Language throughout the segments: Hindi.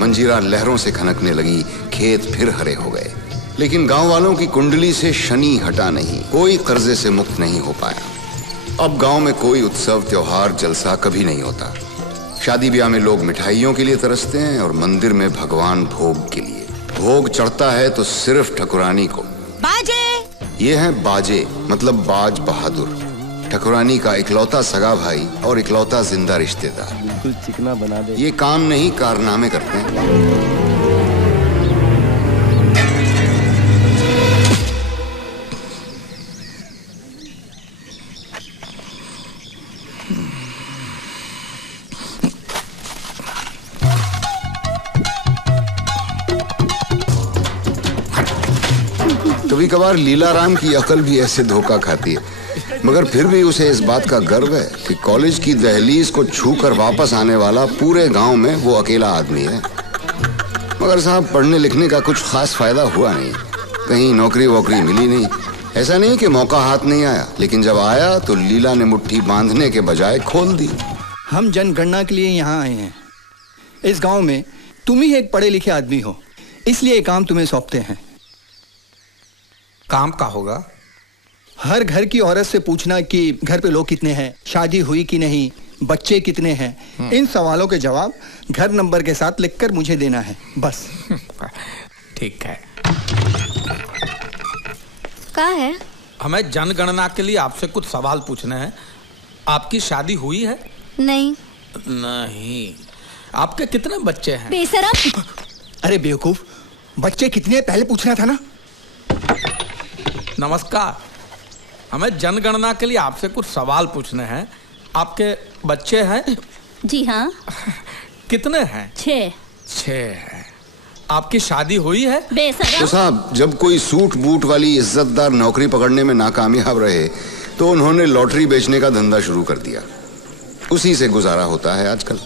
मंजीरा लहरों से खनकने लगी, खेत फिर हरे हो गए। लेकिन गांव वालों की कुंडली से शनि हटा नहीं, कोई कर्जे से मुक्त नहीं हो पाया। अब गांव में कोई उत्सव, त्योहार, जलसा कभी नहीं होता। शादी ब्याह में लोग मिठाइयों के लिए तरसते हैं और मंदिर में भगवान भोग के लिए। भोग चढ़ता है तो सिर्फ ठकुरानी को। बाजे! ये हैं बाजे, मतलब बाज बहादुर, ठकुरानी का इकलौता सगा भाई और इकलौता जिंदा रिश्तेदार। बिल्कुल चिकना बना दे। ये काम नहीं कारनामे करते हैं। कभी कभार लीलाराम की अकल भी ऐसे धोखा खाती है, मगर फिर भी उसे इस बात का गर्व है कि कॉलेज की दहलीज को छूकर वापस आने वाला पूरे गांव में वो अकेला आदमी है। मगर साहब, पढ़ने लिखने का कुछ खास फायदा हुआ नहीं, कहीं नौकरी वोकरी मिली नहीं। ऐसा नहीं कि मौका हाथ नहीं आया, लेकिन जब आया तो लीला ने मुट्ठी बांधने के बजाय खोल दी। हम जनगणना के लिए यहाँ आए हैं। इस गांव में तुम ही एक पढ़े लिखे आदमी हो, इसलिए ये काम तुम्हें सौंपते हैं। काम का होगा? हर घर की औरत से पूछना कि घर पे लोग कितने हैं, शादी हुई कि नहीं, बच्चे कितने हैं। इन सवालों के जवाब घर नंबर के साथ लिखकर मुझे देना है, बस। ठीक है। क्या है? हमें जनगणना के लिए आपसे कुछ सवाल पूछने हैं। आपकी शादी हुई है? नहीं। नहीं। आपके कितने बच्चे हैं? बेशरम! अरे बेवकूफ, बच्चे कितने पहले पूछना था ना। नमस्कार, हमें जनगणना के लिए आपसे कुछ सवाल पूछने हैं। आपके बच्चे हैं? जी हाँ। कितने हैं? 6। 6 हैं। आपकी शादी हुई है? बेशरम! तो साहब, जब कोई सूट बूट वाली इज्जतदार नौकरी पकड़ने में नाकामयाब रहे तो उन्होंने लॉटरी बेचने का धंधा शुरू कर दिया। उसी से गुजारा होता है आजकल।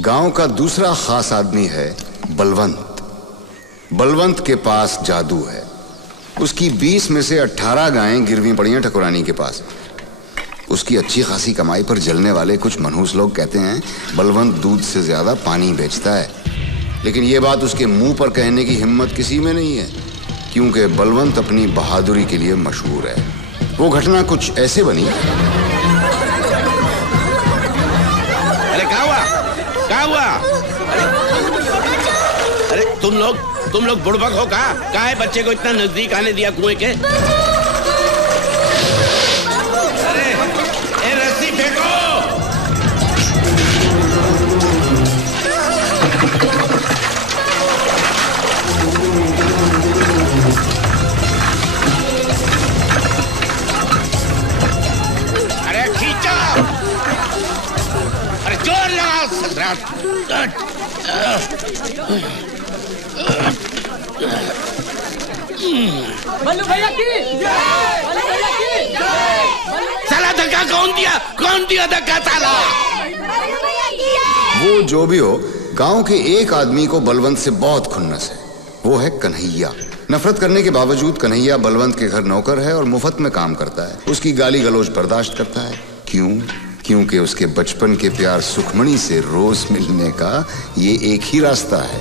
गांव का दूसरा खास आदमी है बलवंत। बलवंत के पास जादू है। उसकी 20 में से 18 गायें गिरवी पड़ी हैं ठकुरानी के पास। उसकी अच्छी खासी कमाई पर जलने वाले कुछ मनहूस लोग कहते हैं बलवंत दूध से ज्यादा पानी बेचता है। लेकिन ये बात उसके मुंह पर कहने की हिम्मत किसी में नहीं है, क्योंकि बलवंत अपनी बहादुरी के लिए मशहूर है। वो घटना कुछ ऐसे बनी। अरे क्या हुआ? क्या हुआ? अरे तुम लोग बुड़बक हो का? है बच्चे को इतना नजदीक आने दिया कुएं के? अरे ए रस्सी फेंको! अरे खींचो! अरे जोर लगाओ ससुराल! बल्लू भैया की जय! बल्लू भैया की जय! साला धक्का कौन दिया धक्का साला? वो जो भी हो, गांव के एक आदमी को बलवंत से बहुत खुन्नस है। वो है कन्हैया। नफरत करने के बावजूद कन्हैया बलवंत के घर नौकर है और मुफ्त में काम करता है। उसकी गाली गलौज बर्दाश्त करता है। क्यों? क्योंकि उसके बचपन के प्यार सुखमणि से रोज मिलने का ये एक ही रास्ता है।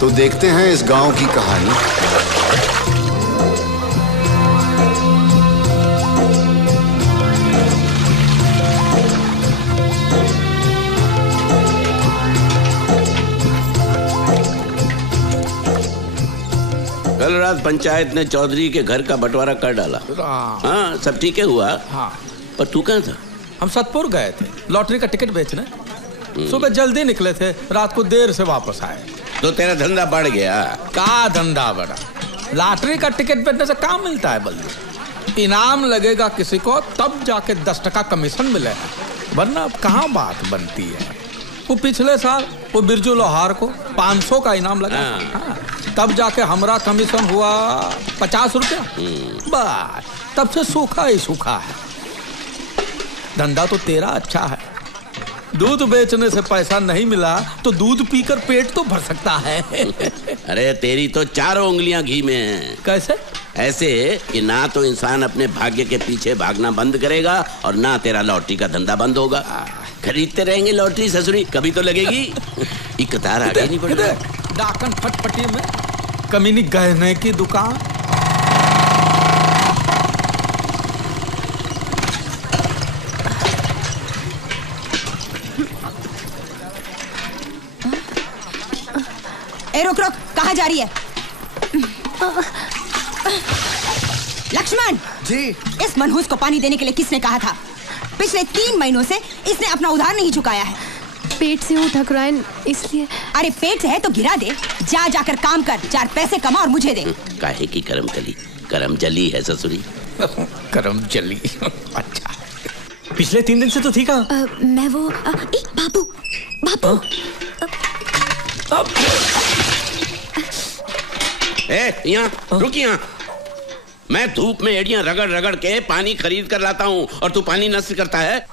तो देखते हैं इस गांव की कहानी। कल रात पंचायत ने चौधरी के घर का बंटवारा कर डाला। हाँ, सब ठीक है हुआ। हाँ। पर तू कहाँ था? हम सतपुर गए थे लॉटरी का टिकट बेचने। सुबह जल्दी निकले थे, रात को देर से वापस आए। तो तेरा धंधा बढ़ गया? का धंधा बढ़ा? लॉटरी का टिकट बेचने से काम मिलता है बल्लू। इनाम लगेगा किसी को तब जाके 10% कमीशन मिलेगा, वरना कहाँ बात बनती है। वो पिछले साल वो बिरजू लोहार को 500 का इनाम लगा। हाँ, तब जाके हमारा कमीशन हुआ 50 रुपया। बस तब से सूखा ही सूखा है। धंधा तो तेरा अच्छा है। दूध बेचने से पैसा नहीं मिला तो दूध पीकर पेट तो भर सकता है। अरे तेरी तो 4 उंगलियां घी में हैं। कैसे? ऐसे कि ना तो इंसान अपने भाग्य के पीछे भागना बंद करेगा और ना तेरा लॉटरी का धंधा बंद होगा। खरीदते रहेंगे लॉटरी ससुरी, कभी तो लगेगी। ये कतार आगे नहीं बढ़ रहा। डाकन फटपटी में कमीनी गहने की दुकान। ए रुक रुक, कहाँ जा रही है? लक्ष्मण जी। इस मनहूस को पानी देने के लिए किसने कहा था? पिछले 3 महीनों से इसने अपना उधार नहीं चुकाया है। पेट से हूँ ठाकुराइन, इसलिए। अरे पेट से है तो गिरा दे, जाकर काम कर, 4 पैसे कमा और मुझे दे। काहे की करम जली है ससुरी। करम जली। अच्छा, पिछले 3 दिन से तो थी कहाँ? मैं वो बाबू बाबू। यहाँ रुक, यहाँ मैं धूप में एड़ियां रगड़ रगड़ के पानी खरीद कर लाता हूँ और तू पानी नष्ट करता है।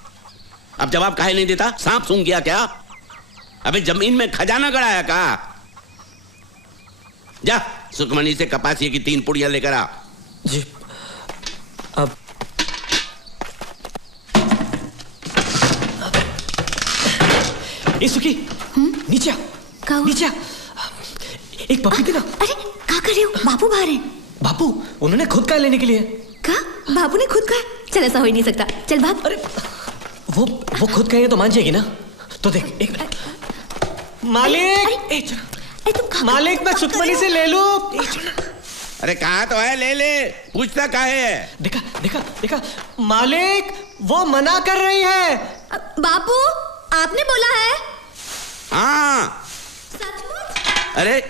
अब जवाब काहे नहीं देता? सांप सूंघ गया क्या? अबे जमीन में खजाना गड़ाया का? जा सुखमनी से कपासिया की 3 पुड़ियां लेकर आ। जी। अब सुखी, नीचे नीचे एक पप्पी देना। अरे क्या कर रहे हो? बाबू बाहर है। बापू उन्होंने खुद का लेने के लिए। क्या? बाबू ने खुद का? चल ऐसा हो ही नहीं सकता, चल भाग। अरे वो खुद कहे तो मान जाएगी ना? तो देख एक मालिक, तुम मालिक मैं सुखमनी से ले लूं। अरे कहा तो है, ले ले, पूछता काहे है? देखा देखा देखा मालिक वो मना कर रही है। बापू आपने बोला है? हाँ। अरे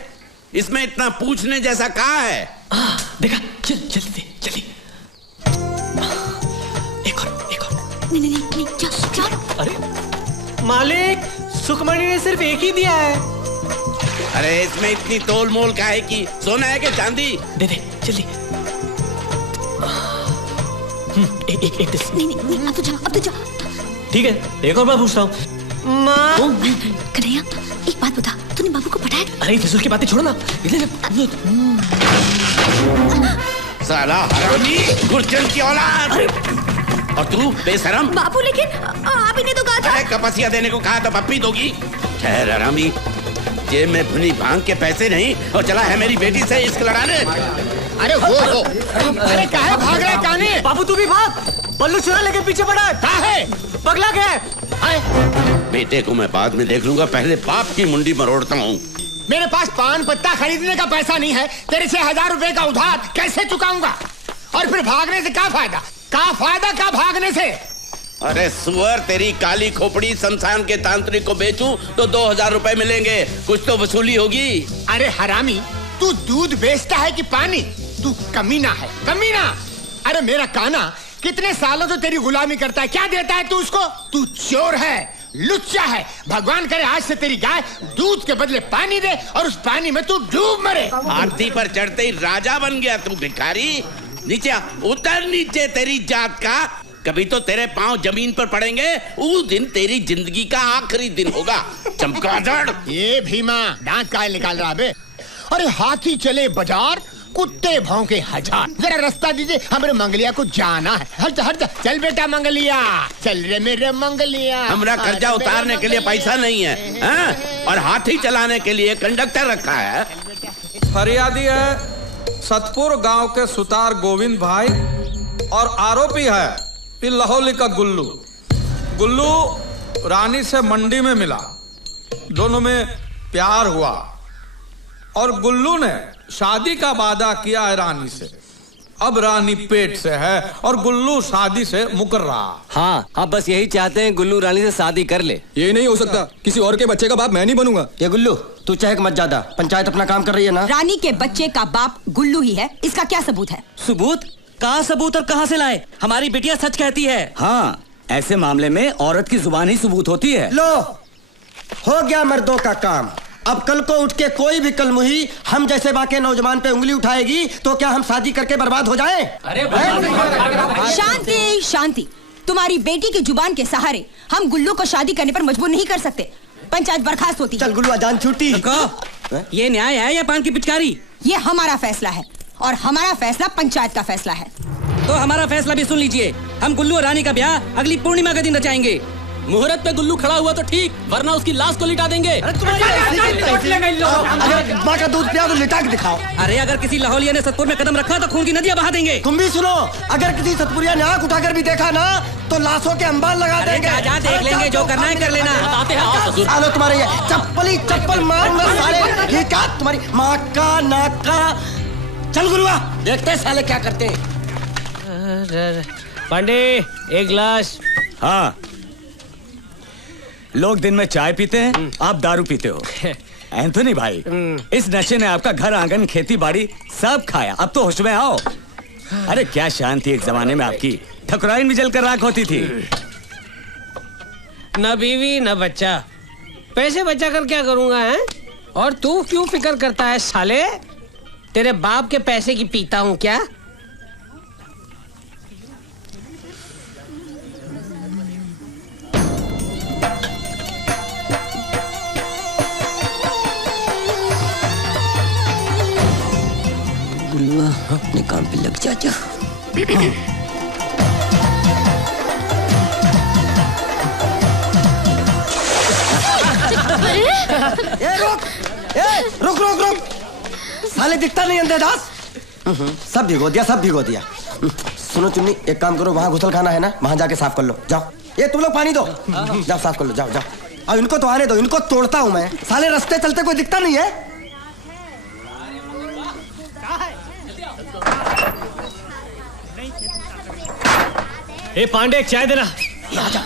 इसमें इतना पूछने जैसा कहा है? देखा, चल जल्दी जल्दी। एक और। नहीं चल। अरे मालिक सुखमणि ने सिर्फ एक ही दिया है। अरे इसमें इतनी तोल मोल काहे की? सोना है कि चांदी? दे जल्दी। एक नहीं अब तो जा। ठीक है, एक और बार पूछता हूँ। कन्हैया एक बात बता, तूने बाबू को पटाया? अरे फिजूल की बातें छोड़ो ना। साला हरामी, गुरचन की औलाद। और तू बेशरम। बाबू लेकिन आप ही ने तो कहा था। अरे कपासिया देने को कहा तो पप्पी दोगी? ठहर हरामी, जेब में भुनी भांग के पैसे नहीं और चला है मेरी बेटी से इश्क लड़ाने। अरे वो अरे काहे भाग रहा है काने? बाबू तू भी भाग, बल्लू चुरा लेके पीछे पड़ा है। काहे? पगला गया। बेटे को मैं बाद में देख लूंगा, पहले बाप की मुंडी मरोड़ता हूँ। मेरे पास पान पत्ता खरीदने का पैसा नहीं है, तेरे से 1000 रुपए का उधार कैसे चुकाऊंगा? और फिर भागने से क्या फायदा? क्या भागने से? अरे सुअर, तेरी काली खोपड़ी शमशान के तांत्रिक को बेचूं तो 2000 रुपए मिलेंगे, कुछ तो वसूली होगी। अरे हरामी, तू दूध बेचता है कि पानी? तू कमीना है, कमीना। अरे मेरा काना कितने सालों से तेरी गुलामी करता है, क्या देता है तू उसको? तू चोर है, लुच्चा है। भगवान करे आज से तेरी गाय दूध के बदले पानी दे और उस पानी में तू डूब मरे। आरती पर चढ़ते ही राजा बन गया तू भिखारी। नीचे उतर, नीचे तेरी जात का। कभी तो तेरे पांव जमीन पर पड़ेंगे, उस दिन तेरी जिंदगी का आखिरी दिन होगा। चमगादड़। ये भीमा दांत काहे निकाल रहा बे? अरे हाथी चले बाजार, कुत्ते भौंके 1000। जरा रास्ता दीजिए, हमारे मंगलिया को जाना है। हट हट, चल बेटा मंगलिया, चल रे मेरे मंगलिया। हमरा कर्जा उतारने के लिए पैसा नहीं है, हाँ? और हाथी चलाने के लिए कंडक्टर रखा है। फरियादी है सतपुर गांव के सुतार गोविंद भाई और आरोपी है लाहौली का गुल्लू। गुल्लू रानी से मंडी में मिला, दोनों में प्यार हुआ और गुल्लू ने शादी का वादा किया है रानी से। अब रानी पेट से है और गुल्लू शादी से मुकर रहा। हाँ, आप बस यही चाहते हैं गुल्लू रानी से शादी कर ले। ये नहीं हो सकता, किसी और के बच्चे का बाप मैं नहीं बनूंगा। ये गुल्लू तू चहक मत ज्यादा, पंचायत अपना काम कर रही है ना। रानी के बच्चे का बाप गुल्लू ही है, इसका क्या सबूत है? सबूत? कहाँ सबूत और कहाँ से लाए? हमारी बिटिया सच कहती है। हाँ, ऐसे मामले में औरत की जुबान ही सबूत होती है। लो, हो गया मर्दों का काम। अब कल को उठ के कोई भी कलमुही हम जैसे बाकी नौजवान पे उंगली उठाएगी तो क्या हम शादी करके बर्बाद हो जाएं? शांति शांति, तुम्हारी बेटी की जुबान के सहारे हम गुल्लू को शादी करने पर मजबूर नहीं कर सकते। पंचायत बर्खास्त होती। चल गुल्लू अजान छुट्टी। ये न्याय है या पान की पिचकारी? ये हमारा फैसला है और हमारा फैसला पंचायत का फैसला है। तो हमारा फैसला भी सुन लीजिए। हम गुल्लू और रानी का ब्याह अगली पूर्णिमा के दिन रचाएंगे। मुहूर्त पे गुल्लू खड़ा हुआ तो ठीक, वरना उसकी लाश को लिटा देंगे। माँ का दूध पिया तो लिटा के दिखाओ। अरे अगर किसी लाहौलिया ने सतपुर में कदम रखा तो खून की नदियां बहा देंगे। तुम भी सुनो, अगर किसी सतपुरिया ने आंख उठाकर भी देखा ना तो लाशों के अंबार लगा देंगे। जा देख लेंगे, जो करना है कर लेना। सालो तुम्हारे ये चप्पल मारूंगा साले। ये क्या तुम्हारी माँ का नाक का। चल गुरुआ, देखते साले क्या करते हैं। पांडे एक गिलास। हाँ, लोग दिन में चाय पीते हैं, आप दारू पीते हो। एंथोनी भाई, इस नशे ने आपका घर आंगन खेती बाड़ी सब खाया। अब तो होश में आओ। अरे क्या शान थी एक जमाने में आपकी, ठकुराइन भी जलकर राख होती थी। न बीवी न बच्चा, पैसे बचा कर क्या करूंगा है? और तू क्यों फिक्र करता है साले? तेरे बाप के पैसे की पीता हूं क्या? गुलुआ अपने काम पे लग जा। रुक साले दिखता नहीं अंधेदास। सब भिगो दिया। सुनो चुन्नी, एक काम करो, वहाँ घुसल खाना है ना, वहाँ जाके साफ कर लो। जाओ, ये तुम लोग पानी दो, जाओ साफ कर लो। जाओ। अब इनको तो आने दो, इनको तोड़ता हूँ मैं। साले रास्ते चलते कोई दिखता नहीं है। ए पांडे, एक चाय देना। आ जाओ।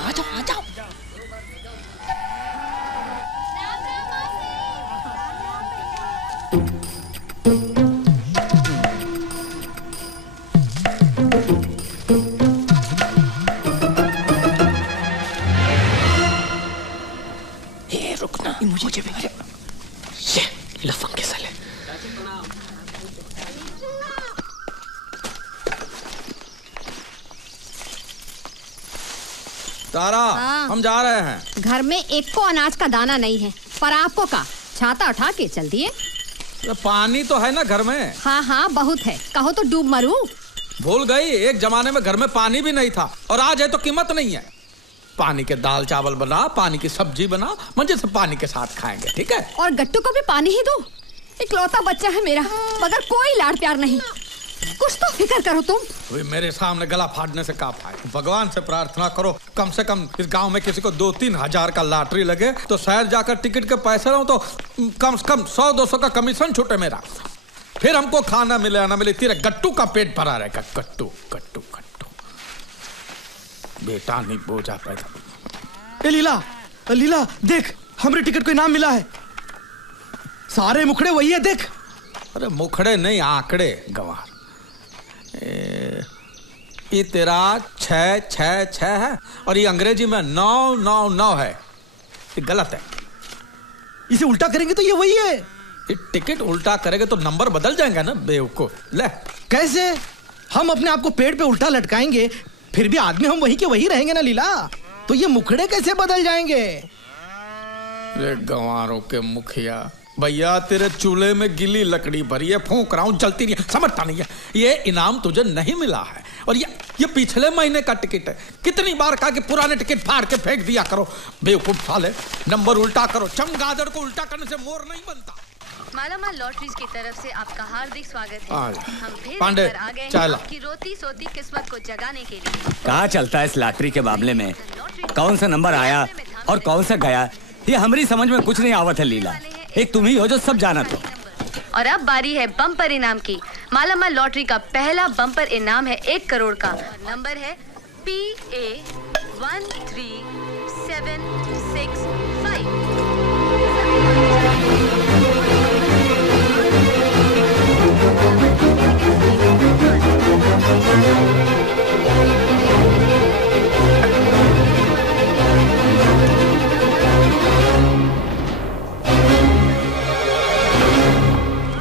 ये रुकना, मुझे भी ये लफंगे साले। तारा, हम जा रहे हैं। घर में एक को अनाज का दाना नहीं है, पर आपको का छाता उठा के चल दिए। पानी तो है ना घर में। हाँ बहुत है, कहो तो डूब मरूं। भूल गई, एक जमाने में घर में पानी भी नहीं था, और आज है तो कीमत नहीं है। पानी के दाल चावल बना, पानी की सब्जी बना, मजे से पानी के साथ खाएंगे, ठीक है? और गट्टू को भी पानी ही दो। इकलौता बच्चा है मेरा, मगर कोई लाड़ प्यार नहीं। कुछ तो फिक्र करो तुम। मेरे सामने गला फाड़ने से का फायदा? भगवान से प्रार्थना करो कम से कम इस गांव में किसी को 2-3 हजार का लॉटरी लगे तो शहर जाकर टिकट के पैसे रहो तो कम से कम 100-200 का कमीशन छूटे मेरा। फिर हमको खाना मिले या ना मिले, तेरे गट्टू का पेट भरा रहेगा। गट्टू बेटा नहीं बोझा पैदा। लीला देख, हमरे टिकट को इनाम मिला है। सारे मुखड़े वही है, देख। अरे मुखड़े नहीं, आंकड़े गंवार। ये तेरा 666 है और ये अंग्रेजी में 999 है। ये गलत है। इसे उल्टा करेंगे तो ये वही है। ये टिकट उल्टा करेंगे तो नंबर बदल जाएंगे ना बेवकूफ। ले, कैसे? हम अपने आप को पेड़ पे उल्टा लटकाएंगे, फिर भी आदमी हम वही के वही रहेंगे ना लीला। तो ये मुखड़े कैसे बदल जाएंगे? रे गंवारों के मुखिया, भैया तेरे चूल्हे में गिली लकड़ी भरी है, फूंक रहा हूं, जलती नहीं है, समझता नहीं है। ये इनाम तुझे नहीं मिला है, और ये पिछले महीने का टिकट है। कितनी बार कहा कि पुराने टिकट फाड़ के फेंक दिया करो, बेवकूफ साले। नंबर उल्टा करो, चमगादड़ को उल्टा करने से मोर नहीं बनता। मालामाल लॉटरीज की तरफ से आपका हार्दिक स्वागत है। हम फिर पांडे, आ गए हैं आपकी रोती सोती किस्मत को जगाने के लिए। कहाँ चलता है इस लॉटरी के मामले में? कौन सा नंबर आया और कौन सा गया, ये हमारी समझ में कुछ नहीं आवत है लीला। एक तुम ही हो जो सब जाना। तो और अब बारी है बम्पर इनाम की। मालामाल लॉटरी का पहला बम्पर इनाम है 1 करोड़ का। नंबर है PA13765।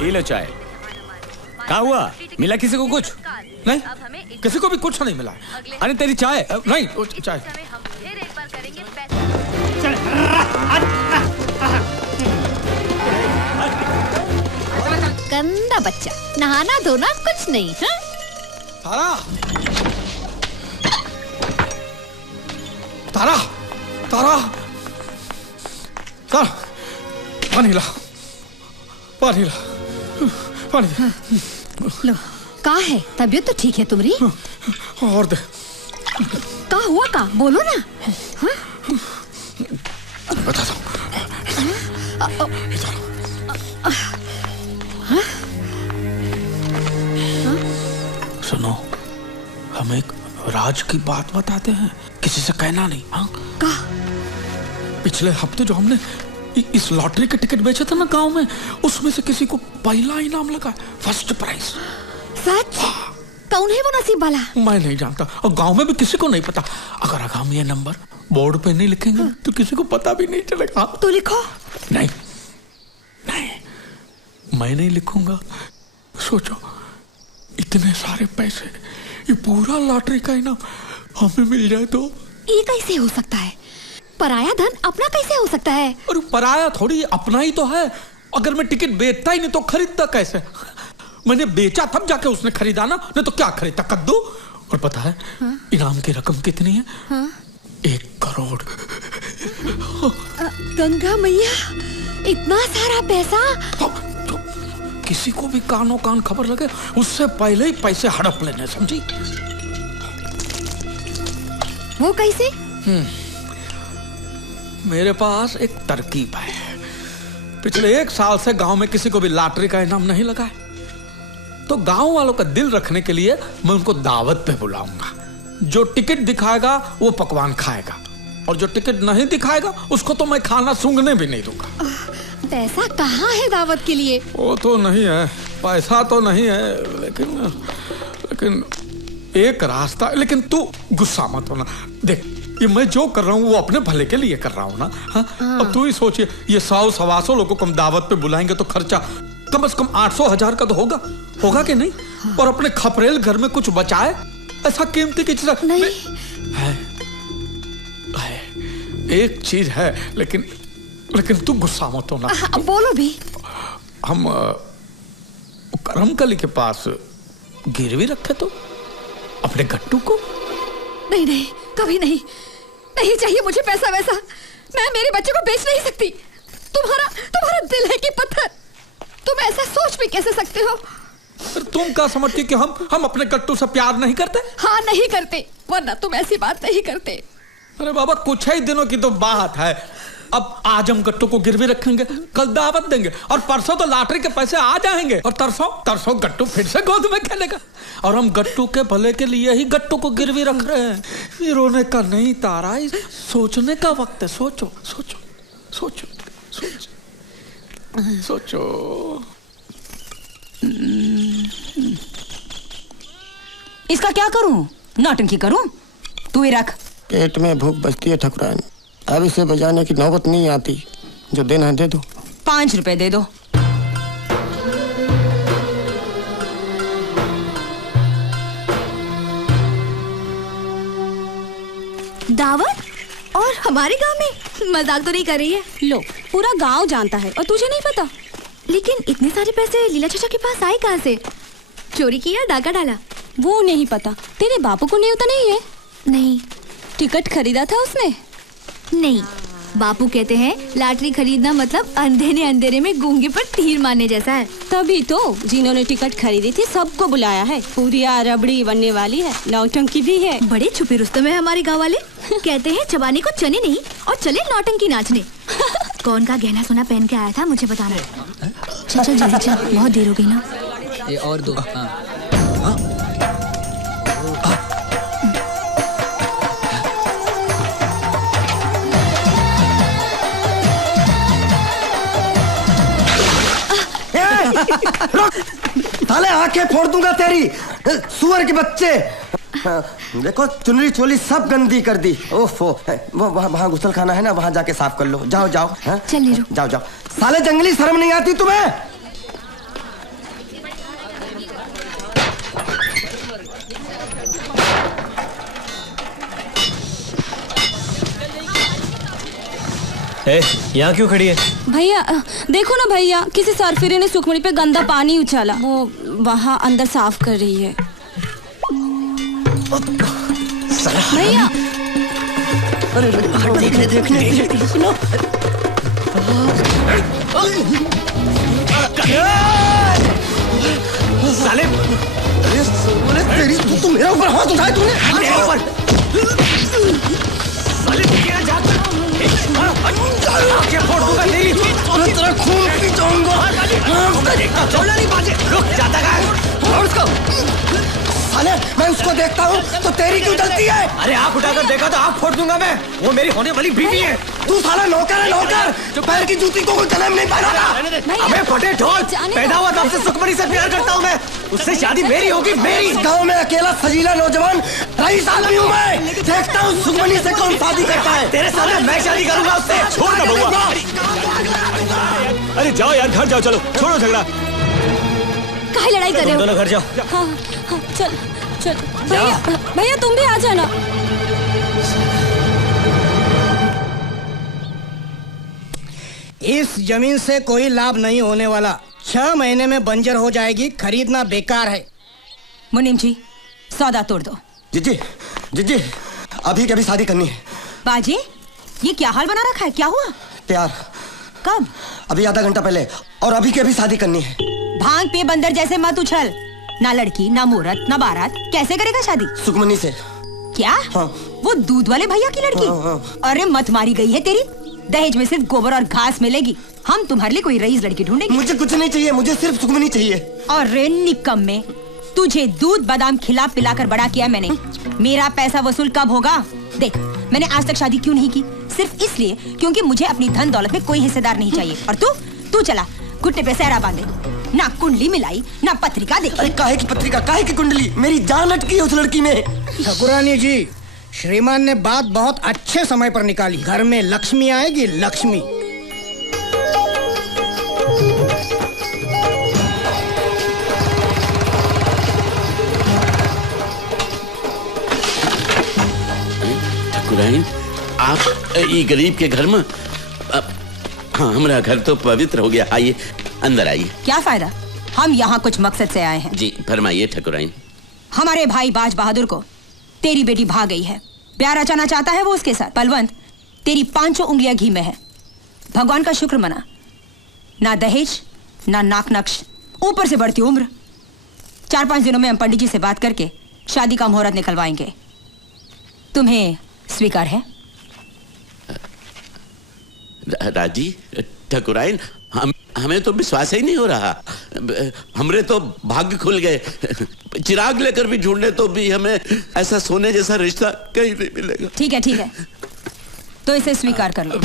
लो चाय। क्या हुआ? मिला किसी को कुछ? नहीं, किसी को भी कुछ नहीं मिला। अरे तेरी चाय नहीं, चाय। गंदा बच्चा, नहाना धोना कुछ नहीं। तारा, तारा, तारा, पानी ला, पानी ला, पानी लो। का है? तबीयत तो ठीक है तुम्हारी? और दे। का हुआ का? बोलो ना। हाँ? बता दो। सुनो, हम एक राज की बात बताते हैं, किसी से कहना नहीं। हाँ? का? पिछले हफ्ते जो हमने इस लॉटरी के टिकट बेचे थे ना गांव में, उसमें से किसी को पहला इनाम लगा, फर्स्ट प्राइज। सच? कौन है वो नसीब वाला? मैं नहीं जानता और गांव में भी किसी को नहीं पता। अगर हम ये नंबर बोर्ड पे नहीं लिखेंगे तो किसी को पता भी नहीं चलेगा। तो लिखो। नहीं, नहीं, मैं नहीं लिखूंगा। सोचो, इतने सारे पैसे, ये पूरा लॉटरी का इनाम हमें मिल जाए तो? ये कैसे हो सकता है? पराया धन अपना कैसे हो सकता है? और पराया थोड़ी, अपना ही तो है। अगर मैं टिकट बेचता ही नहीं तो खरीदता कैसे? मैंने बेचा तब जाके उसने खरीदा ना, नहीं तो क्या खरीदता, कद्दू। और पता है इनाम की रकम कितनी है? 1 करोड़। गंगा मैया, इतना सारा पैसा! किसी को भी कानों कान खबर लगे उससे पहले ही पैसे हड़प लेने, समझी? वो कैसे? मेरे पास एक तरकीब है। पिछले 1 साल से गांव में किसी को भी लॉटरी का इनाम नहीं लगा है, तो गांव वालों का दिल रखने के लिए मैं उनको दावत पे बुलाऊंगा। जो टिकट दिखाएगा वो पकवान खाएगा, और जो टिकट नहीं दिखाएगा उसको तो मैं खाना सूंघने भी नहीं दूंगा। पैसा कहाँ है दावत के लिए? वो तो नहीं है, पैसा तो नहीं है, लेकिन एक रास्ता। लेकिन तू गुस्सा मत होना। देख, ये मैं जो कर रहा हूँ वो अपने भले के लिए कर रहा हूँ ना। हाँ? अब तू ही सोचिए, ये 100-125 लोगों को हम दावत पे बुलाएंगे तो खर्चा कम से कम 800-1000 का तो होगा कि नहीं? और अपने खपरेल घर में कुछ बचाए, ऐसा कीमती की चीज नहीं है। एक चीज है, लेकिन तू गुस्सा मत होना। बोलो भी। हम करमकली के पास गिरवी रखे तो अपने गट्टू को। नहीं नहीं, कभी नहीं, नहीं चाहिए मुझे पैसा वैसा। मैं मेरे बच्चे को बेच नहीं सकती। तुम्हारा दिल है कि पत्थर? तुम ऐसा सोच भी कैसे सकते हो? तुम क्या समझती कि हम अपने गट्टू से प्यार नहीं करते? हाँ, नहीं करते, वरना तुम ऐसी बात नहीं करते। अरे बाबा, कुछ ही दिनों की तो बात है। अब आज हम गट्टू को गिरवी रखेंगे, कल दावत देंगे, और परसों तो लॉटरी के पैसे आ जाएंगे, और तरसों गट्टू फिर से गोद में खेलेगा। और हम गट्टू के भले के लिए ही गट्टू को गिरवी रख रहे हैं। ये रोने का नहीं तारा, सोचने का वक्त है। सोचो सोचो सोचो सोचो सोचो। इसका क्या करूं? नौटंकी करूं? तू ही रख। पेट में भूख बचती है ठकुरानी, अब इसे बजाने की नौबत नहीं आती। जो देना है दे दो। 5 रुपए दे दो। दावत? और हमारे गांव में? मजाक तो नहीं कर रही है? लो, पूरा गांव जानता है और तुझे नहीं पता। लेकिन इतने सारे पैसे लीला चाचा के पास आए कहाँ से? चोरी किया, डाका डाला? वो नहीं पता। तेरे बापू को न्योता नहीं है? नहीं। टिकट खरीदा था उसने? नहीं। बापू कहते हैं लॉटरी खरीदना मतलब अंधेरे में गूंगे पर तीर मारने जैसा है। तभी तो जिन्होंने टिकट खरीदी थी सबको बुलाया है। पूरिया रबड़ी बनने वाली है, नौटंकी भी है। बड़े छुपे रुस्तम है हमारे गाँव वाले। कहते हैं चबाने को चने नहीं और चले नौटंकी नाचने। कौन का गहना सोना पहन के आया था मुझे बताना। चल जल्दी चल, बहुत देर हो गई ना। ये और दो। साले आंखें फोड़ दूंगा तेरी, सुअर के बच्चे। देखो, चुनरी चोली सब गंदी कर दी। ओफो, वो वहाँ गुसल खाना है ना, वहाँ जाके साफ कर लो। जाओ जाओ। चल नीरू, जाओ जाओ। साले जंगली, शर्म नहीं आती तुम्हें? यहाँ क्यों खड़ी है? भैया देखो ना भैया, किसी सरफिरे ने सुखमणी पे गंदा पानी उछाला। वो वहाँ अंदर साफ कर रही है। भैया अरे देखने सुनो। साले तेरी तू मेरे ऊपर हाथ उठाए तूने मेरे ऊपर। साले क्या जाता आंखें फोड़ दूंगा तेरी। तेरा खून पी जाऊंगा। छोड़ना नहीं बाजे। रुक जाता है और उसको। साले मैं उसको देखता हूँ तो तेरी क्यों जलती है? अरे आंख उठाकर देखा तो आंख फोड़ दूंगा मैं। वो मेरी होने वाली बीवी है। तू साला नौकर है नौकर। पैर की जूती को कोई कलम नहीं पहना था। अबे फटे ढोल, पैदा हुआ तब से सुखमणि से प्यार करता हूँ मैं। उससे शादी मेरी होगी मेरी। गांव में अकेला सजीला नौजवान रईस आदमी हूँ मैं। देखता हूँ सुखमणि से कौन शादी करता है। तेरे सामने मैं शादी करूंगा उससे। छोड़ ना बउआ। अरे जाओ यार घर जाओ, चलो छोड़ो झगड़ा। काहे लड़ाई कर रहे हो? दोनों घर जाओ। हाँ हाँ चल चल। भैया भैया तुम भी आ जाना। इस जमीन से कोई लाभ नहीं होने वाला। 6 महीने में बंजर हो जाएगी, खरीदना बेकार है। मुनीम जी सौदा तोड़ दो। जीजी अभी कभी शादी करनी है। बाजी ये क्या हाल बना रखा है, क्या हुआ? प्यार। कब? अभी आधा घंटा पहले। और अभी के भी शादी करनी है। भांग पे बंदर जैसे मत उछल। ना लड़की ना मुहूर्त ना बारात, कैसे करेगा शादी? सुखमणि से। क्या? हाँ। वो दूध वाले भैया की लड़की? हाँ। अरे मत मारी गई है तेरी। दहेज में सिर्फ गोबर और घास मिलेगी। हम तुम्हारे लिए कोई रईस लड़की ढूंढेंगे। मुझे कुछ नहीं चाहिए, मुझे सिर्फ सुखमणि चाहिए। अरे निकम्मे, तुझे दूध बादाम खिला पिलाकर बड़ा किया मैंने। मेरा पैसा वसूल कब होगा? देख मैंने आज तक शादी क्यों नहीं की? सिर्फ इसलिए क्योंकि मुझे अपनी धन दौलत में कोई हिस्सेदार नहीं चाहिए। और तू चला घुटने पे सहरा बांधे। ना कुंडली मिलाई ना पत्रिका देखी। अरे काहे की पत्रिका, काहे की कुंडली? मेरी जान अटकी है उस लड़की में। ठाकुरानी जी, श्रीमान ने बात बहुत अच्छे समय पर निकाली। घर में लक्ष्मी आएगी, लक्ष्मी। ठाकुराइन आप ये गरीब के घर में। हाँ हमारा घर तो पवित्र हो गया। आइए अंदर आइए। क्या फायदा, हम यहाँ कुछ मकसद से आए हैं। जी फरमाइए ठाकुराइन। हमारे भाई बाज बहादुर को तेरी बेटी भाग गई है। प्यार रचाना चाहता है वो उसके साथ। बलवंत तेरी 5 उंगलियां घी में है। भगवान का शुक्र मना। ना दहेज ना नाक नक्श, ऊपर से बढ़ती उम्र। 4-5 दिनों में हम पंडित जी से बात करके शादी का मुहूर्त निकलवाएंगे। तुम्हें स्वीकार है? राजी ठाकुराइन, हमें तो विश्वास ही नहीं हो रहा। हमरे तो भाग्य खुल गए। चिराग लेकर भी ढूंढने तो भी हमें ऐसा सोने जैसा रिश्ता कहीं नहीं मिलेगा। ठीक है तो इसे स्वीकार कर लो।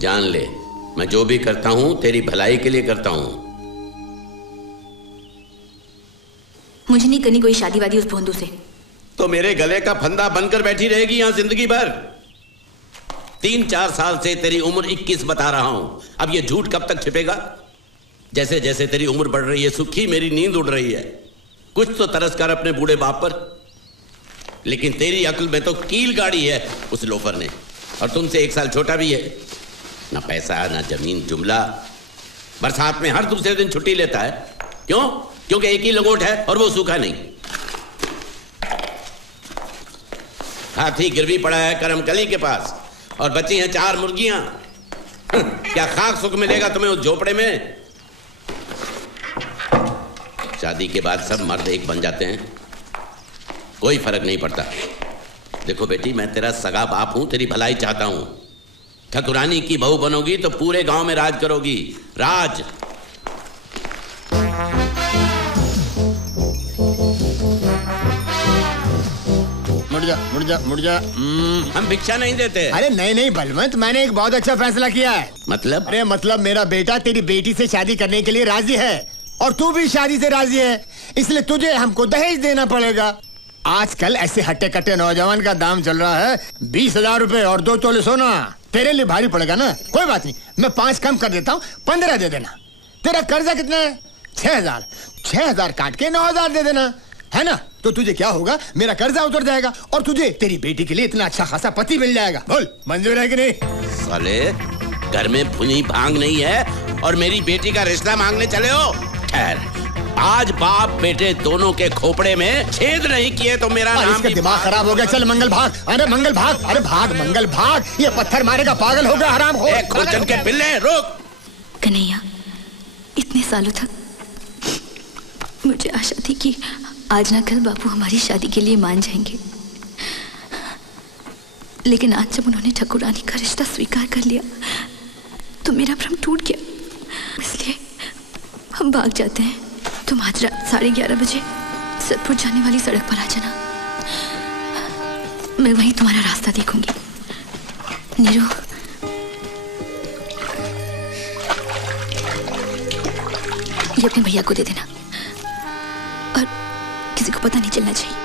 जान ले मैं जो भी करता हूं तेरी भलाई के लिए करता हूं। मुझे नहीं करनी कोई शादी वादी उस भोंदू से। तो मेरे गले का फंदा बनकर बैठी रहेगी यहां जिंदगी भर। 3-4 साल से तेरी उम्र 21 बता रहा हूं। अब ये झूठ कब तक छिपेगा? जैसे जैसे तेरी उम्र बढ़ रही है सुखी मेरी नींद उड़ रही है। कुछ तो तरस कर अपने बूढ़े बाप पर। लेकिन तेरी अक्ल में तो कील गाड़ी है उस लोफर ने। और तुमसे 1 साल छोटा भी है। ना पैसा ना जमीन जुमला। बरसात में हर दूसरे दिन छुट्टी लेता है। क्यों? क्योंकि एक ही लंगोट है और वो सूखा नहीं। हाथी गिरवी पड़ा है करमकली के पास और बची हैं 4 मुर्गियां। क्या खाक सुख मिलेगा तुम्हें उस झोपड़े में? शादी के बाद सब मर्द एक बन जाते हैं, कोई फर्क नहीं पड़ता। देखो बेटी मैं तेरा सगा बाप हूं, तेरी भलाई चाहता हूं। ठाकुरानी की बहू बनोगी तो पूरे गांव में राज करोगी। राज। मुड़ जा। हम भिक्षा नहीं देते। अरे नहीं बलवंत, मैंने एक बहुत अच्छा फैसला किया है। मतलब? अरे मतलब मेरा बेटा तेरी बेटी से शादी करने के लिए राजी है और तू भी शादी से राजी है, इसलिए तुझे हमको दहेज देना पड़ेगा। आजकल ऐसे हट्टे कट्टे नौजवान का दाम चल रहा है 20,000 रुपए और 2 तोले सोना। तेरे लिए भारी पड़ेगा ना? कोई बात नहीं, मैं 5 कम कर देता हूँ, 15 दे देना। तेरा कर्जा कितना है? 6,000 काट के 9,000 दे देना। है ना? तो तुझे क्या होगा, मेरा कर्जा उतर जाएगा और तुझे तेरी बेटी के लिए इतना अच्छा खासा पति मिल जाएगा। बोल मंजूर है कि नहीं? साले घर में भुनी भांग नहीं है और मेरी बेटी का रिश्ता मांगने चले हो। खैर, आज बाप बेटे दोनों के खोपड़े में छेद नहीं किए तो मेरा नाम इसका दिमाग खराब हो गया। चल मंगल भाग, अरे मंगल भाग, अरे भाग मंगल भाग, ये पत्थर मारेगा, पागल हो गया हराम हो। खुरचन के पिल्ले रुक। कन्हैया, इतने सालों तक मुझे आशा थी कि आज ना कल बापू हमारी शादी के लिए मान जाएंगे, लेकिन आज जब उन्होंने ठाकुरानी का रिश्ता स्वीकार कर लिया तो मेरा भ्रम टूट गया। इसलिए हम भाग जाते हैं। तुम आज रात 11:30 बजे सतपुर जाने वाली सड़क पर आ जाना। मैं वहीं तुम्हारा रास्ता देखूंगी। नीरू, ये अपने भैया को दे देना और किसी को पता नहीं चलना चाहिए।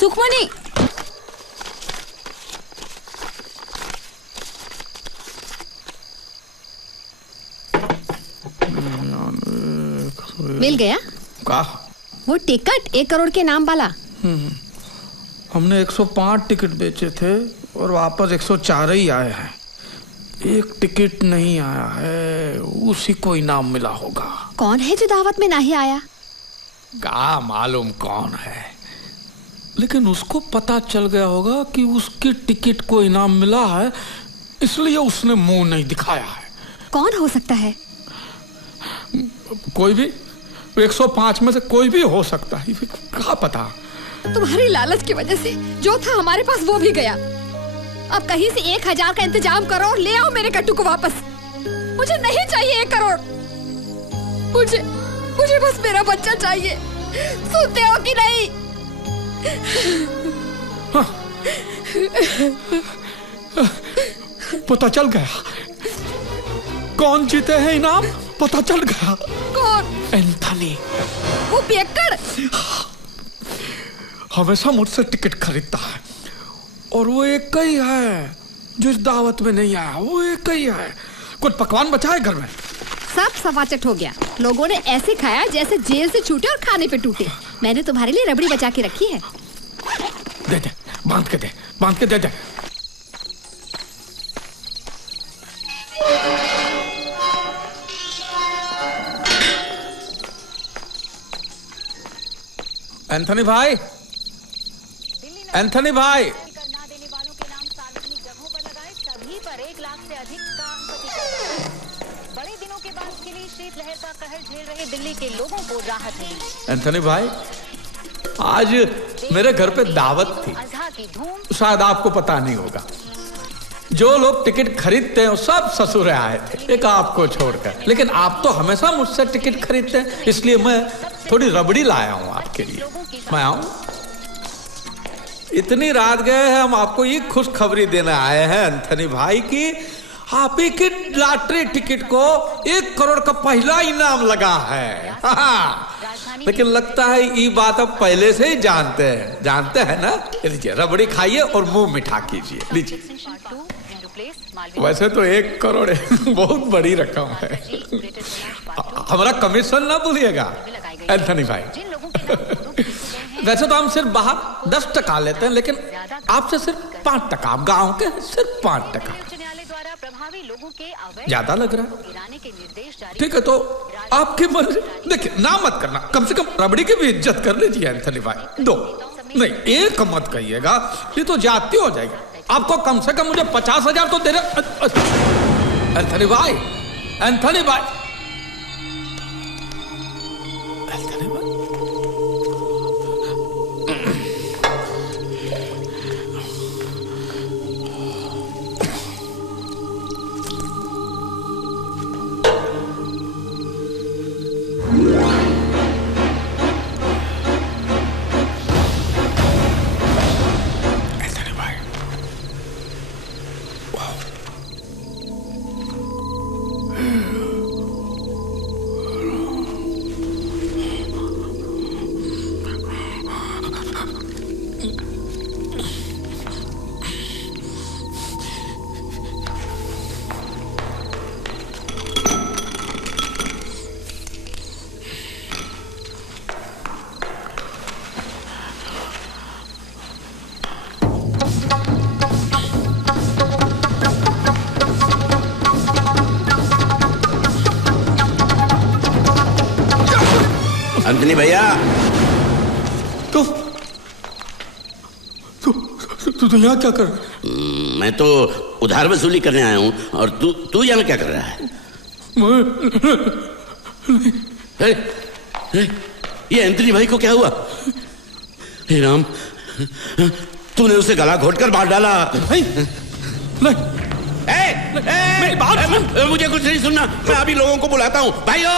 सुखमणि, मिल गया का? वो टिकट 1 करोड़ के नाम वाला। हमने 105 टिकट बेचे थे और वापस 104 ही आए हैं। एक टिकट नहीं आया है, उसी को इनाम मिला होगा। कौन है जो दावत में नहीं आया? का मालूम कौन है, लेकिन उसको पता चल गया होगा कि उसकी टिकट को इनाम मिला है, इसलिए उसने मुंह नहीं दिखाया है। कौन हो सकता है? कोई भी, 105 में से कोई भी हो सकता है, क्या पता। तुम्हारी लालच की वजह से जो था हमारे पास वो भी गया। अब कहीं से 1000 का इंतजाम करो और ले आओ मेरे कट्टू को वापस। मुझे नहीं चाहिए 1 करोड़। मुझे बस मेरा बच्चा चाहिए। सुनते हो कि नहीं? पता चल गया कौन जीते हैं इनाम। पता चल गया। कौन? एंथनी। वो पियक्कड़ हमेशा मुझसे टिकट खरीदता है और वो एक ही है जो इस दावत में नहीं आया। वो एक ही है। कुछ पकवान बचा है घर में? सब सफाचट हो गया। लोगों ने ऐसे खाया जैसे जेल से छूटे और खाने पे टूटे। मैंने तुम्हारे लिए रबड़ी बचा के रखी है। दे दे, बांध के दे दे। एंथनी भाई, एंथनी भाई, सभी पर 1 लाख से अधिक का बड़े दिनों के बाद खिली शीतलहर का कहर झेल रहे दिल्ली के लोगों को राहत मिली। एंथनी भाई, आज मेरे घर पे दावत थी। शायद आपको पता नहीं होगा। जो लोग टिकट खरीदते हैं वो सब ससुर आए थे, एक आपको छोड़कर। लेकिन आप तो हमेशा मुझसे टिकट खरीदते हैं, इसलिए मैं थोड़ी रबड़ी लाया हूं आपके लिए। मैं आऊं? इतनी रात गए हैं, हम आपको ये खुशखबरी देने आए हैं एंथनी भाई की आप ही की लॉटरी टिकट को 1 करोड़ का पहला इनाम लगा है। लेकिन लगता है ये बात अब पहले से ही जानते हैं ना। लीजिए रबड़ी खाइए और मुंह मिठा कीजिए। लीजिए। वैसे तो 1 करोड़ बहुत बड़ी रकम है। हमारा कमीशन ना भूलिएगा एंथनी भाई। वैसे तो हम सिर्फ बाहर 10 टका लेते हैं, लेकिन आपसे सिर्फ 5 टका। आप गाँव के सिर्फ 5 टका। ज्यादा लग रहा है? ठीक है, तो आपकी मर्जी। देखिए, ना मत करना, कम से कम रबड़ी की भी इज्जत कर लीजिए एंथनी भाई। 2 नहीं, 1 मत कहिएगा, ये तो जाती हो जाएगी। आपको कम से कम मुझे 50,000 तो दे रहे एंथनी भाई। एंथनी भाई, एंथनी भाई, एंथनी भैया। तू यहाँ क्या कर? मैं तो उधार वसूली करने आया हूँ, और तू यहाँ क्या कर रहा है? ये एंथनी भाई को क्या हुआ? हे राम, तूने उसे गला घोटकर मार डाला। नहीं। मेरी बात मुझे कुछ नहीं सुनना, मैं अभी लोगों को बुलाता हूँ। भाइयों,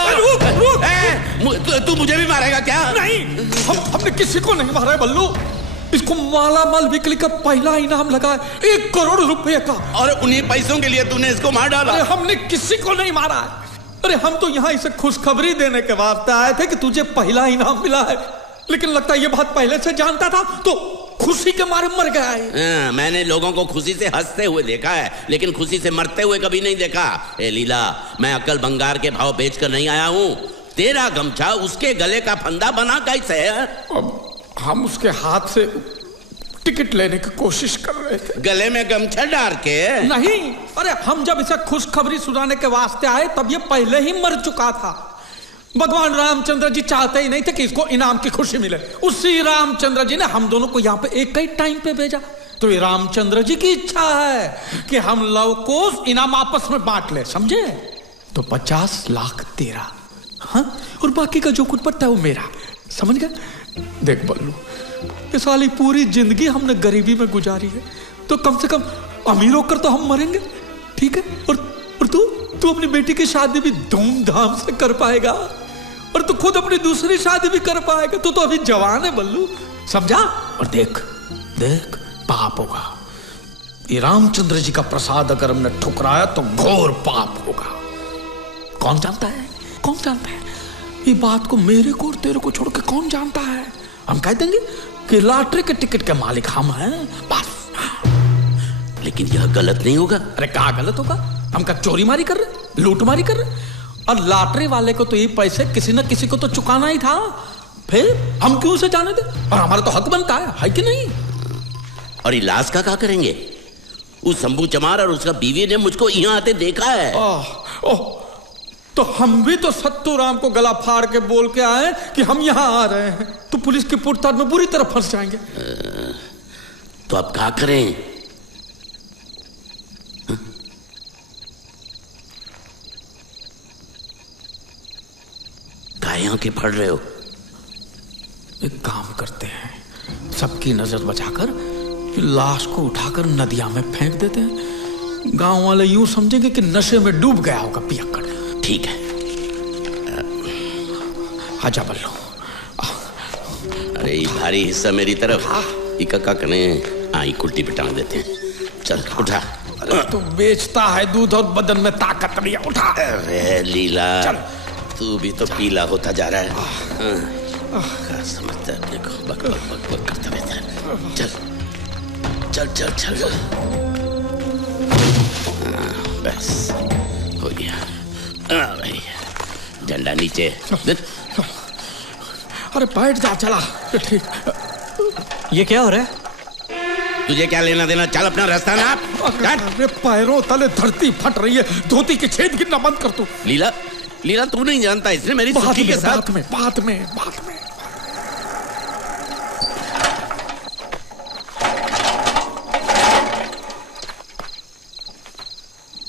तू मुझे भी मारेगा क्या? नहीं, हमने किसी को नहीं मारा है बल्लू। इसको मालामाल बिक्री का पहला इनाम लगा है 1 करोड़ रुपए का, और उन्हीं पैसों के लिए तूने इसको मार डाला। अरे हमने किसी को नहीं मारा है। अरे हम तो यहाँ इसे खुशखबरी देने के वास्ते आए थे कि तुझे पहला इनाम मिला है, लेकिन लगता है ये बात पहले से जानता था तो खुशी के मारे मर गया है। मैंने लोगों को खुशी से हंसते हुए देखा है, लेकिन खुशी से मरते हुए कभी नहीं देखा। ए लीला, मैं अक्ल बंगार के भाव बेचकर नहीं आया हूँ। तेरा गमछा उसके गले का फंदा बना कैसे है? अब हम उसके हाथ से टिकट लेने की कोशिश कर रहे थे। गले में गमछा डाल के? नहीं, अरे हम जब इसे खुशखबरी सुनाने के वास्ते आए तब ये पहले ही मर चुका था। भगवान रामचंद्र जी चाहते ही नहीं थे कि इसको इनाम की खुशी मिले। उसी रामचंद्र जी ने हम दोनों को यहाँ पे एक ही टाइम पे भेजा। तो ये रामचंद्र जी की इच्छा है कि हम लव को इनाम आपस में बांट ले, समझे? तो 50 लाख तेरा, हाँ, और बाकी का जो कुछ बचता है वो मेरा, समझ गया? देख बल्लू, ये साली पूरी जिंदगी हमने गरीबी में गुजारी है, तो कम से कम अमीर होकर तो हम मरेंगे, ठीक है? और तू अपनी बेटी की शादी भी धूमधाम से कर पाएगा, और तू खुद अपनी दूसरी शादी भी कर पाएगा। तू तो अभी जवान है बल्लू, समझा? और देख पाप होगा। ये रामचंद्र जी का प्रसाद अगर हमने ठुकराया तो घोर पाप होगा। कौन जानता है ये बात को? मेरे को और तेरे को छोड़ के कौन जानता है? हम कह देंगे कि लॉटरी के टिकट के मालिक हम हैं, बस। लेकिन यह गलत नहीं होगा। अरे कहाँ गलत होगा? हम क्या चोरी मारी कर रहे, लूटमारी कर रहे? और लॉटरी वाले को तो ये पैसे किसी न किसी को तो चुकाना ही था, फिर हम क्यों उसे जाने दे? और हमारा तो हक बनता है कि नहीं? और इलाज का क्या करेंगे? उस शंभू चमार और उसका बीवी ने मुझको यहाँ आते देखा है। तो हम भी तो सत्तू राम को गला फाड़ के बोल के आए कि हम यहाँ आ रहे हैं, तो पुलिस की पूछताछ में बुरी तरह फंस जाएंगे। तो अब क्या करें? काय आंखें फाड़ रहे हो? एक काम करते हैं, सबकी नजर बचाकर लाश को उठाकर नदिया में फेंक देते हैं। गांव वाले यूं समझेंगे कि नशे में डूब गया होगा पियक्कड़। ठीक है, आजा बल्लू। अरे ये भारी हिस्सा मेरी तरफ, इका कने आई कुल्टी पे टांग देते हैं। चल उठा। तू बेचता है दूध और बदन में ताकत नहीं है, उठा। अरे लीला, चल। तू भी तो पीला होता जा रहा है। क्या समझता है अपने को? बक बक बक बक करता रहता है। चल चल चल चल। बस हो गया। भाई झंडा नीचे। अरे बैठ जा, चला। ठीक। ये क्या हो रहा है? तुझे क्या लेना देना? चल अपना रास्ता नाप। अरे पैरों तले धरती फट रही है, धोती के छेद गिनना बंद कर तू। लीला तू नहीं जानता, इसने मेरी सुखी के साथ बात में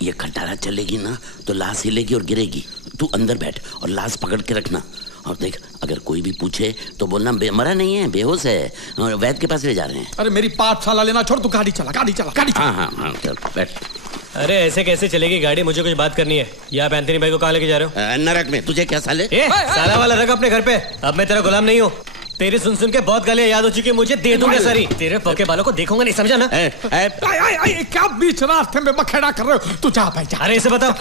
ये खटारा चलेगी ना तो लाश हिलेगी और गिरेगी। तू अंदर बैठ और लाश पकड़ के रखना। और देख, अगर कोई भी पूछे तो बोलना मरा नहीं है, बेहोश है, और वैद्य के पास ले जा रहे हैं। अरे मेरी पाठशाला लेना छोड़, तू गाड़ी चला। हाँ चल बैठ। अरे ऐसे कैसे चलेगी गाड़ी? मुझे कुछ बात करनी है। ये आप एंथनी भाई को कहाँ लेके जा रहे हो? नरक में। तुझे क्या साले? साला वाला रख अपने घर पे। अब मैं तेरा गुलाम नहीं हूँ। तेरी सुन के बहुत गालियां याद हो चुकी है मुझे। दे दूंगा सारी। तेरे पोके बालों को देखूंगा नहीं, समझा ना? क्या बीच रास्ते में बखेड़ा कर रहे हो? तू जा भाई जा। अरे इसे बताओ।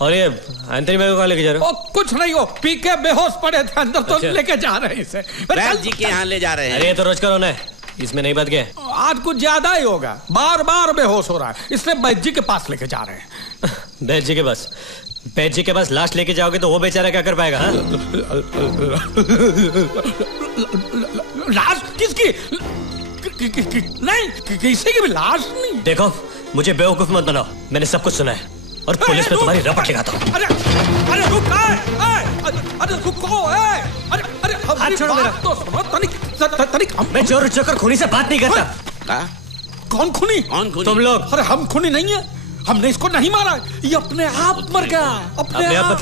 और ये एंथनी भाई को कहाँ लेके जा रहे हो? कुछ नहीं, हो पी के बेहोश पड़े थे अंदर, तो लेके जा रहे हैं इसे। वैद्य जी के यहाँ ले जा रहे हैं। अरे ये तो रोज का रोना है, इसमें नई बात क्या है? आज कुछ ज्यादा ही होगा, बार बेहोश हो रहा है, इसलिए वैद्य जी के पास लेके जा रहे हैं। वैद्य जी के पास? वैद्य जी के पास लाश लेके जाओगे तो वो बेचारा क्या कर पाएगा? लाश किसकी? नहीं, किसी की भी लाश नहीं। देखो, मुझे बेवकूफ मत बनाओ, मैंने सब कुछ सुना है और पुलिस में तुम्हारी रपट लगाता हूँ। अरे रुको, हाथ छोड़ो मेरा। तो सुनो तनिक मैं चोर चक्कर खूनी से बात नहीं करता। कौन खूनी? कौन खूनी? तुम लोग। अरे हम खूनी नहीं है, हमने इसको नहीं मारा, ये अपने आप मर गया। अपने आप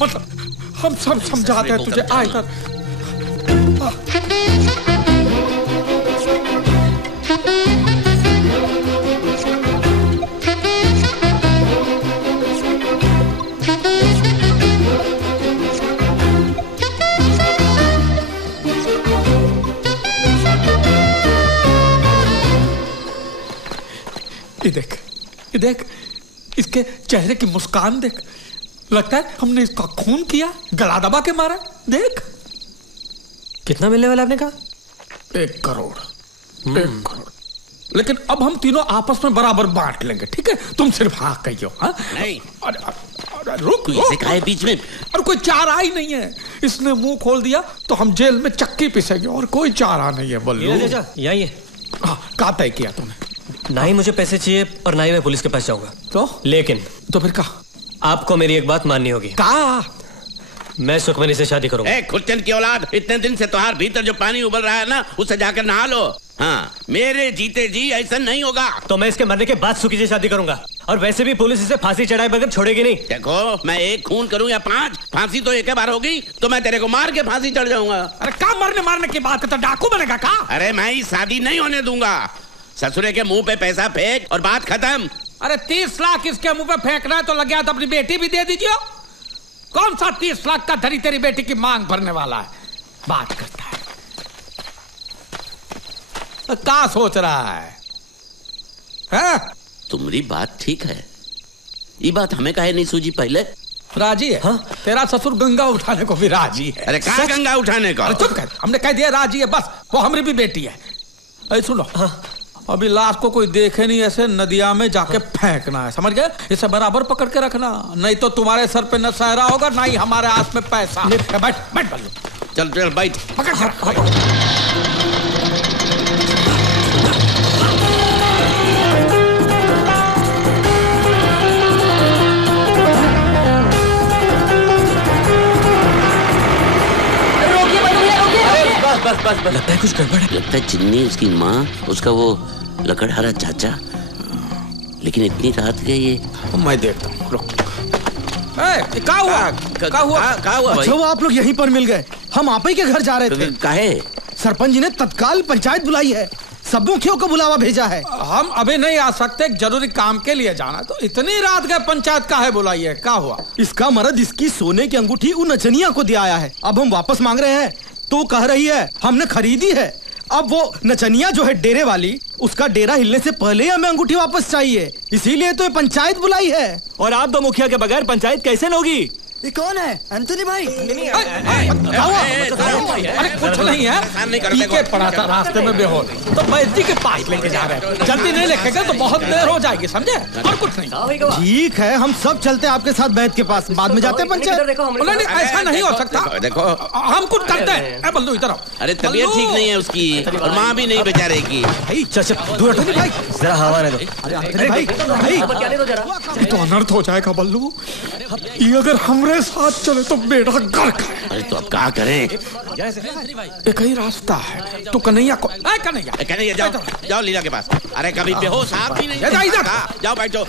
मतलब हम सब समझाते हैं तुझे। आ इधर। ये देख इसके चेहरे की मुस्कान देख, लगता है हमने इसका खून किया, गला दबा के मारा। देख कितना मिलने वाला आपने कहा? 1 करोड़। 1 करोड़। लेकिन अब हम तीनों आपस में बराबर बांट लेंगे, ठीक है? तुम सिर्फ हाँ कहियो। हाँ नहीं। अरे रुक इसे काहे बीच में? और कोई चारा ही नहीं है, इसने मुंह खोल दिया तो हम जेल में चक्की पिसेंगे और कोई चारा नहीं है। बल्लू यही है। क्या तय किया तुमने? ना ही मुझे पैसे चाहिए और ना ही मैं पुलिस के पास जाऊंगा। तो लेकिन तो फिर कहा? आपको मेरी एक बात माननी होगी। कहा? मैं सुखमनी से शादी करूंगा। खुच्चन की औलाद, इतने दिन से तुम्हारे भीतर जो पानी उबल रहा है ना, उसे जाकर नहा लो। हाँ, मेरे जीते जी ऐसा नहीं होगा। तो मैं इसके मरने के बाद सुखी से शादी करूंगा, और वैसे भी पुलिस इसे फांसी चढ़ाए बगैर छोड़ेगी नहीं। देखो, मैं 1 खून करूं या 5, फांसी तो एक बार होगी, तो मैं तेरे को मार के फांसी चढ़ जाऊंगा। अरे क्या मारने की बात करता, डाकू बनेगा का? अरे मैं ही शादी नहीं होने दूंगा। ससुरे के मुंह पे पैसा फेंक और बात खत्म। अरे 30 लाख इसके मुंह पे फेंकना है तो लग गया तो अपनी बेटी भी दे दीजिए। कौन सा 30 लाख का धरी तेरी बेटी की मांग भरने वाला है? बात करता है, क्या सोच रहा है? तुम्हारी बात ठीक है, ये बात हमें काहे नहीं सूझी पहले? राजी है? हाँ? तेरा ससुर गंगा उठाने को भी राजी है। अरे कहाँ गंगा उठाने का? अरे चुप कर, हमने कह दिया राजी है, बस वो हमारी भी बेटी है। अरे सुनो, अभी लाश को कोई देखे नहीं, ऐसे नदिया में जाके फेंकना है, समझ गए? इसे बराबर पकड़ के रखना, नहीं तो तुम्हारे सर पे न सहरा होगा, ना ही हमारे हाथ में पैसा। बैठ बैठ बल्लू, चल चल बैठ, पकड़। बस लगता है कुछ गड़बड़ है। लगता है चिन्नी, उसकी माँ, उसका वो लकड़हारा चाचा। लेकिन इतनी रात के ये मैं देखता हूँ। रुक, क्या हुआ? अच्छा वो आप लोग यहीं पर मिल गए, हम आप ही के घर जा रहे थे। काहे? सरपंच जी ने तत्काल पंचायत बुलाई है, सब मुखियों को बुलावा भेजा है। हम अभी नहीं आ सकते, जरूरी काम के लिए जाना। तो इतनी रात गए पंचायत काहे बुलाई है? क्या हुआ? इसका मर्द इसकी सोने की अंगूठी उन नचनिया को दिया आया है, अब हम वापस मांग रहे हैं तो कह रही है हमने खरीदी है। अब वो नचनिया जो है डेरे वाली, उसका डेरा हिलने से पहले ही हमें अंगूठी वापस चाहिए, इसीलिए तो ये पंचायत बुलाई है। और आप 2 मुखिया के बगैर पंचायत कैसे होगी? ये कौन है? एंथोनी भाई? अरे कुछ नहीं है, पीके पड़ा था रास्ते में बेहोश, तो वैद्य के पास लेके जा रहे हैं। जल्दी नहीं लेके तो बहुत देर हो जाएगी, समझे? और कुछ नहीं। ठीक है, हम सब चलते हैं आपके साथ वैद्य के पास, बाद में जाते हैं पंचायत। नहीं, ऐसा नहीं हो सकता। देखो हम कुछ करते हैं। बल्लू इधर आओ। अरे तबीयत ठीक नहीं है उसकी, और माँ भी नहीं बेचारे की। जरा हवा दे दो। ये तो अनर्थ हो जाएगा बल्लू, ये अगर हमरे साथ चले तो बेटा गर्क है। अरे तो अब क्या करें? एक ही रास्ता है, तो कन्हैया को कन्हैया जाओ लीला के पास। अरे कभी बेहोश आप भी नहीं। जाओ बैठो,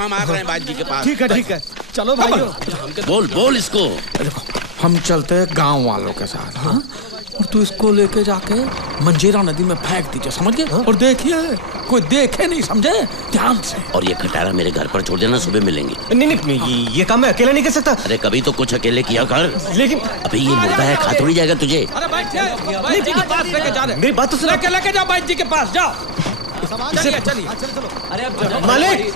हम आ रहे हैं बाजी के पास। ठीक है, चलो भाई। बोल इसको। हम चलते हैं गांव वालों के साथ, हाँ? और तू इसको लेके जाके मंजीरा नदी में फेंक दीजिए, समझ गए? और देखिए कोई देखे नहीं, समझे? ध्यान से। और ये खटारा मेरे घर पर छोड़ देना, सुबह मिलेंगे। नहीं, ये काम मैं अकेला नहीं कर सकता। अरे कभी तो कुछ अकेले किया कर। लेकिन अभी ये मुर्दा है, खा थोड़ी जाएगा तुझे। अरे भाई जी के पास लेके जा रहे। मेरी बात तो सुनो। लेके जाओ भाई जी के पास, जाओ। चलिए। अरे मालिक,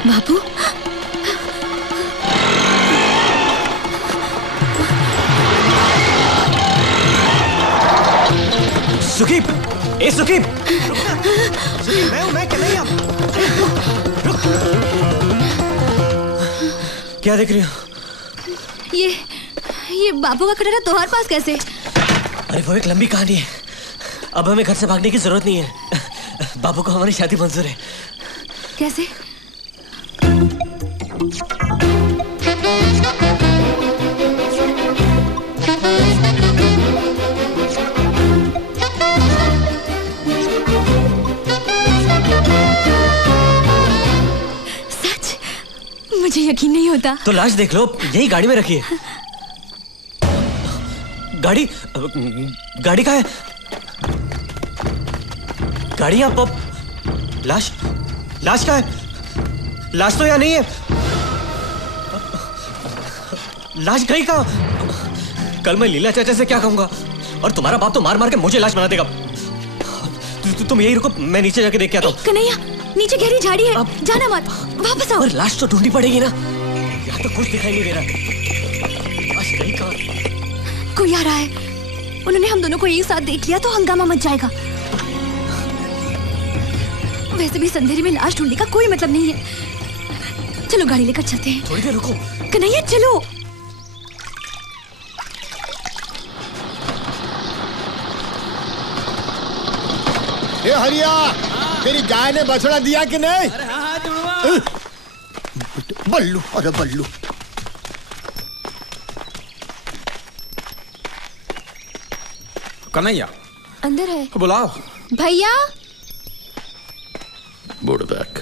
बाबू, सुकीब, ए सुकीब, मैं कन्हैया। क्या देख रही हो? ये बाबू का खटारा तुम्हारे पास कैसे? अरे वो एक लंबी कहानी है, अब हमें घर से भागने की जरूरत नहीं है। बाबू को हमारी शादी मंजूर है। कैसे? सच? मुझे यकीन नहीं होता। तो लाश देख लो, यही गाड़ी में रखी है। गाड़ी गाड़ी कहाँ है? गाड़ी यहाँ पप। लाश लाश कहाँ है? लाश तो यहाँ नहीं है। लाश गई कहाँ? कल मैं लीला चाचा से क्या कहूंगा? और तुम्हारा बाप तो मार मार के मुझे लाश बना देगा। तुम यही रुको, मैं नीचे जाके देख के आता हूँ। कन्हैया, नीचे गहरी झाड़ी है, जाना मत, वापस आओ। और लाश तो ढूंढनी पड़ेगी ना, यहाँ तो कुछ दिखाई नहीं दे रहा। लाश गई कहाँ? कोई आ रहा है। उन्होंने हम दोनों को एक साथ देख लिया तो हंगामा मच जाएगा। वैसे भी इस अंधेरे में लाश ढूंढने का कोई मतलब नहीं है। चलो गाड़ी लेकर चलते हैं। थोड़ी देर रुको। कन्हैया चलो। ए हरिया, तेरी गाय ने बछड़ा दिया कि नहीं? अरे हाँ, बल्लू, अरे बल्लू। कन्हैया अंदर है, बुलाओ। भैया। बुड़बक,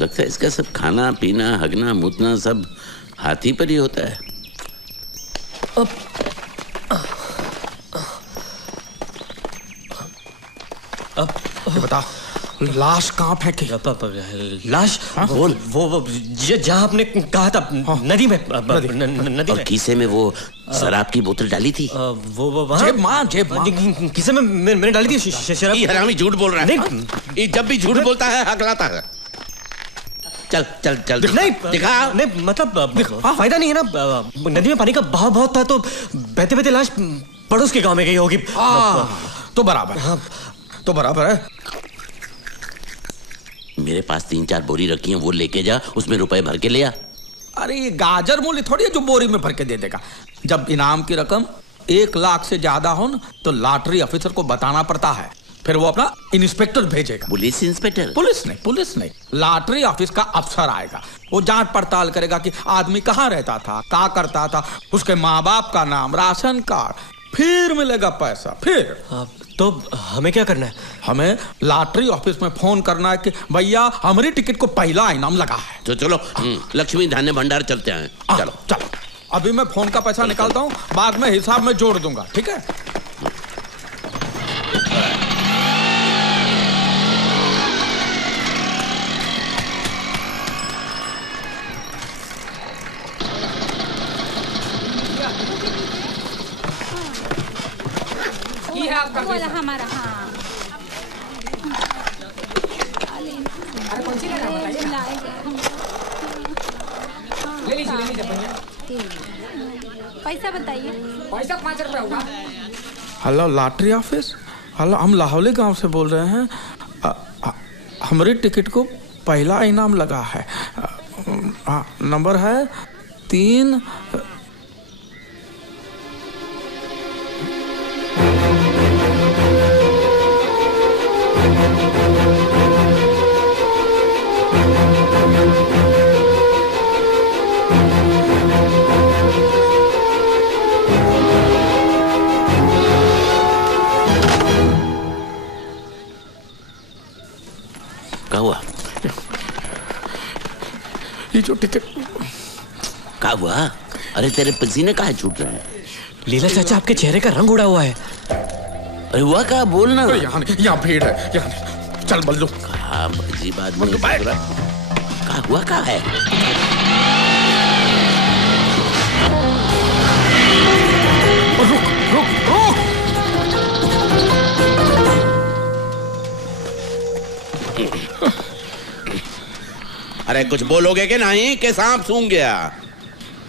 लगता है इसका सब खाना पीना हगना मुतना सब हाथी पर ही होता है। अब बताओ, लाश कहाँ फेंकी? लाश वो जहाँ आपने कहा था, नदी में। नदी और में। खीसे में वो शराब की बोतल डाली थी। वो जेब मां खीसे में मैंने डाली थी शराब। ये हरामी झूठ बोल रहा है। ये जब भी झूठ बोलता है हकलाता है। चल चल चल नहीं दिखा। नहीं, मतलब फायदा नहीं है ना। नदी में पानी का बहाव बहुत था, तो बहते बहते लाश पड़ोस के गांव में गई होगी। तो बराबर। हाँ, तो बराबर है। मेरे पास 3-4 बोरी रखी हैं, वो लेके जा, उसमें रुपए भर के ले आ। अरे ये गाजर मूली थोड़ी है जो बोरी में भर के दे देगा। जब इनाम की रकम 1 लाख से ज्यादा हो न, तो लॉटरी ऑफिसर को बताना पड़ता है, फिर वो अपना इंस्पेक्टर भेजेगा। Police inspector? पुलिस नहीं, लॉटरी ऑफिस का अफसर आएगा। वो जांच पड़ताल करेगा कि आदमी कहाँ रहता था, क्या करता था, उसके माँ बाप का नाम, राशन कार्ड, फिर मिलेगा पैसा। फिर तो हमें क्या करना है? हमें लॉटरी ऑफिस में फोन करना है कि भैया हमारी टिकट को पहला इनाम लगा है। तो चलो लक्ष्मी धान्य भंडार चलते हैं। चलो चलो, अभी मैं फोन का पैसा निकालता हूँ, बाद में हिसाब में जोड़ दूंगा, ठीक है? ये है आपका वाला हमारा। हाँ, अरे कौन सी लेना है बताइए। ले लीजिए पैसा बताइए। पैसा 5 रुपए होगा। Hello lottery office. हेलो, हम लाहौली गांव से बोल रहे हैं। हमारी टिकट को पहला इनाम लगा है। नंबर है 3। क्या हुआ? ये जो टिकट। क्या हुआ? अरे तेरे पसीने काहे छूट रहे हैं? लीला चाचा, आपके चेहरे का रंग उड़ा हुआ है। अरे हुआ क्या? बोलना। यहाँ भीड़ है, यहाँ चल बल्लू। हाँ, अजीब आदमी। क्या हुआ? क्या है? रुक रुक रुक। अरे कुछ बोलोगे कि नहीं कि सांप सूंघ गया?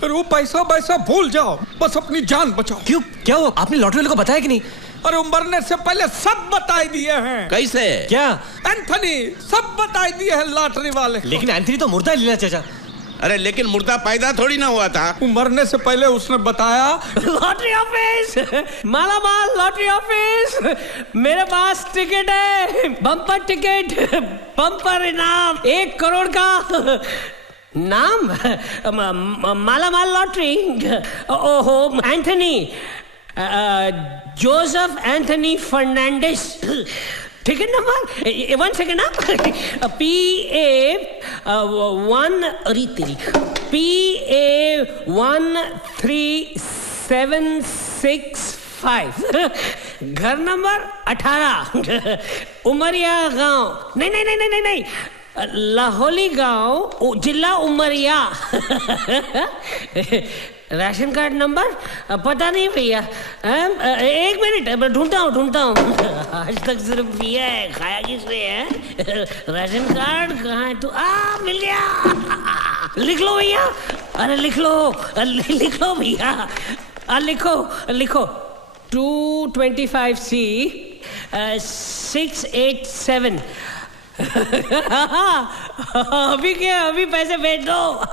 अरे वो पैसा भूल जाओ, बस अपनी जान बचाओ। क्यों? क्या हुआ? आपने लॉटरी वाले को बताया कि नहीं? अरे मरने से पहले सब बता दिए हैं। कैसे? क्या? एंथनी सब बता दिए हैं लॉटरी वाले। लेकिन एंथनी तो मुर्दा है लीला चाचा। अरे लेकिन मुर्दा पैदा थोड़ी ना हुआ था। मरने से पहले उसने बताया। Lottery office, Malamaal lottery office, मेरे पास टिकट है, बम्पर टिकट, बम्पर इनाम 1 करोड़ का। नाम मालामाल लॉटरी। ओहो, Anthony, Joseph Anthony Fernandes. Ticket number 1 second ना, PA13765, घर नंबर 18, उमरिया गांव। नहीं, लाहौली गांव, जिला उमरिया। राशन कार्ड नंबर पता नहीं भैया। 1 मिनट, ढूंढता हूँ। आज तक सिर्फ पिया है, खाया किसने है? राशन कार्ड कहाँ है? मिल गया। लिख लो भैया। अरे लिख लो भैया। लिखो 225C 687। अभी पैसे भेज दो।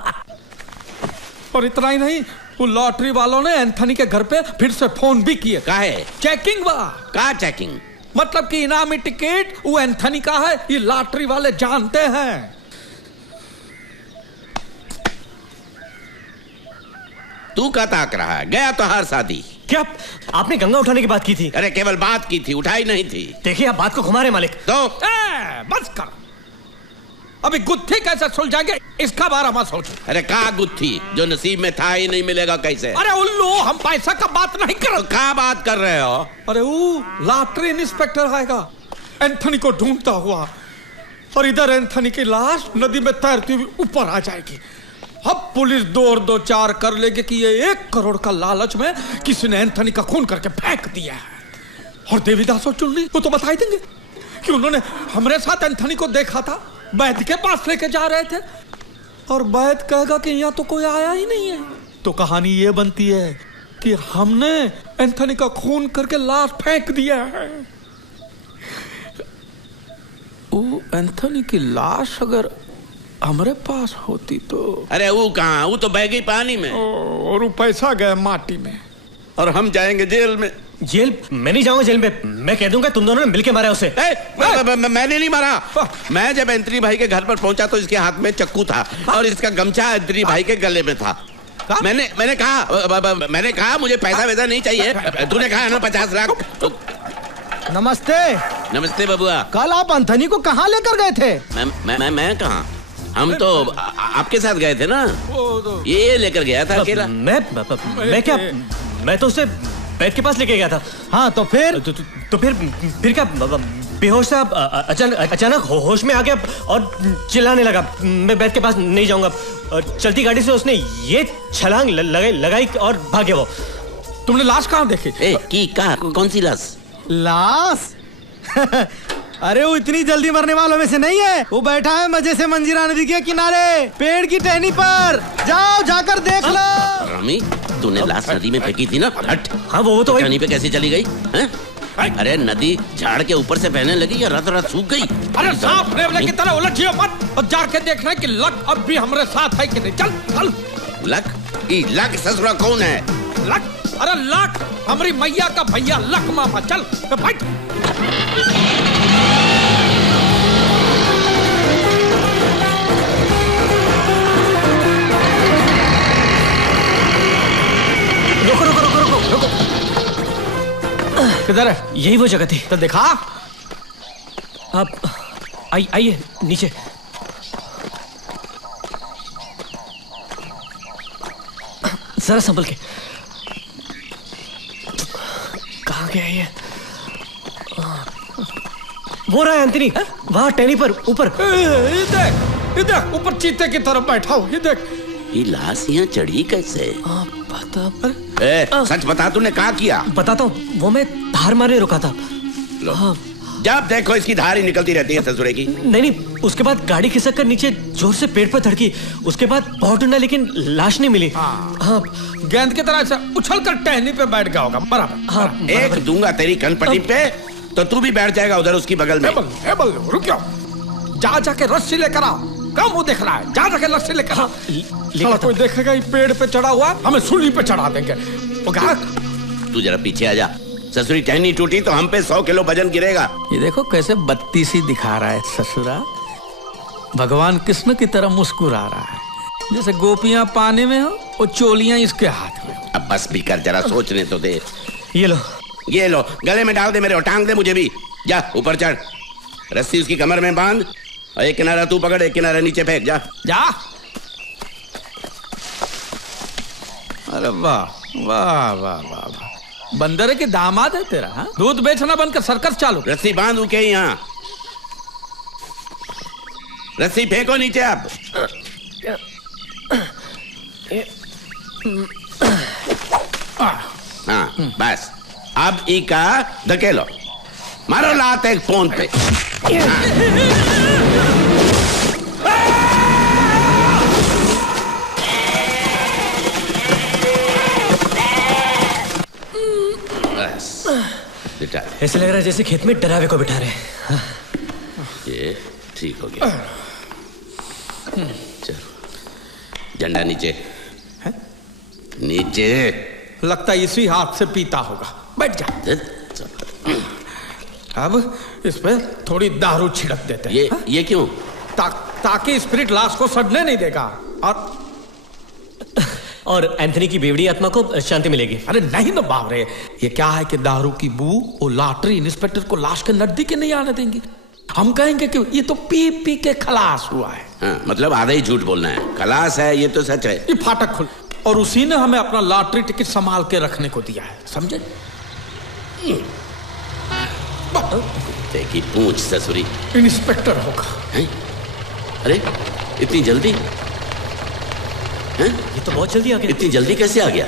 और इतना ही नहीं, वो लॉटरी वालों ने एंथनी के घर पे फिर से फोन भी किए। काहे? चेकिंग का चेकिंग? मतलब कि इनामी टिकट वो एंथनी का है, ये लॉटरी वाले जानते हैं। तू का ताक रहा है? गया तो हर शादी। क्या आपने गंगा उठाने की बात की थी? अरे केवल बात की थी, उठाई नहीं थी। देखिए आप बात को घुमा रहे मालिक। तो बस कर, अभी गुत्थी कैसे सुलझाएंगे इसका बारे में सोचो। अरे का गुत्थी? जो नसीब में था ही नहीं मिलेगा कैसे? अरे उल्लू, हम पैसा का बात नहीं कर रहे। का बात कर रहे हो? अरे वो लॉटरी इंस्पेक्टर आएगा एंथनी को ढूंढता हुआ, और इधर एंथनी की लाश नदी में तैरती हुई ऊपर आ जाएगी। अब पुलिस 2-4 कर लेगी कि ये 1 करोड़ का लालच में किसी ने एंथनी का खून करके फेंक दिया है। और देवीदास और चुन्नी वो तो बता ही देंगे कि उन्होंने हमारे साथ एंथनी को देखा था, वैद्य के पास लेके जा रहे थे, और वैद्य कहेगा कि यहाँ तो कोई आया ही नहीं है। तो कहानी ये बनती है कि हमने एंथनी का खून करके लाश फेंक दिया है। वो एंथनी की लाश अगर हमारे पास होती तो। अरे वो कहाँ? वो तो बह गई पानी में। और वो पैसा गया माटी में, और हम जाएंगे जेल में। जेल? मैं नहीं जाऊंगा जेल में। मैं कह दूंगा तुम दोनों ने मिलके मारा उसे। मैंने नहीं मारा। मैं जब एंथनी भाई के घर पर पहुंचा तो इसके हाथ में चाकू था और इसका गमछा एंथनी भाई के गले में था। मैंने कहा मुझे पैसा वैसा नहीं चाहिए। तूने कहा ना 50 लाख। नमस्ते बबुआ। कल आप एंथनी को कहाँ लेकर गए थे? मैं कहाँ? हम तो आपके साथ गए थे ना। ये लेकर गया था अकेला। मैं क्या? मैं तो उसे वैद्य के पास लेके गया था। हाँ तो फिर? तो फिर क्या? बेहोश था, अचानक होश में आ गया और चिल्लाने लगा। मैं वैद्य के पास नहीं जाऊंगा। चलती गाड़ी से उसने ये छलांग लगाई और भागे वो। तुमने लाश कहाँ देखी? कौन सी लाश? अरे वो इतनी जल्दी मरने वालों में से नहीं है। वो बैठा है मजे से मंजीरा नदी के किनारे पेड़ की टहनी पर। जाओ जाकर देख लो। रामी, तूने लाश नदी में फेंकी थी ना? हट। हाँ वो तो टहनी पे कैसे चली गई? अरे नदी झाड़ के ऊपर से बहने लगी या रात सूख गई? अरे सांप रेवले की तरह उलझियो मत और जाके देखना कि लक अब भी हमारे साथ है कि नहीं। चल। लक ससुरा कौन है? लक? अरे लक हमारी मैया का भैया लक मामा। चल भाई। रुको। किधर है? यही वो जगह थी। तो दिखा। आप आइए नीचे। जरा संभल के। कहाँ गया ये? वो रहा है एंथनी, वहाँ टहनी पर ऊपर। देख ऊपर चीते की तरफ बैठा हो। ये देख। ये लाश यहाँ चढ़ी कैसे? सच बता, तूने क्या किया? बताता हूँ। वो मैं धार मारने रुका था। हाँ। जब देखो इसकी धार ही निकलती रहती है ससुरे की। नहीं, उसके बाद गाड़ी खिसक कर नीचे जोर से पेड़ पर धड़की। उसके बाद बहुत ढूंढा लेकिन लाश नहीं मिली। हाँ। गेंद की तरह से उछल कर टहनी पे बैठ गया होगा। बराबर। हाँ, एक दूंगा तेरी कनपट्टी पे तो तू भी बैठ जाएगा उधर उसकी बगल में। रुक जाओ। जाके रस्सी लेकर आओ। क्या मुंह देख रहा है? जा जाके लस्सी लेकर आ। साला कोई देखेगा ये पेड़ पे चढ़ा हुआ, हमें सूली पे चढ़ा देंगे। तू जरा पीछे आ जा। ससुरी टहनी टूटी तो हम पे 100 किलो वजन गिरेगा। ये देखो कैसे बत्तीसी दिखा रहा है ससुरा। भगवान कृष्ण की तरह मुस्कुरा रहा है, जैसे गोपियां पानी में हो और चोलियां इसके हाथ में। अब बस भी कर, जरा सोचने तो दे। ये लो, ये लो, गले में डाल दे मेरे और टांग दे मुझे भी। जा ऊपर चढ़, रस्सी उसकी कमर में बांध और एक किनारा तू पकड़, एक किनारा नीचे फेंक। जा जा। अरे वाह वाह वाह वाह, बंदर के दामाद है तेरा। हाँ? दूध बेचना बंद कर, सर्कस चालू। रस्सी बांध उके यहाँ, रस्सी फेंको नीचे। अब हाँ बस, अब ई का धकेलो, मारो लात एक फोन पे। बस बिठा। ऐसे लग रहा है जैसे खेत में डरावे को बिठा रहे हैं। हाँ। ये ठीक हो गया। चलो झंडा नीचे है? नीचे। लगता है इसी हाथ से पीता होगा। बैठ जा। अब इस पे थोड़ी दारू छिड़क देते हैं। ये क्यों? ताकि स्पिरिट लाश को सड़ने नहीं देगा और एंथनी की बेवड़ी आत्मा को शांति मिलेगी। अरे नहीं ना बावरे, ये क्या है कि दारू की बू और लॉटरी इंस्पेक्टर को लाश के नजदीक नहीं आने देंगे। हम कहेंगे कि ये तो पी पी के खलास हुआ है। हाँ, मतलब आधा ही झूठ बोलना है। खलास है ये तो सच है। ये फाटक खुल, और उसी ने हमें अपना लॉटरी टिकट संभाल के रखने को दिया है, समझे? देखी पूछ ससुरी। इंस्पेक्टर होगा। है? अरे इतनी जल्दी? है? ये तो बहुत जल्दी आ गया। इतनी जल्दी कैसे आ गया?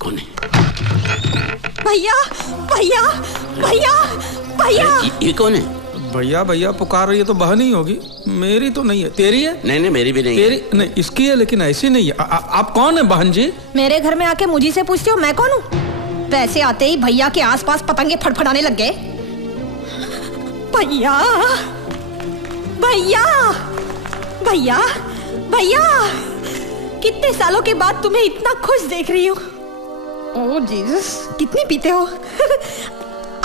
कौन है? भैया भैया भैया भैया। ये कौन है? भैया भैया पुकार रही है तो बहन ही होगी, मेरी तो नहीं है। तेरी है? नहीं मेरी भी नहीं तेरी है। नहीं इसकी है, लेकिन ऐसी नहीं है। आप कौन है बहन जी? मेरे घर में आके मुझी से पूछते हो मैं कौन हूँ? पैसे आते ही भैया के आसपास पतंगे फड़फड़ाने लग गए। भैया भैया भैया भैया, कितने सालों के बाद तुम्हें इतना खुश देख रही हूँ। ओह जीसस, कितनी पीते हो?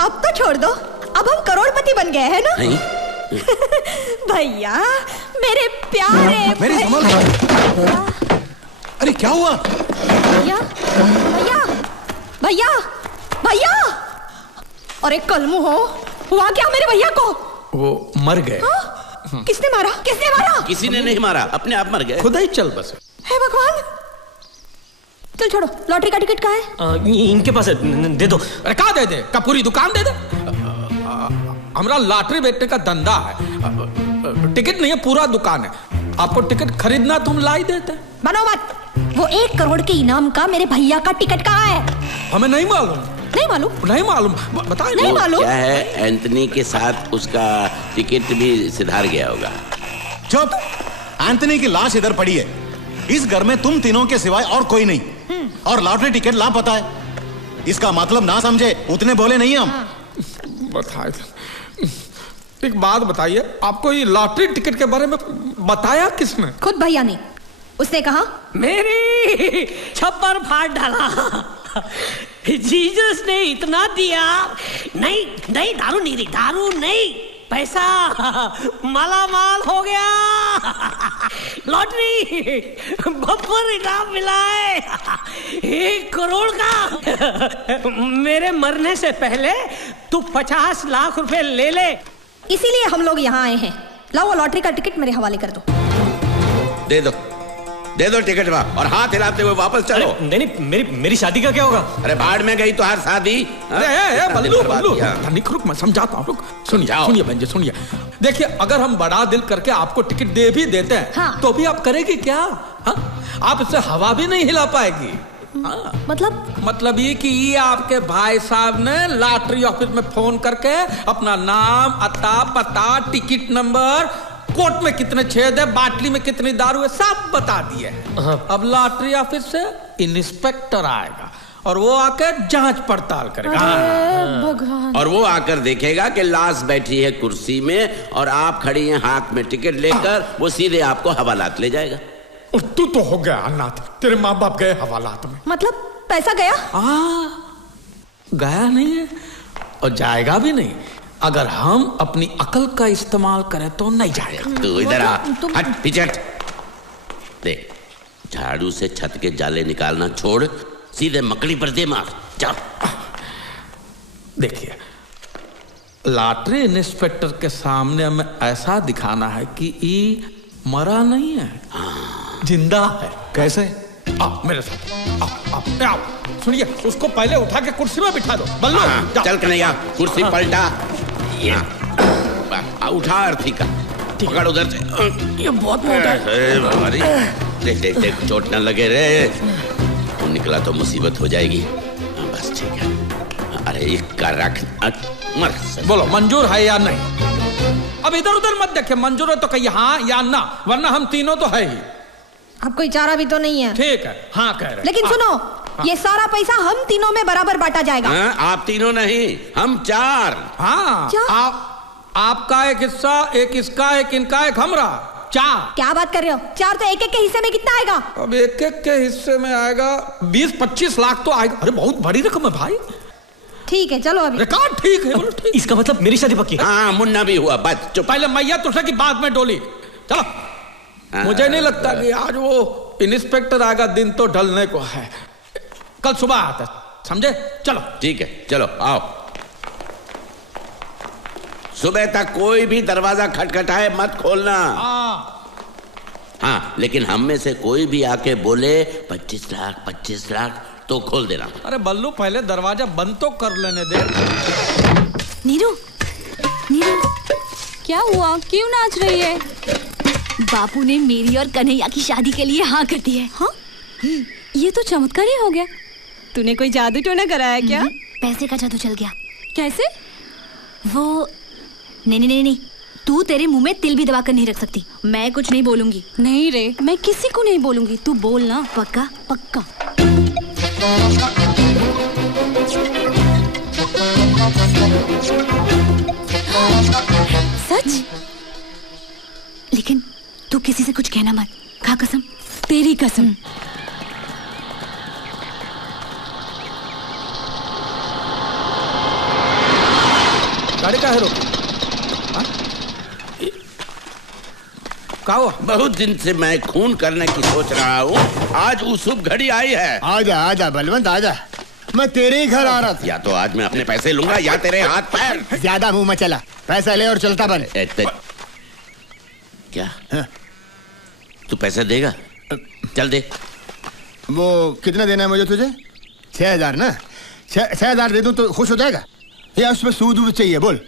अब तो छोड़ दो, अब हम करोड़पति बन गए हैं ना? भैया मेरे प्यारे मेरी संभाल। अरे क्या हुआ? भैया भैया भैया भैया, और एक कलमू हो, हुआ क्या मेरे भैया को? वो मर गए। किसने मारा? किसने मारा? किसी ने नहीं मारा, अपने आप मर गए। खुदा ही चल बस। हे भगवान, चल छोड़ो, लॉटरी का टिकट कहाँ है? इनके पास है, दे दो। अरे कहाँ दे दे? का पूरी दुकान दे दे? हमारा लॉटरी बेचने का धंधा है, टिकट नहीं है, पूरा दुकान है। आपको टिकट खरीदना तुम लाई देते। बनो मत। वो 1 करोड़ के इनाम का मेरे भैया का टिकट कहाँ है? हमें नहीं मालूम। नहीं मालूम? नहीं मालूम, बताइए। नहीं मालूम। क्या है, एंथनी के साथ उसका टिकट भी सिधार गया होगा। चुप। एंथनी की लाश इधर पड़ी है, इस घर में तुम तीनों के सिवाय और कोई नहीं, और लॉटरी टिकट लापता है। इसका मतलब ना समझे, उतने बोले नहीं हम। बताए, एक बात बताइए, आपको ये लॉटरी टिकट के बारे में बताया किसने? खुद भैया ने। उसने कहा मेरी छप्पर फाड़ डाला, जीसस ने इतना दिया। नहीं नहीं, दारू नहीं दी, दारू नहीं, पैसा माला माल हो गया। लॉटरी बम्पर इनाम मिला है 1 करोड़ का। मेरे मरने से पहले तू 50 लाख रुपए ले ले। इसीलिए हम लोग यहाँ आए हैं। लाओ वो लॉटरी का टिकट मेरे हवाले कर दो। दे दो टिकट वहाँ, और हाथ हिलाते हुए वापस चलो। नहीं, मेरी शादी का क्या होगा? अरे बाढ़ में गई तो हर शादी। बल्लू रुक, मैं समझाता हूँ। सुनिए बहन जी, सुनिए। देखिए, अगर हम बड़ा दिल करके आपको टिकट दे भी देते हैं, हाँ। तो भी आप करेगी क्या? हाँ? आप इससे हवा भी नहीं हिला पाएगी। हाँ। मतलब ये कि ये आपके भाई साहब ने लॉटरी ऑफिस में फोन करके अपना नाम, पता, टिकट नंबर, कोट में कितने छेद है, बाटली में कितनी दारू है, सब बता दिए। अब लॉटरी ऑफिस से इंस्पेक्टर आएगा और वो आकर जांच पड़ताल करेगा। भगवान। और वो आकर देखेगा कि लाश बैठी है कुर्सी में और आप खड़ी हैं हाथ में टिकट लेकर, वो सीधे आपको हवालात ले जाएगा। और तू तो हो गया अनाथ, तेरे माँ बाप गए हवालात में। मतलब पैसा गया? गया नहीं है और जाएगा भी नहीं। अगर हम अपनी अकल का इस्तेमाल करें तो नहीं जाएगा। तू इधर आ, हट पीछे हट। देख, झाड़ू से छत के जाले निकालना छोड़, सीधे मकड़ी पर दे मार। जा। देखिए, लॉटरी इंस्पेक्टर के सामने हमें ऐसा दिखाना है कि ये मरा नहीं है, जिंदा है। कैसे? आओ मेरे साथ, आओ। सुनिए, उसको पहले उठा के कुर्सी में बिठा दो। बल्लू चल कन्हैया, कुर्सी पलटा। उठा अर्थी का, पकड़ उधर से। ये बहुत मोटा है। देख देख चोट न लगे रे। वो निकला तो मुसीबत हो जाएगी। बस ठीक है। अरे इसका रख मर। बोलो मंजूर है या नहीं? अब इधर उधर मत देखे, मंजूर है तो कहिए हाँ या ना, वरना हम तीनों तो है ही। अब कोई चारा भी तो नहीं है। ठीक है, हाँ कह रहे। लेकिन सुनो, ये सारा पैसा हम तीनों में बराबर बांटा जाएगा। आप तीनों नहीं, हम चार। हाँ, आपका एक हिस्सा, एक इसका, एक इनका, एक हमरा। चार। क्या बात कर रहे हो? चार तो एक एक के हिस्से में कितना आएगा? अब एक एक के हिस्से में आएगा 20-25 लाख तो आएगा। अरे बहुत बड़ी रकम है भाई। ठीक है, चलो अभी। रिकॉर्ड ठीक है। बोलो ठीक। इसका मतलब मेरी शादी पक्की है? हाँ, मुन्ना भी हुआ। बस चुप। पहले मैया तुझे की बाद में डोली। चलो। मुझे नहीं लगता कि आज वो इंस्पेक्टर आएगा, दिन तो ढलने को है। कल सुबह आता, समझे? चलो। ठीक है, चलो आओ। सुबह तक कोई भी दरवाजा खटखटाए मत खोलना। हाँ, लेकिन हम में से कोई भी आके बोले 25 लाख तो खोल देना। अरे बल्लू, पहले दरवाजा बंद तो कर लेने दे। नीरू, क्या हुआ? क्यों नाच रही है? बापू ने मेरी और कन्हैया की शादी के लिए हाँ कर दी है। हाँ? ये तो चमत्कार ही हो गया। तूने कोई जादू टोना कराया क्या? पैसे का जादू चल गया। कैसे? वो नहीं, तू तेरे मुंह में तिल भी दबा कर नहीं रख सकती। मैं कुछ नहीं बोलूंगी। नहीं रे, मैं किसी को नहीं बोलूंगी। तू बोल ना। पक्का? पक्का। सच? लेकिन तू किसी से कुछ कहना मत। खा कसम। तेरी कसम। गाड़ी का है रोकी? क्या हुआ? बहुत दिन से मैं खून करने की सोच रहा हूँ, आज वो शुभ घड़ी आई है। आजा बलवंत आजा, मैं तेरे ही घर आ रहा था। या तो आज मैं अपने पैसे लूंगा या तेरे हाथ पैर। ज्यादा मुंह में चला, पैसा ले और चलता बन। क्या? हाँ? तू पैसा देगा? चल दे। वो कितना देना है मुझे तुझे? 6,000 ना? 6,000 दे दूं तो खुश हो जाएगा या उसमें सूद चाहिए? बोल।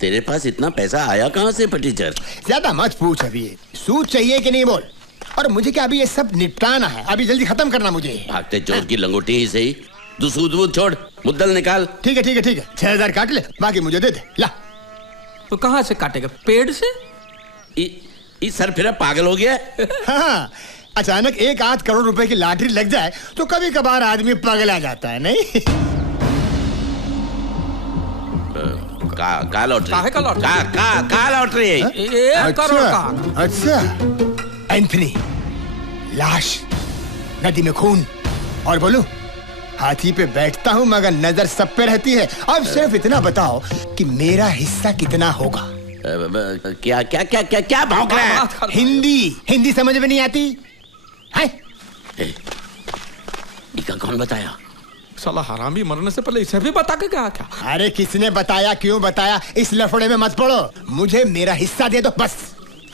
तेरे पास इतना पैसा आया कहाँ से फटीचर? ज्यादा मत पूछ। अभी सूद चाहिए कि नहीं बोल। और मुझे क्या अभी ये सब निपटाना है, अभी जल्दी खत्म करना मुझे। भागते चोर की लंगोटी ही सही। तू सूद वूद छोड़, मुद्दल निकाल। ठीक है 6,000 काट ले, बाकी मुझे दे दे। ला। तो कहाँ से काटेगा? पेड़ से? इस सर फिर पागल हो गया। हाँ, अचानक 1-8 करोड़ रुपए की लॉटरी लग जाए तो कभी कभार आदमी पागल आ जाता है, नहीं? का लॉटरी? का लॉटरी? का लॉटरी? 1 करोड़ का। अच्छा, एंथनी, लाश, नदी में खून, और बोलूं, हाथी पे बैठता हूँ मगर नजर सब पे रहती है। अब सिर्फ इतना बताओ कि मेरा हिस्सा कितना होगा? क्या भौंक रहा है? हिंदी समझ में नहीं आती है? इका कौन बताया? साला हरामी, मरने से पहले इसे भी बता के क्या? अरे किसने बताया, क्यों बताया, इस लफड़े में मत पड़ो। मुझे मेरा हिस्सा दे दो बस।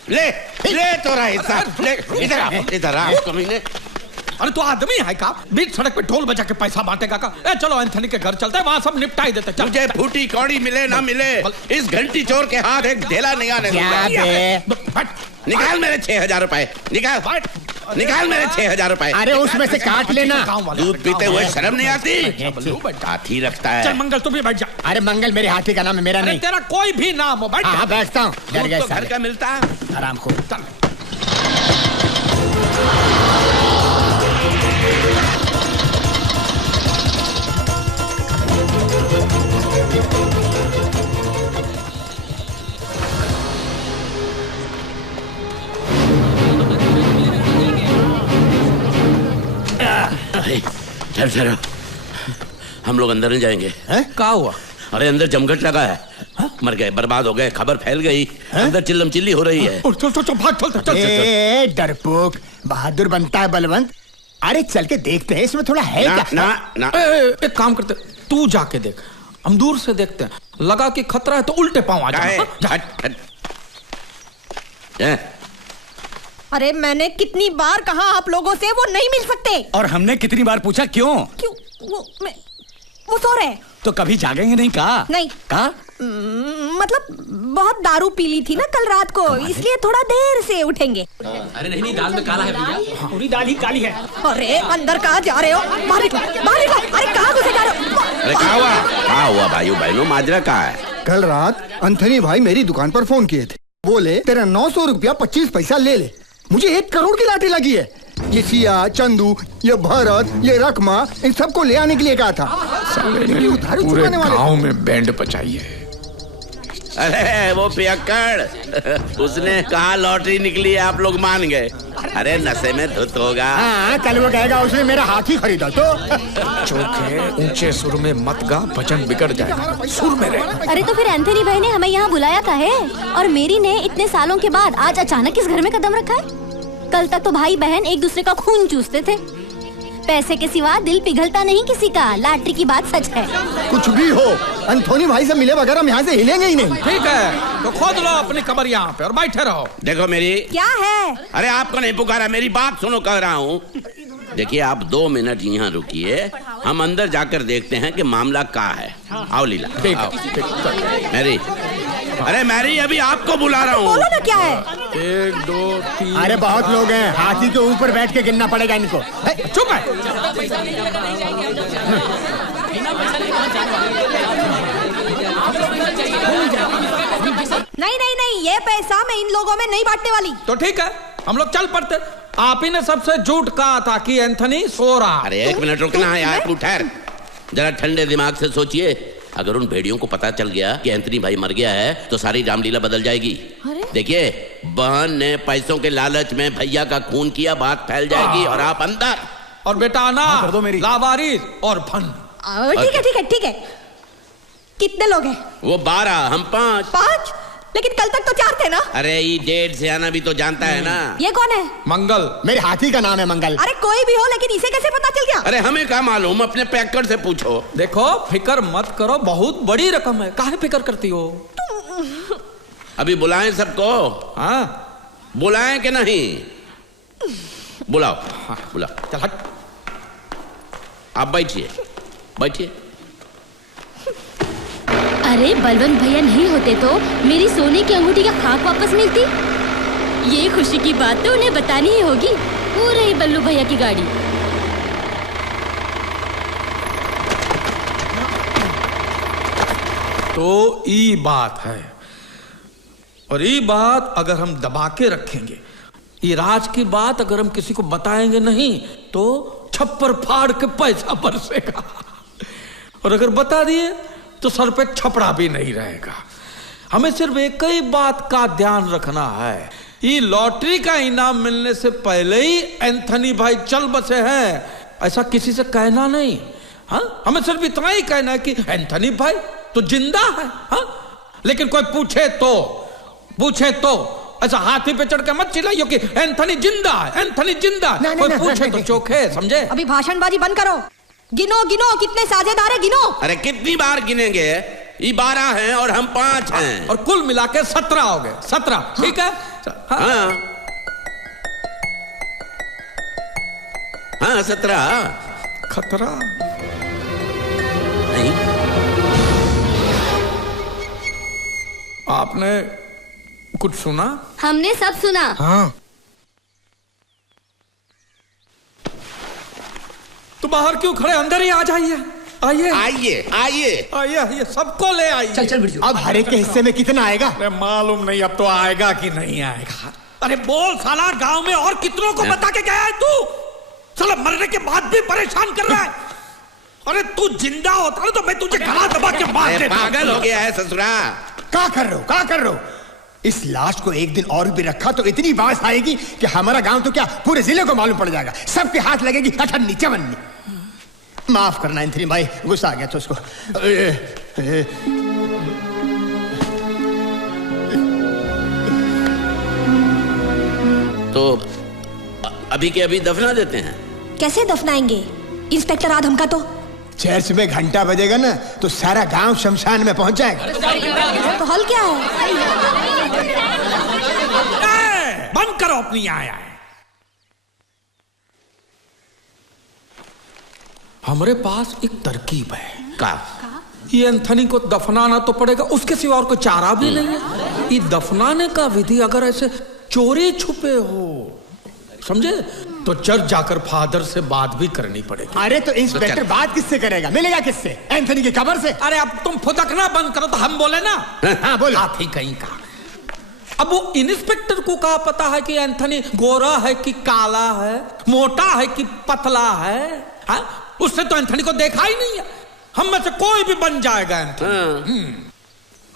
ले तोरा हिस्सा। इधर आ कमीने। अरे तो आदमी है का? बीच सड़क पे ढोल बजा के पैसा बांटेगा का? चलो एंथनी के घर चलते हैं, वहाँ सब निपटा ही देते। मुझे फूटी कौड़ी मिले ना मिले, इस घंटी चोर के हाथ एक ढेला नहीं आने दूंगा। निकाल मेरे 6,000 रुपए। निकाल मेरे 6,000 रुपए। अरे उसमें से काट लेना। दूध पीते हुए शर्म नहीं आती? हाथी रखता है। चल मंगल, तू भी बैठ जा। अरे मंगल मेरे हाथी का नाम है, मेरा नहीं। तेरा कोई भी नाम हो, बैठ। हाँ, बैठता हूँ। घर का मिलता है आराम को। चल चलो, हम लोग अंदर नहीं जाएंगे। क्या हुआ? अरे अंदर जमघट लगा है। मर गए, बर्बाद हो गए, खबर फैल गई, अंदर चिल्लम चिल्ली हो रही है। चल चल चल भाग, चल। डरपोक बहादुर बनता है बलवंत। अरे चल के देखते हैं इसमें थोड़ा है क्या? ना। एक काम करते, तू जाके देख, हम दूर से देखते हैं, लगा कि खतरा है तो उल्टे पांव आ जाए। अरे मैंने कितनी बार कहा आप लोगों से वो नहीं मिल सकते। और हमने कितनी बार पूछा क्यों? वो सो रहे। तो कभी जागेंगे नहीं? कहा नहीं। कहा मतलब बहुत दारू पी ली थी ना कल रात को, इसलिए थोड़ा देर से उठेंगे। अरे नहीं, दाल में काला है भैया, पूरी दाल ही काली है। अरे अंदर कहाँ जा रहे हो? बाहर निकलो। अरे कहाँ घुसे जा रहे हो? अरे क्या हुआ भाइयों बहनों, माजरा कहाँ है? कल रात एंथनी भाई मेरी दुकान पर फोन किए थे, बोले तेरा 900 रुपया 25 पैसा ले ले। मुझे 1 करोड़ की लाठी लगी है। ये सिया, चंदू, ये भरत, ये रकमा, इन सबको ले आने के लिए कहा था। पूरे गांव में बैंड बजाइए। अरे वो पियक्कड़, उसने कहा लॉटरी निकली है, आप लोग मान गए। अरे नशे में धुत होगा। हाँ, कल वो कहेगा उसने मेरा हाथी खरीदा तो। चौके ऊंचे सुर में मत गा, भजन बिगड़ जाएगा, सुर में रह। अरे तो फिर एंथनी भाई ने हमें यहाँ बुलाया था है, और मेरी ने इतने सालों के बाद आज अचानक इस घर में कदम रखा है। कल तक तो भाई बहन एक दूसरे का खून चूसते थे। पैसे के सिवा दिल पिघलता नहीं किसी का, लॉटरी की बात सच है। कुछ भी हो, एंथोनी भाई से मिले बगैर हम यहाँ से हिलेंगे ही नहीं। ठीक है, तो खोद लो अपनी कब्र यहाँ पे और बैठे रहो। देखो मेरी। क्या है? अरे आपको नहीं पुकारा, मेरी बात सुनो, कह रहा हूँ। देखिए आप 2 मिनट यहाँ रुकिए, हम अंदर जाकर देखते हैं कि मामला क्या है। आओ लीला। ठीक है। मैरी, अरे मैरी अभी आपको बुला रहा हूँ। बोलो ना क्या है? 1 2 3। अरे बहुत लोग हैं, हाथी के ऊपर बैठ के गिनना पड़ेगा इनको। चुप है। नहीं, ये पैसा मैं इन लोगों में नहीं बांटने वाली। तो ठीक है, हम लोग चल पड़ते। आप ही ने सबसे झूठ कहा था कि एंथनी सो रहा। अरे 1 मिनट रुकना है यार, तू ठहर जरा, ठंडे दिमाग से सोचिए। अगर उन भेड़ियों को पता चल गया कि एंथनी भाई मर गया है तो सारी रामलीला बदल जाएगी। देखिए, बहन ने पैसों के लालच में भैया का खून किया, बात फैल जाएगी और आप अंदर। और बेटा ना कर दो मेरी लावारिस और फन। ठीक है। कितने लोग हैं? वो 12, हम 5। लेकिन कल तक तो 4 थे ना? अरे ये 1.5 से आना भी तो जानता है ना। ये कौन है? मंगल। मेरे हाथी का नाम है मंगल। अरे कोई भी हो, लेकिन इसे कैसे पता चल गया? अरे हमें क्या मालूम, अपने पैकर से पूछो। देखो फिक्र मत करो, बहुत बड़ी रकम है, काहे फिक्र करती हो? अभी बुलाएं सबको? हाँ बुलाएं कि नहीं? बुलाओ। हाँ बुलाओ। चल हट। आप बैठिए। अरे बलवंत भैया नहीं होते तो मेरी सोने की अंगूठी का खाक वापस मिलती। ये खुशी की बात तो उन्हें बतानी ही होगी। वो रही बल्लू भैया की गाड़ी। तो ये बात है, और ये बात अगर हम दबा के रखेंगे, ये राज की बात अगर हम किसी को बताएंगे नहीं तो छप्पर फाड़ के पैसा बरसेगा, और अगर बता दिए तो सर पे छपड़ा भी नहीं रहेगा। हमें सिर्फ एक ही बात का ध्यान रखना है, ये लॉटरी का इनाम मिलने से पहले ही एंथनी भाई चल बसे हैं, ऐसा किसी से कहना नहीं। हाँ, हमें सिर्फ इतना ही कहना है कि एंथनी भाई तो जिंदा है। हाँ, लेकिन कोई पूछे तो ऐसा हाथी पे चढ़ के मत चिल्लाइयो कि एंथनी जिंदा है। कोई पूछे तो चोखे, समझे? अभी भाषणबाजी बंद करो। गिनो कितने साझेदार है, गिनो। अरे कितनी बार गिनेंगे? ये 12 हैं और हम 5 हैं, और कुल मिला के 17 हो गए। 17 ठीक है। हाँ 17। खतरा नहीं। आपने कुछ सुना? हमने सब सुना। हाँ। तो बाहर क्यों खड़े, अंदर ही आ जाइए। आइए, सबको ले आइए। चल बिरजू। अब हर एक के हिस्से में कितना आएगा? अरे मालूम नहीं अब तो आएगा कि नहीं आएगा। अरे बोल साला, गांव में और कितनों को बता के गया है तू? साला मरने के बाद भी परेशान कर रहा है। अरे तू जिंदा होता है तो मैं तुझे गला दबा के मार देता। पागल हो गया है ससुरा। क्या कर रहे हो? इस लाश को एक दिन और भी रखा तो इतनी बास आएगी कि हमारा गांव तो क्या पूरे जिले को मालूम पड़ जाएगा। सबके हाथ लगेगी अठन्नी चवन्नी। माफ करना एंथनी भाई, गुस्सा आ गया तो उसको। तो अभी के अभी दफना देते हैं। कैसे दफनाएंगे इंस्पेक्टर आदम का? तो चर्च में घंटा बजेगा ना तो सारा गांव शमशान में पहुंच जाएगा। तो हल क्या है? बंद करो अपनी आया है। हमारे पास एक तरकीब है। का ये एंथनी को दफनाना तो पड़ेगा, उसके सिवा और कोई चारा भी नहीं है। ये दफनाने का विधि अगर ऐसे चोरी छुपे हो, समझे, तो चर्च जाकर फादर से बात भी करनी पड़ेगी। अरे तो इंस्पेक्टर बात किससे करेगा? मिलेगा किससे? एंथनी की कब्र से। अरे अब तुम फुदकना बंद करो तो हम बोले ना। हाँ बोलो। आप ही कहीं का। अब वो इंस्पेक्टर को क्या पता है कि एंथनी गोरा है कि काला है, मोटा है कि पतला है? हाँ? उसने तो एंथनी को देखा ही नहीं है। हम में से कोई भी बन जाएगा एंथनी।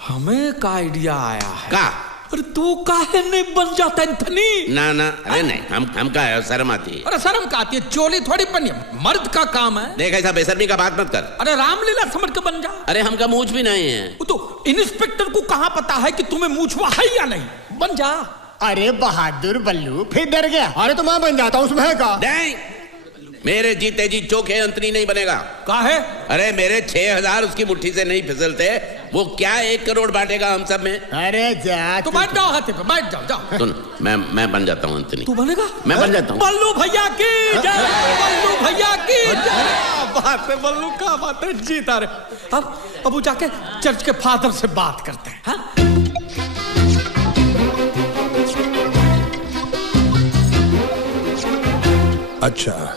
हमें का आइडिया आया है। का? अरे तू काहे नहीं बन जाता एंथनी? ना ना, अरे नहीं, हम का है, शर्म आती है। अरे शर्म का आती है? चोली थोड़ी बनी, मर्द का काम है। देख ऐसा बेशर्मी का बात मत कर। अरे रामलीला समझ के बन जा। अरे हमका मूछ भी नहीं है। तो इंस्पेक्टर को कहाँ पता है कि तुम्हें मूछवा है या नहीं? बन जा। अरे बहादुर बल्लू फिर डर गया। अरे तो मैं बन जाता हूँ उसमें का। नहीं, मेरे जीते जी चोखे अंतरी नहीं बनेगा। काहे? अरे मेरे 6000 उसकी मुट्ठी से नहीं फिसलते। वो क्या 1 करोड़ बांटेगा हम सब में? अरे जा तो बैठ जाओ, हाथी पे बैठ जाओ, जाओ। सुन, मैं बन जाता हूँ अंतरी। तू बनेगा? मैं बन जाता हूँ। बल्लू भैया की जय, बल्लू भैया की जय। बात है बल्लू, का बात है, जीता रे। अब वो जाके चर्च के फादर से बात करते हैं। हाँ? अच्छा,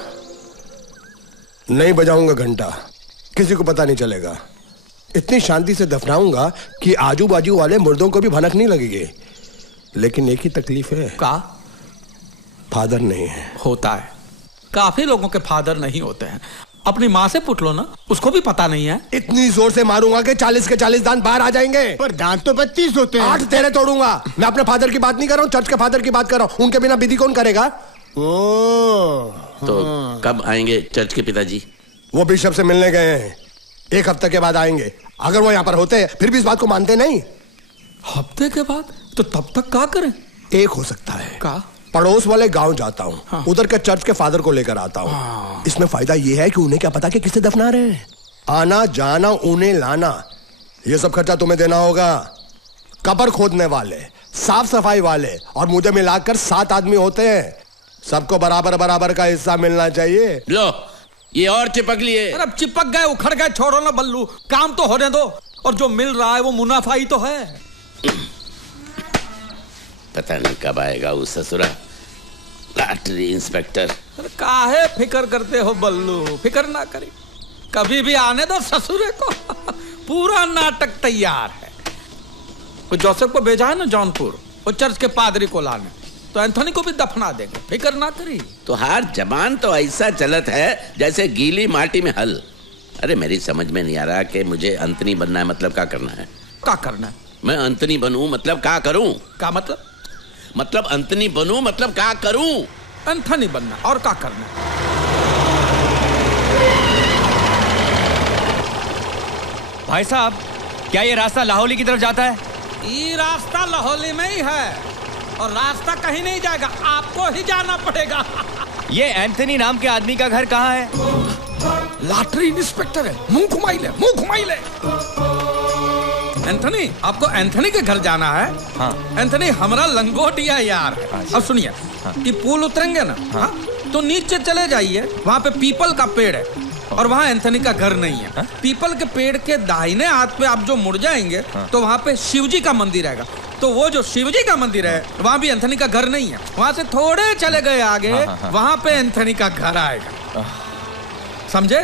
नहीं बजाऊंगा घंटा, किसी को पता नहीं चलेगा। इतनी शांति से दफनाऊंगा कि आजू बाजू वाले मुर्दों को भी भनक नहीं लगेगी। लेकिन एक ही तकलीफ है। का? फादर नहीं है। होता है, काफी लोगों के फादर नहीं होते हैं। अपनी माँ से पूछ लो ना, उसको भी पता नहीं है। इतनी जोर से मारूंगा कि 40 के 40 दांत बाहर आ जाएंगे। पर दांत तो 32 होते हैं। 8 तेरे तोड़ूंगा। मैं अपने फादर की बात नहीं कर रहा हूँ, चर्च के फादर की बात कर रहा हूँ। उनके बिना विधि कौन करेगा? तो कब आएंगे चर्च के पिताजी? वो बिशप से मिलने गए हैं, 1 हफ्ते के बाद आएंगे। अगर वो यहाँ पर होते फिर भी इस बात को मानते नहीं। हफ्ते के बाद? तो तब तक क्या करें? एक हो सकता है, का? पड़ोस वाले गांव जाता हूँ। हाँ। उधर के चर्च के फादर को लेकर आता हूँ। हाँ। इसमें फायदा ये है कि उन्हें क्या पता कि किसे दफना रहे हैं। आना जाना, उन्हें लाना, ये सब खर्चा तुम्हें देना होगा। कब्र खोदने वाले, साफ सफाई वाले और मुझे मिलाकर 7 आदमी होते हैं। सबको बराबर बराबर का हिस्सा मिलना चाहिए। लो, ये और चिपक लिए। अरे अब चिपक गए, उखड़ गए, छोड़ो ना बल्लू, काम तो होने दो। और जो मिल रहा है वो मुनाफा ही तो है। पता नहीं कब आएगा वो ससुरा लॉटरी इंस्पेक्टर। अरे काहे फिक्र करते हो बल्लू? फिक्र ना करें, कभी भी आने दो ससुरे को। पूरा नाटक तैयार है। वो जोसेफ को भेजा है ना जौनपुर, वो चर्च के पादरी को लाने, तो एंथोनी को भी दफना देंगे, फिक्र ना करी। तो हर जबान तो ऐसा चलत है जैसे गीली माटी में हल। अरे मेरी समझ में नहीं आ रहा कि मुझे अंतनी बनना है, मतलब क्या करना है? क्या करना है? मैं अंतनी बनूं मतलब क्या करूं? क्या मतलब? मतलब अंतनी बनूं मतलब क्या करूं? एंथनी बनना, और क्या करना है? भाई साहब, क्या ये रास्ता लाहौली की तरफ जाता है? ये रास्ता लाहौली में ही है और रास्ता कहीं नहीं जाएगा, आपको ही जाना पड़ेगा। ये एंथनी नाम के आदमी का घर कहाँ है? लॉटरी इंस्पेक्टर है, मुंह घुमाई ले, मुंह घुमाई ले। एंथनी, आपको एंथनी के घर जाना है? हाँ। एंथनी हमारा लंगोटिया यार है। हाँ। अब सुनिए, हाँ। ये पुल उतरेंगे ना, हाँ। तो नीचे चले जाइए, वहाँ पे पीपल का पेड़ है और वहाँ एंथनी का घर नहीं है। हाँ? पीपल के पेड़ के दाहिने हाथ पे आप जो मुड़ जाएंगे, हाँ। तो वहाँ पे शिवजी का मंदिर आएगा। तो वो जो शिवजी का मंदिर है वहाँ भी एंथनी का घर नहीं है। वहाँ से थोड़े चले गए आगे, हाँ, हाँ। वहाँ पे एंथनी का घर आएगा। समझे?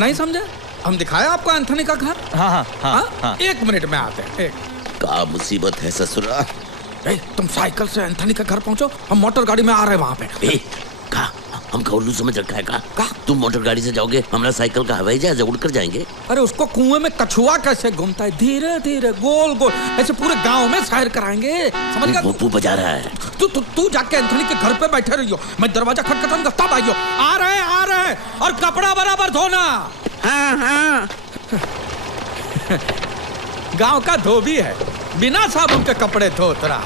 नहीं समझे? हम दिखाया आपको एंथनी का घर। हाँ, हाँ, हाँ, हाँ। 1 मिनट में आते हैं। क्या मुसीबत है ससुरा? तुम साइकिल से एंथनी का घर पहुंचो, हम मोटर गाड़ी में आ रहे हैं वहाँ पे। कहा हमका उल्लू समझ रखा है का? तुम मोटर गाड़ी से जाओगे, हमारा साइकिल का हवाई जहाज उड़कर जाएंगे। अरे उसको कुएं में कछुआ कैसे घूमता है, धीरे धीरे गोल गोल ऐसे पूरे गांव में सैर कराएंगे, समझ गया? वो बजा रहा है। तू जाके एंथनी के घर पे बैठे रहियो, मैं दरवाजा खटखटाऊंगा तब आइयो। आ रहे हैं और कपड़ा बराबर धोना। हाँ। गांव का धोबी है, बिना साबुन के कपड़े धो तरा।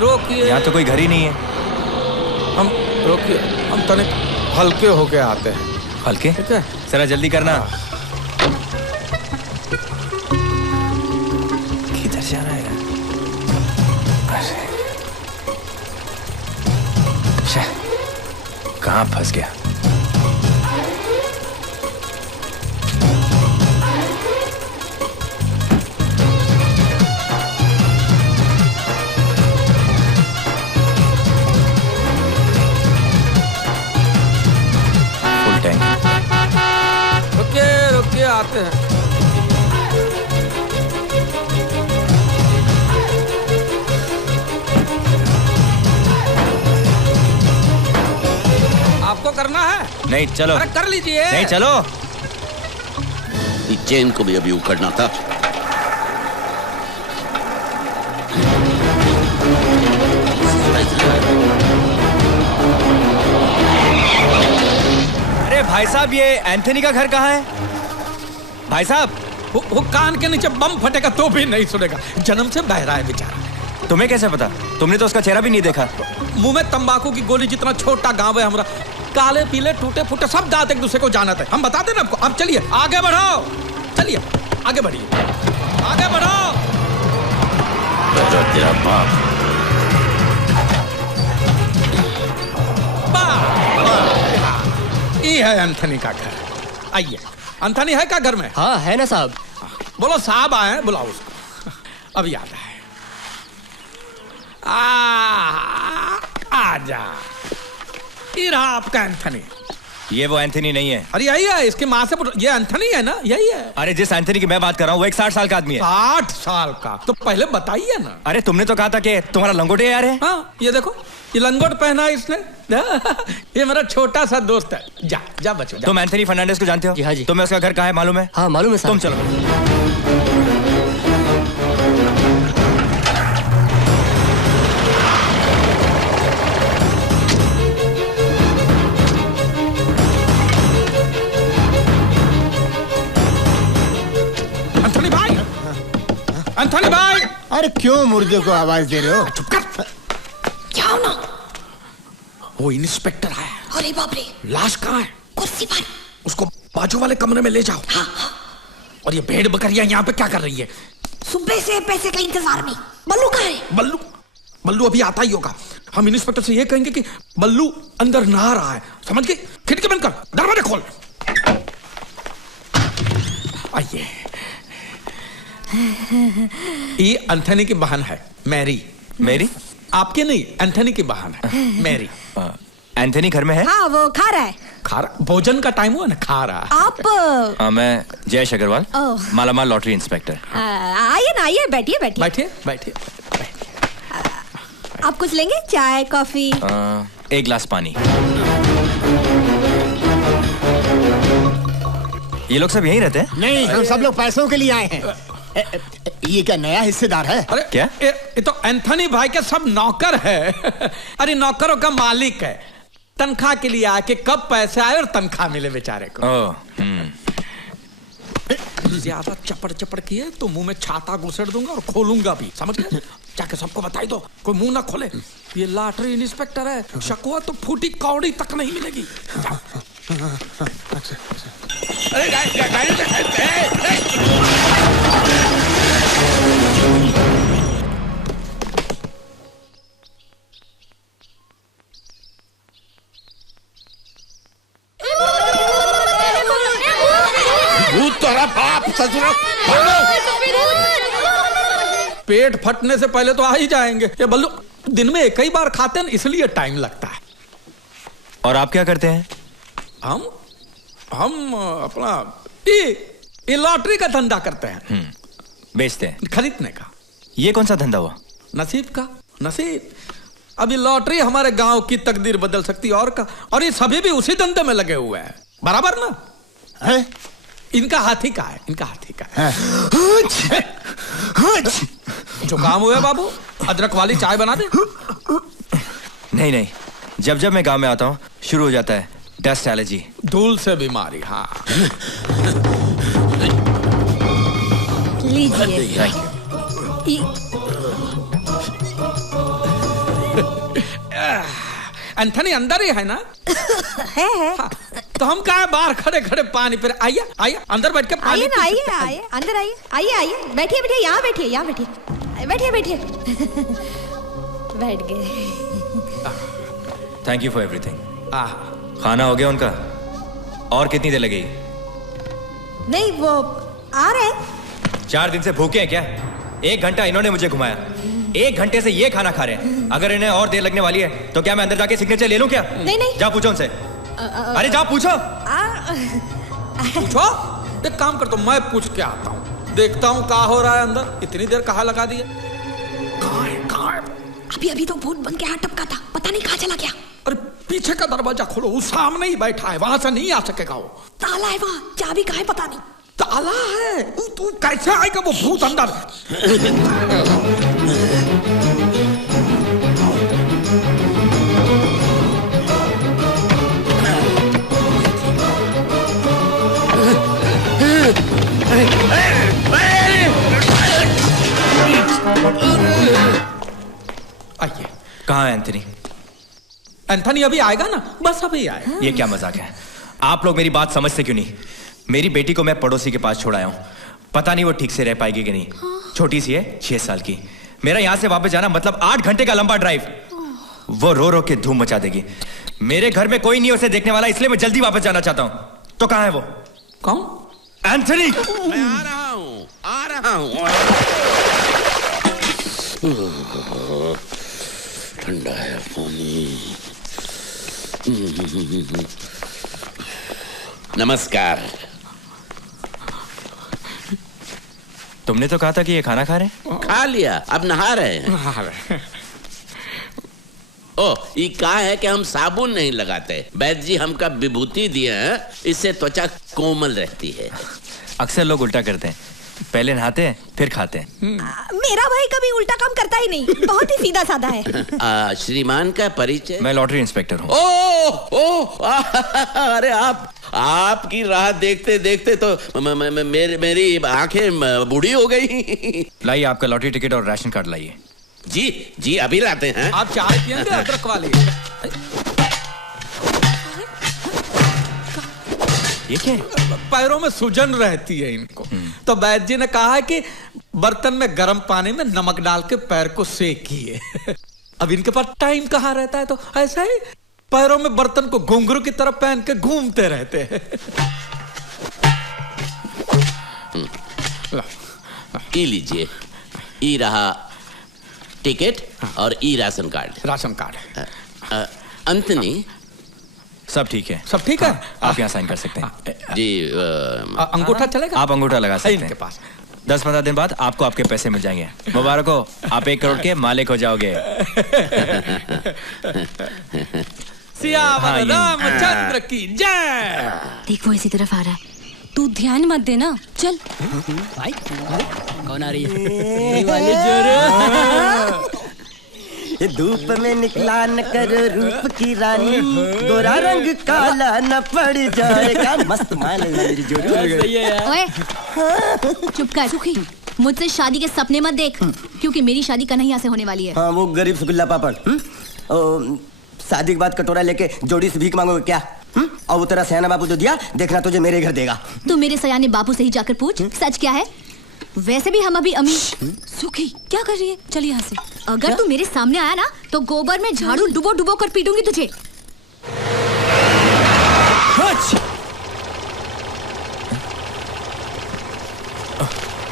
रोकिए। यहाँ तो कोई घर ही नहीं है। हम तनिक हल्के होके आते हैं। हल्के? ठीक है, जरा जल्दी करना। किधर जाना है? कहाँ फंस गया? रुकिए आते हैं। आपको करना है? नहीं, चलो। अरे कर लीजिए। नहीं, चलो। इस चेन को भी अभी उखड़ना था। अरे भाई साहब, ये एंथनी का घर कहाँ है? भाई साहब, वो कान के नीचे बम फटेगा तो भी नहीं सुनेगा, जन्म से बहरा है बेचारा। तुम्हें कैसे पता? तुमने तो उसका चेहरा भी नहीं देखा। मुंह में तंबाकू की गोली जितना छोटा गांव है हमारा, काले पीले टूटे फूटे सब दांत एक दूसरे को जानते हैं। हम बताते ना आपको। अब चलिए आगे बढ़ाओ, चलिए आगे बढ़िए, आगे बढ़ाओ। तेरा बाप। ये है एंथनी का घर। आइए। एंथनी है क्या घर में? हाँ है ना साहब। बोलो साहब आए, बुलाओ उसको। अब याद है। आजा। ये रहा आपका एंथनी। ये वो एंथनी नहीं है। अरे यही है, इसकी माँ से ये एंथनी है ना, यही है। अरे जिस एंथनी की मैं बात कर रहा हूँ वो एक 60 साल का आदमी है। 60 साल का? तो पहले बताइए ना। अरे तुमने तो कहा था कि तुम्हारा लंगोटे यार है। हाँ, ये देखो, ये लंगोट पहना है इसने। ये मेरा छोटा सा दोस्त है। जा बच्चों। तुम एंथनी फर्नांडिस को जानते हो? जी हाँ जी। तुम्हें उसका घर कहाँ है मालूम है? हाँ मालूम है साहब। तुम चलो। एंथनी भाई! अरे क्यों मुर्दे को आवाज दे रहे हो? चुप कर। क्या हो ना? वो इंस्पेक्टर आया। अरे बाप रे! लाश कहाँ है? कुर्सी पर। उसको बाजू वाले कमरे में ले जाओ। हाँ। और ये भेड़ बकरियां यहाँ पे क्या कर रही है? सुबह से पैसे का इंतजार में। बल्लू कहाँ है? बल्लू अभी आता ही होगा। हम इंस्पेक्टर से ये कहेंगे कि बल्लू अंदर नहा रहा है, समझ गए? खिड़की बंद कर, दरवाजा खोल। आइए। ये एंथनी की बहन है, मैरी। मैरी? आपके नहीं, एंथनी की बहन है, मैरी। एंथनी घर में है? हाँ, वो खा रहा है। खा रहा? भोजन का टाइम हुआ ना, खा रहा। आप? मैं जयेश अग्रवाल, मालामाल लॉटरी इंस्पेक्टर। आइए ना, आइए, बैठिए बैठिए। बैठिए। आप कुछ लेंगे? चाय, कॉफी? एक गिलास पानी। ये लोग सब यहीं रहते हैं? नहीं, हम सब लोग पैसों के लिए आए हैं। ये क्या नया हिस्सेदार है? अरे क्या? ये तो एंथनी भाई के सब नौकर है। अरे नौकरों का मालिक है। तनख्वाह के लिए आके कब पैसे आए और तनख्वाह मिले बेचारे को। ज्यादा चपड़ किए तो मुंह में छाता घुसेड़ दूंगा और खोलूंगा भी, समझ गए? जाके सबको बताई दो, कोई मुंह ना खोले। ये लॉटरी इंस्पेक्टर है, शक हुआ तो फूटी कौड़ी तक नहीं मिलेगी। पेट फटने से पहले तो आ ही जाएंगे। ये बल्लू दिन में एक ही बार खाते हैं, इसलिए टाइम लगता है। और आप क्या करते हैं? हम अपना ये लॉटरी का धंधा करते हैं। बेचते हैं, खरीदने का। ये कौन सा धंधा हुआ? नसीब का, नसीब। अभी लॉटरी हमारे गांव की तकदीर बदल सकती है और ये सभी भी उसी धंधे में लगे हुए हैं, बराबर ना है? इनका हाथी का है, इनका हाथी का है। जो काम हुआ बाबू, अदरक वाली चाय बना दे। नहीं नहीं, जब जब मैं गांव में आता हूँ शुरू हो जाता है डस्ट एलर्जी, धूल से बीमारी। हाँ लीजिए। एंथनी अंदर ही है ना? है। हाँ, तो हम कहा बाहर खड़े खड़े पानी पे। आइए आइए अंदर बैठ के पानी आइए ना, आइए अंदर आइए, आइए बैठिए बैठिए, यहाँ बैठिए, यहाँ बैठिए, बैठिए बैठ गए। Thank you for everything. खाना हो गया उनका? और कितनी देर लगेगी? नहीं, वो आ रहे हैं। 4 दिन से भूखे हैं क्या? 1 घंटा इन्होंने मुझे घुमाया, 1 घंटे से ये खाना खा रहे हैं। अगर इन्हें और देर लगने वाली है तो क्या मैं अंदर जाके सिग्नेचर ले लूं क्या? नहीं। जा पूछो उनसे। अरे जा पूछो। पूछो। एक काम करता हूँ, मैं पूछ के आता हूँ, देखता हूँ क्या हो रहा है अंदर। इतनी देर कहाँ लगा दी है? अभी तो भूत बन के यहाँ टपका था, पता नहीं कहाँ चला गया। अरे पीछे का दरवाजा खोलो, वो सामने ही बैठा है, वहां से नहीं आ सकेगा वो। ताला है वहाँ, चाबी कहाँ है पता नहीं। ताला है, तू कैसे आएगा वो भूत अंदर? आइए। कहाँ है एंथनी? एंथनी अभी आएगा ना, बस अभी आएगा। ये क्या मजाक है? आप लोग मेरी बात समझते क्यों नहीं? मेरी बेटी को मैं पड़ोसी के पास छोड़ आया हूँ, पता नहीं वो ठीक से रह पाएगी कि नहीं। छोटी सी है, 6 साल की। मेरा यहाँ से वापस जाना मतलब 8 घंटे का लंबा ड्राइव। वो रो रो के धूम मचा देगी। मेरे घर में कोई नहीं उसे देखने वाला, इसलिए मैं जल्दी वापस जाना चाहता हूँ। तो कहाँ है वो? कौन? एंथनी। मैं आ रहा हूँ। ठंडा है पानी। नमस्कार। तुमने तो कहा था कि ये खाना खा रहे हैं। खा लिया, अब नहा रहे हैं। ओ, ये कहा है कि हम साबुन नहीं लगाते। वैद्य जी हमका विभूति दिए हैं, इससे त्वचा कोमल रहती है। अक्सर लोग उल्टा करते हैं, पहले नहाते हैं फिर खाते हैं। मेरा भाई कभी उल्टा काम करता ही नहीं, बहुत ही सीधा साधा है। श्रीमान का परिचय? मैं लॉटरी इंस्पेक्टर हूँ। अरे आपकी राह देखते देखते तो मेरी आंखें बूढ़ी हो गई। लाइए आपका लॉटरी टिकट और राशन कार्ड लाइए। जी अभी लाते हैं। आप चाय पियेंगे अदरक वाली? ये क्या है? पैरों में सूजन रहती है इनको, तो वैद्य जी ने कहा है कि बर्तन में गर्म पानी में नमक डाल के पैर को सेकिए। अब इनके पास टाइम कहाँ रहता है, तो ऐसा ही पैरों में बर्तन को घुंघरू की तरफ पहन के घूमते रहते हैं। ये लीजिए, ई रहा टिकट और ई राशन कार्ड। Ration card. अंतनी सब ठीक है? सब ठीक है। आप यहाँ साइन कर सकते हैं। जी अंगूठा चलेगा? आप अंगूठा लगा सकते हैं। इनके पास 10-15 दिन बाद आपको आपके पैसे मिल जाएंगे। मुबारक हो, आप 1 करोड़ के मालिक हो जाओगे। सियावर रामचंद्र की जय। देख वो इसी तरफ आ रहा है, तू ध्यान मत देना। चल भाई कौन आ रही है? ये धूप में निकला न कर रूप की रानी, गोरा रंग काला न पड़ जाएगा। मस्त माल है मेरी जोड़ी। ओए चुप कर सुखी, मुझसे शादी के सपने मत देख, क्योंकि मेरी शादी कन्हैया से होने वाली है। हाँ, वो गरीब सुगुल्ला पापड़। शादी के बाद कटोरा लेके जोड़ी से भीख मांगोगे क्या? और वो तेरा सयाना बापू जो दिया, देखना तुझे मेरे घर देगा। तू मेरे सयाने बापू से ही जाकर पूछ सच क्या है। वैसे भी हम अभी अमीर। सुखी क्या कर रही है? चल यहाँ से। अगर तू मेरे सामने आया ना तो गोबर में झाड़ू डुबो डुबो कर पीटूंगी तुझे।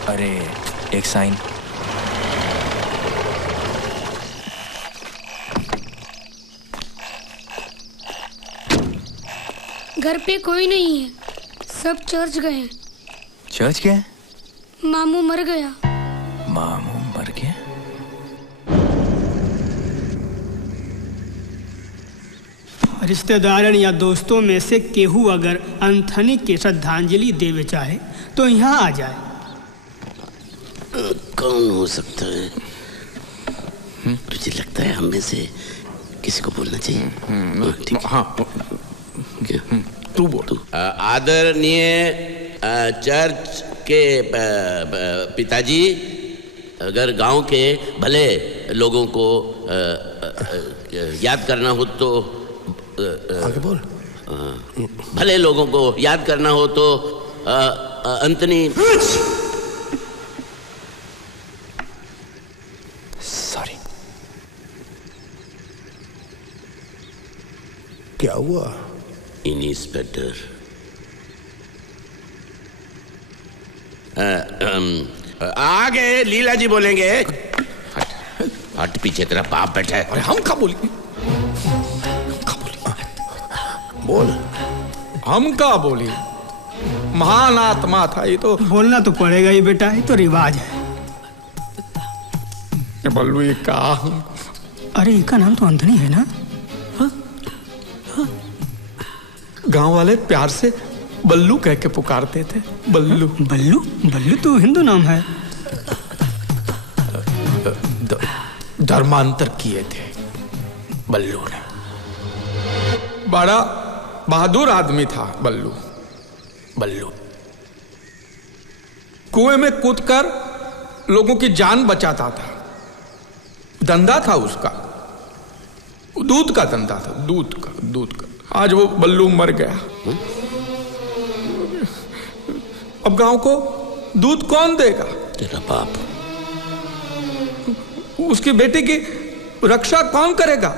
अरे एक साइन। घर पे कोई नहीं है, सब चर्च गए हैं। चर्च क्या है? मामू मर गया। मामू मर गया? रिश्तेदारन या दोस्तों में से केहू अगर एंथनी के श्रद्धांजलि देवे चाहे तो यहाँ आ जाए। कौन हो सकता है? तुझे लगता है हम में से किसी को बोलना चाहिए? ठीक है। हाँ तू बोल। आदरणीय चर्च के पिताजी, अगर गांव के भले लोगों को याद करना हो तो आगे बोल। भले लोगों को याद करना हो तो एंथनी। सॉरी। क्या हुआ? इंस्पेक्टर आगे लीला जी बोलेंगे। हट पीछे, तेरा बाप बैठा है। अरे हम कब बोलेंगे? बोल। हम का बोली? महान आत्मा था ये तो। बोलना तो पड़ेगा ही बेटा, ये तो रिवाज है। बल्लू ये का? अरे इनका नाम तो एंथनी है ना? गांव वाले प्यार से बल्लू कह के पुकारते थे। बल्लू बल्लू बल्लू तो हिंदू नाम है। धर्मांतर किए थे बल्लू ने। बड़ा बहादुर आदमी था बल्लू। बल्लू कुएं में कूदकर लोगों की जान बचाता था। धंधा था उसका, दूध का धंधा था। दूध का। आज वो बल्लू मर गया। अब गांव को दूध कौन देगा? तेरा बाप। उसकी बेटी की रक्षा कौन करेगा?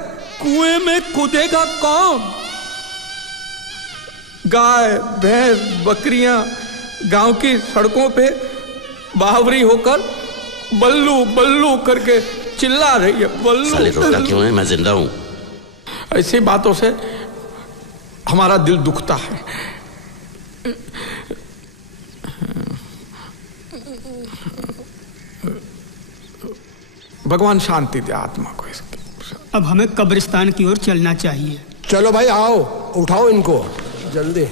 कुएं में कूदेगा कौन? गाय भैंस बकरियां गांव की सड़कों पे बावरी होकर बल्लू बल्लू करके चिल्ला रही है। बल्लू। साले रोता क्यों है? मैं जिंदा हूं। ऐसी बातों से हमारा दिल दुखता है। भगवान शांति दे आत्मा को इसकी। अब हमें कब्रिस्तान की ओर चलना चाहिए। चलो भाई आओ, उठाओ इनको जल्दी।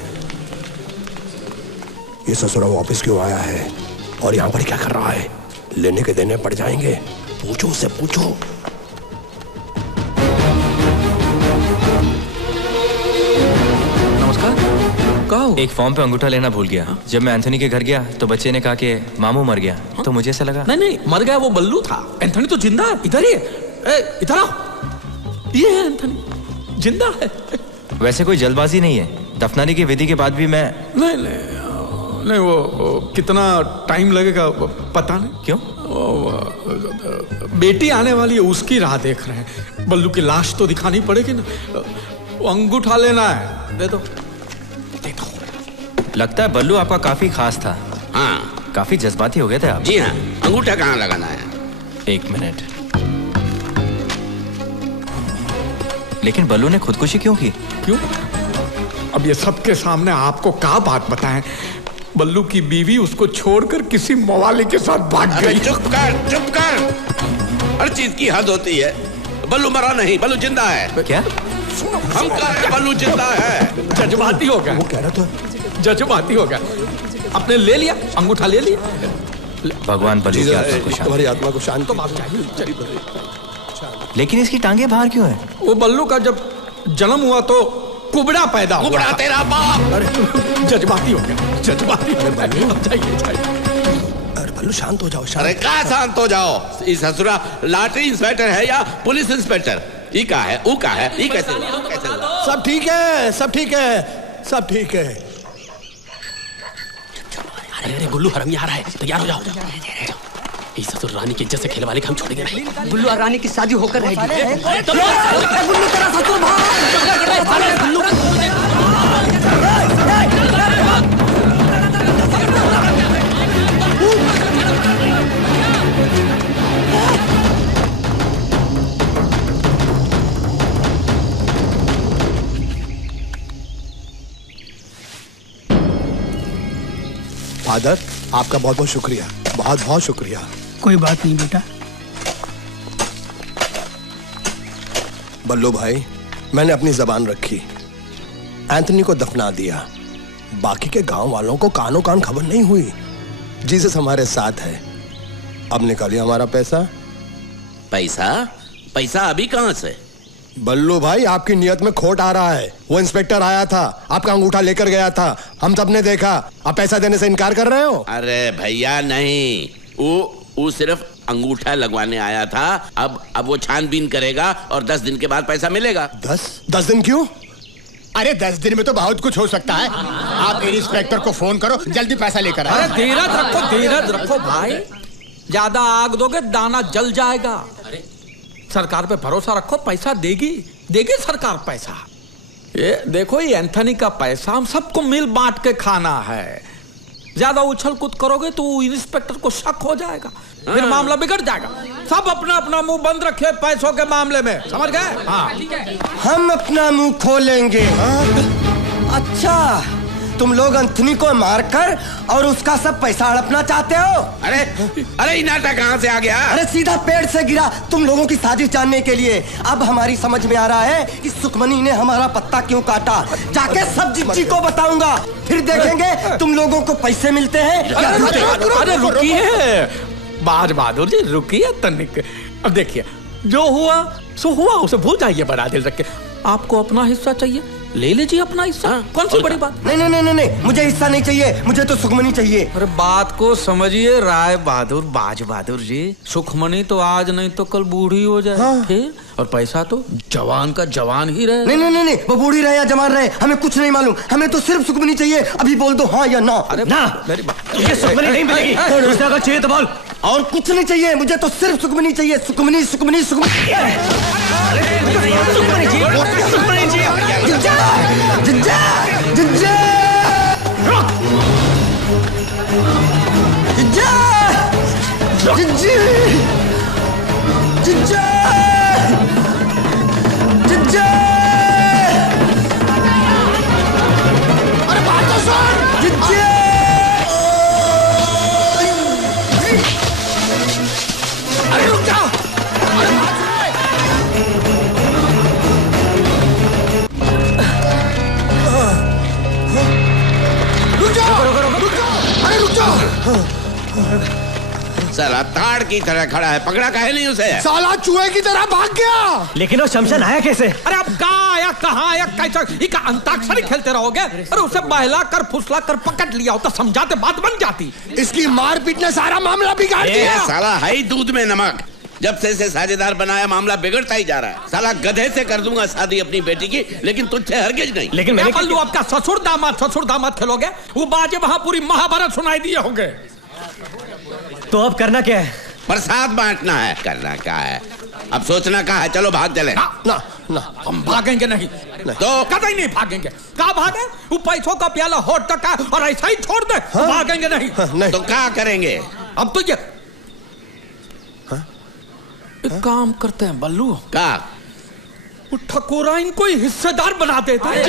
ये ससुरा वापस क्यों आया है और यहाँ पर क्या कर रहा है? लेने के देने पड़ जाएंगे। पूछो उससे, पूछो। एक फॉर्म पे अंगूठा लेना भूल गया। जब मैं एंथनी के घर गया तो बच्चे ने कहा कि मामू मर गया। तो मुझे ऐसा लगा नहीं मर गया वो बल्लू था। एंथनी तो जिंदा है। इधर ही है। इधर आओ। ये है एंथनी, जिंदा है। वैसे कोई जल्दबाजी नहीं है। दफनाने की विधि के बाद भी मैं नहीं वो कितना टाइम लगेगा पता नहीं। क्यों? बेटी आने वाली है, उसकी राह देख रहे हैं। बल्लू की लाश तो दिखानी पड़ेगी ना। वो अंगूठा लेना है। दे दो। लगता है बल्लू आपका काफी खास था। हाँ, काफी जज्बाती हो गए थे आप। जी हाँ। अंगूठा कहाँ लगाना है? 1 मिनट। लेकिन बल्लू ने खुदकुशी क्यों की? क्यों? अब ये सबके सामने आपको क्या बात बताएं? बल्लू की बीवी उसको छोड़कर किसी मवाली के साथ भाग गई। चुप कर। हर चीज की हद होती है। बल्लू मरा नहीं, बल्लू जिंदा है। क्या? हम बल्लू जिंदा है। जज्बाती हो गया। वो कह रहा था। जज्बाती हो गया। आपने ले लिया, अंगूठा ले लिया। भगवान बल्लू की आत्मा को शांति। तुम्हारी आत्मा को शांति। लेकिन इसकी टांगे बाहर क्यों है? वो बल्लू का जब जन्म हुआ तो कुबड़ा पैदा हुआ। कुबड़ा तेरा बाप। अरे जज्बाती हो गया। जज्बाती हो गया। जाइए। अरे बल्लू शांत हो जाओ। अरे कहाँ शांत हो जाओ? इस ससुरा लॉटरी इंस्पेक्टर है या पुलिस इंस्पेक्टर? ये का है, वो का है, ये कैसे? सब ठीक है, सब ठीक है, सब ठीक है। अरे गुल्लू हरम आ रहा है, तैयार हो जाओ। इस ससुर रानी की इज्जत से खेल वाले का हम छोड़ेंगे नहीं। गुल्लू और रानी की शादी होकर रहेगी। गुल्लू तेरा ससुर फादर, आपका बहुत बहुत शुक्रिया, बहुत बहुत शुक्रिया। कोई बात नहीं बेटा। बल्लू भाई, मैंने अपनी जबान रखी, एंथनी को दफना दिया। बाकी के गांव वालों को कानों कान खबर नहीं हुई। जीसस हमारे साथ है। अब निकालिए हमारा पैसा। पैसा? पैसा अभी कहां से? बल्लू भाई, आपकी नियत में खोट आ रहा है। वो इंस्पेक्टर आया था, आपका अंगूठा लेकर गया था, हम सबने देखा। आप पैसा देने से इनकार कर रहे हो? अरे भैया नहीं, वो सिर्फ अंगूठा लगवाने आया था। अब वो छानबीन करेगा और 10 दिन के बाद पैसा मिलेगा। 10 दिन क्यों? अरे 10 दिन में तो बहुत कुछ हो सकता है। आप इंस्पेक्टर को फोन करो, जल्दी पैसा लेकर आओ। अरे धीरज रखो भाई, ज्यादा आग दोगे दाना जल जाएगा। सरकार पे भरोसा रखो, पैसा देगी सरकार पैसा। ये देखो, ये एंथनी का पैसा हम सबको मिल बांट के खाना है। ज्यादा उछल कूद करोगे तो इंस्पेक्टर को शक हो जाएगा, फिर मामला बिगड़ जाएगा। सब अपना अपना मुंह बंद रखे पैसों के मामले में, समझ गए? हाँ। हम अपना मुंह खोलेंगे। अच्छा, तुम लोग एंथनी को मारकर और उसका सब पैसा हड़पना चाहते हो? अरे नाटक कहां से आ गया? अरे सीधा पेड़ से गिरा तुम लोगों की साजिश जानने के लिए। अब हमारी समझ में आ रहा है कि सुखमनी ने हमारा पत्ता क्यों काटा। जाके सब जिज्जी को बताऊंगा, फिर देखेंगे तुम लोगों को पैसे मिलते हैं या झूठे। अरे रुकिए बाज बहादुर जी, रुकिए तनिक। अब देखिए, जो हुआ सो हुआ, उसे भूल जाइए बड़ा दिल रख के। आपको अपना हिस्सा चाहिए, ले लीजिए अपना हिस्सा। कौन सी बड़ी बात? नहीं, मुझे हिस्सा नहीं चाहिए, मुझे तो सुखमनी चाहिए। अरे बात को समझिए राय बहादुर, बाज बहादुर जी। सुखमनी तो आज नहीं तो कल बूढ़ी हो जाए फिर, और पैसा तो जवान का जवान ही रहे। नहीं, वो बूढ़ी रहे या जवान रहे हमें कुछ नहीं मालूम। हमें तो सिर्फ सुखमनी चाहिए। अभी बोल दो हाँ या ना। अरे ना, मेरी बात, ये सुखमनी नहीं मिलेगी। अगर चाहिए तो बोल। और कुछ नहीं चाहिए, मुझे तो सिर्फ सुखमनी चाहिए। सुखमनी। अरे बात तो सुन। अरे रुक जाओ। रुक जाओ। साला ताड़ की तरह खड़ा है, पकड़ा काहे नहीं उसे? साला चूहे की तरह भाग गया। लेकिन वो शमशान आया कैसे? अरे अब कहाँ आया, कहाँ आया, कैसा? इका अंताक्षरी खेलते रहोगे? अरे उसे बहला कर फुसला कर पकड़ लिया होता, समझाते बात बन जाती। इसकी मारपीट ने सारा मामला बिगाड़ दिया। साला है ही दूध में नमक। जब से इसे साझेदार बनाया, मामला बिगड़ता ही जा रहा है। साला गधे से कर दूंगा शादी अपनी बेटी की, लेकिन तुझसे हरगिज नहीं। लेकिन मैं बल्लू, आपका ससुर दामाद खेलोगे? वो बाजे वहां पूरी महाभारत सुनाई दिए होंगे। तो अब करना क्या है? प्रसाद बांटना है। करना क्या है? अब सोचना क्या है? चलो भाग चले। ना, हम भागेंगे नहीं। तो कतई नहीं भागेंगे। कहाँ भागे? वो पैसों का प्याला होट तक है और ऐसा ही छोड़ दे। भागेंगे नहीं। तो क्या करेंगे? अब तो ये एक काम करते हैं बल्लू। क्या? ठकुरा इनको हिस्सेदार बना देते हैं।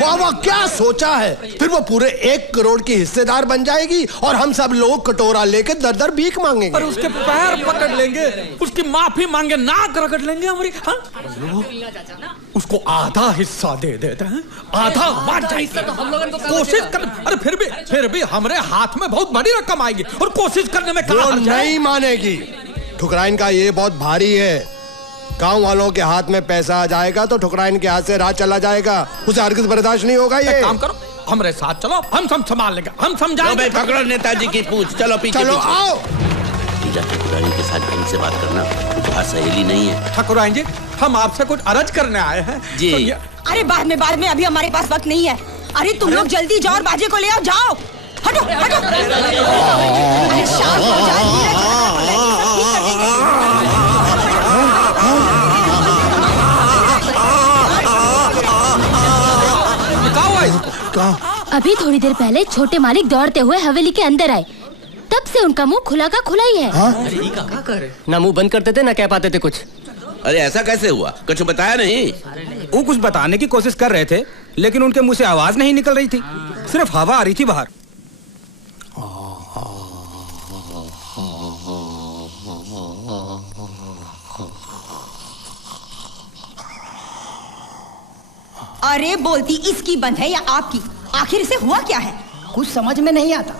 वाह, क्या सोचा है? फिर वो पूरे 1 करोड़ की हिस्सेदार बन जाएगी और हम सब लोग कटोरा लेके दर बीक मांगेंगे। पर उसके पैर पकड़ लेंगे, उसकी माफी मांगे, नाक रगड़ लेंगे हमारी। हाँ? उसको आधा हिस्सा दे देते हैं, आधा बांट जाएगी। कोशिश कर। अरे फिर भी हमारे हाथ में बहुत बड़ी रकम आएगी और कोशिश करने में वो नहीं मानेगी। ठुकराइन का ये बहुत भारी है। गांव वालों के हाथ में पैसा आ जाएगा तो ठुकराइन के हाथ से राज चला जाएगा। उसे हरगिज़ बर्दाश्त नहीं होगा। ये काम करो, हमारे साथ चलो, हम सब संभाल लेंगे, हम समझाएंगे। पकड़ो नेताजी की पूछ। चलो पीछे। चलो आओ। ठकुराइन के साथ ढंग से बात करना, तुम्हारा सहेली नहीं है। ठकुराइन जी, हम आपसे कुछ अर्ज करने आए हैं जी। अरे बाद में, अभी हमारे पास वक्त नहीं है। अरे तुम लोग जल्दी जाओ और बाजे को ले आओ। जाओ, हटो। अरे शांत हो जाओ। अभी थोड़ी देर पहले छोटे मालिक दौड़ते हुए हवेली के अंदर आए, तब से उनका मुंह खुला का खुला ही है। ना मुंह बंद करते थे ना कह पाते थे कुछ। अरे ऐसा कैसे हुआ? कुछ बताया नहीं? वो कुछ बताने की कोशिश कर रहे थे, लेकिन उनके मुंह से आवाज नहीं निकल रही थी, सिर्फ हवा आ रही थी बाहर। अरे बोलती इसकी बंद है या आपकी? आखिर इसे हुआ क्या है? कुछ समझ में नहीं आता।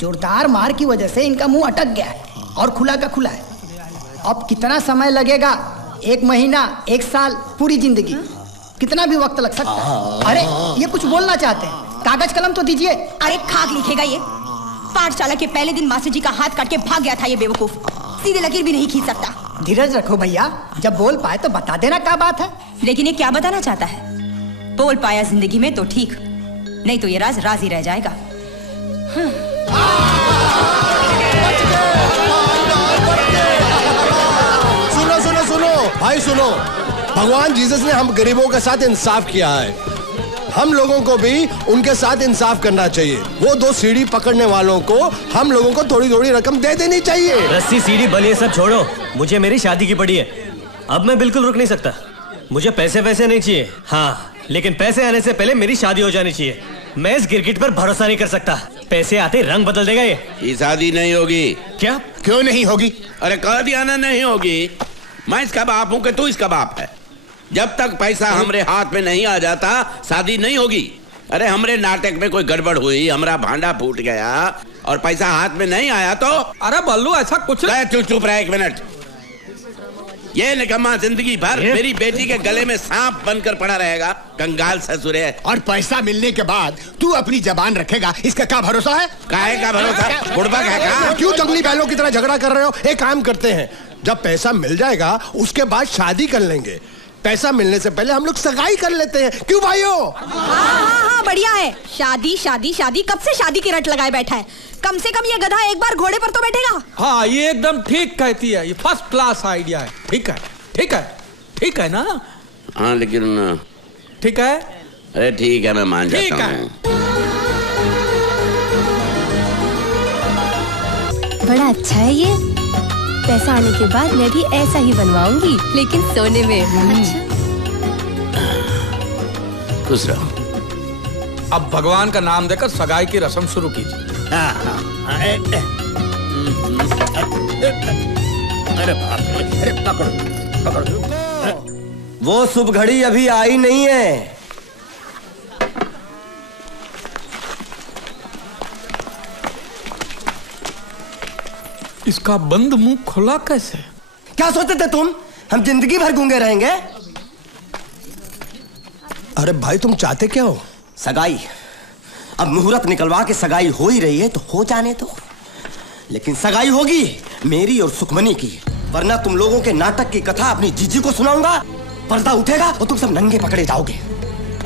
जोरदार मार की वजह से इनका मुंह अटक गया है और खुला का खुला है। अब कितना समय लगेगा? 1 महीना, 1 साल, पूरी जिंदगी, कितना भी वक्त लग सकता है। अरे ये कुछ बोलना चाहते हैं, कागज कलम तो दीजिए। अरे खाक लिखेगा ये। पाठशाला के पहले दिन मास्टर जी का हाथ काट के भाग गया था ये बेवकूफ। सीधे लकीर भी नहीं खींच सकता। धीरज रखो भैया, जब बोल पाए तो बता देना क्या बात है। लेकिन ये क्या बताना चाहता है? बोल पाया जिंदगी में तो ठीक, नहीं तो ये राज राज ही रह जाएगा। सुनो सुनो सुनो भाई सुनो, भगवान जीसस ने हम गरीबों के साथ इंसाफ किया है, हम लोगों को भी उनके साथ इंसाफ करना चाहिए। वो 2 सीढ़ी पकड़ने वालों को हम लोगों को थोड़ी थोड़ी रकम दे देनी चाहिए। रस्सी सीढ़ी बलिए सब छोड़ो, मुझे मेरी शादी की पड़ी है। अब मैं बिल्कुल रुक नहीं सकता। मुझे पैसे वैसे नहीं चाहिए, हाँ, लेकिन पैसे आने से पहले मेरी शादी हो जानी चाहिए। मैं इस गिरगिट पर भरोसा नहीं कर सकता, पैसे आते रंग बदल देगा ये शादी नहीं होगी। क्या? क्यों नहीं होगी? अरे कह दिया ना नहीं होगी। मैं इसका बाप हूँ कि तू इसका बाप है। जब तक पैसा हमरे हाथ में नहीं आ जाता शादी नहीं होगी। अरे हमरे नाटक में कोई गड़बड़ हुई, हमारा भांडा फूट गया और पैसा हाथ में नहीं आया तो? अरे बल्लू ऐसा कुछ नहीं। चुप रहा 1 मिनट। ये निकम्मा जिंदगी भर मेरी बेटी के गले में सांप बनकर पड़ा रहेगा, कंगाल ससुर है। और पैसा मिलने के बाद तू अपनी जबान रखेगा, इसका क्या भरोसा है? काहे का भरोसा? बुड़बक है का? क्यों जंगली बैलों की तरह झगड़ा कर रहे हो? एक काम करते हैं, जब पैसा मिल जाएगा उसके बाद शादी कर लेंगे। पैसा मिलने से पहले हम लोग सगाई कर लेते हैं, क्यों भाइयों? हाँ, बढ़िया है। शादी शादी शादी, कब से शादी की रट लगाए बैठा है। कम से कम ये गधा एक बार घोड़े पर तो बैठेगा। हाँ, ये एकदम ठीक कहती है, ये फर्स्ट क्लास आइडिया है। ठीक है, ठीक है, ठीक है ना? हाँ लेकिन ठीक है। अरे ठीक है, मैं मान जाता हूँ। बड़ा अच्छा है ये। पैसा आने के बाद मैं भी ऐसा ही बनवाऊंगी, लेकिन सोने में। अच्छा। खुश रहो। अब भगवान का नाम देकर सगाई की रस्म शुरू कीजिए। अरे बाप रे, अरे पकड़ो पकड़ो। वो शुभ घड़ी अभी आई नहीं है। इसका बंद मुंह खुला कैसे? क्या सोचते थे तुम, हम जिंदगी भर गूंगे रहेंगे? अरे भाई तुम चाहते क्या हो? सगाई। अब मुहूर्त निकलवा के सगाई हो ही रही है तो हो जाने दो। लेकिन सगाई होगी मेरी और सुखमनी की, वरना तुम लोगों के नाटक की कथा अपनी जीजी को सुनाऊंगा, पर्दा उठेगा और तुम सब नंगे पकड़े जाओगे।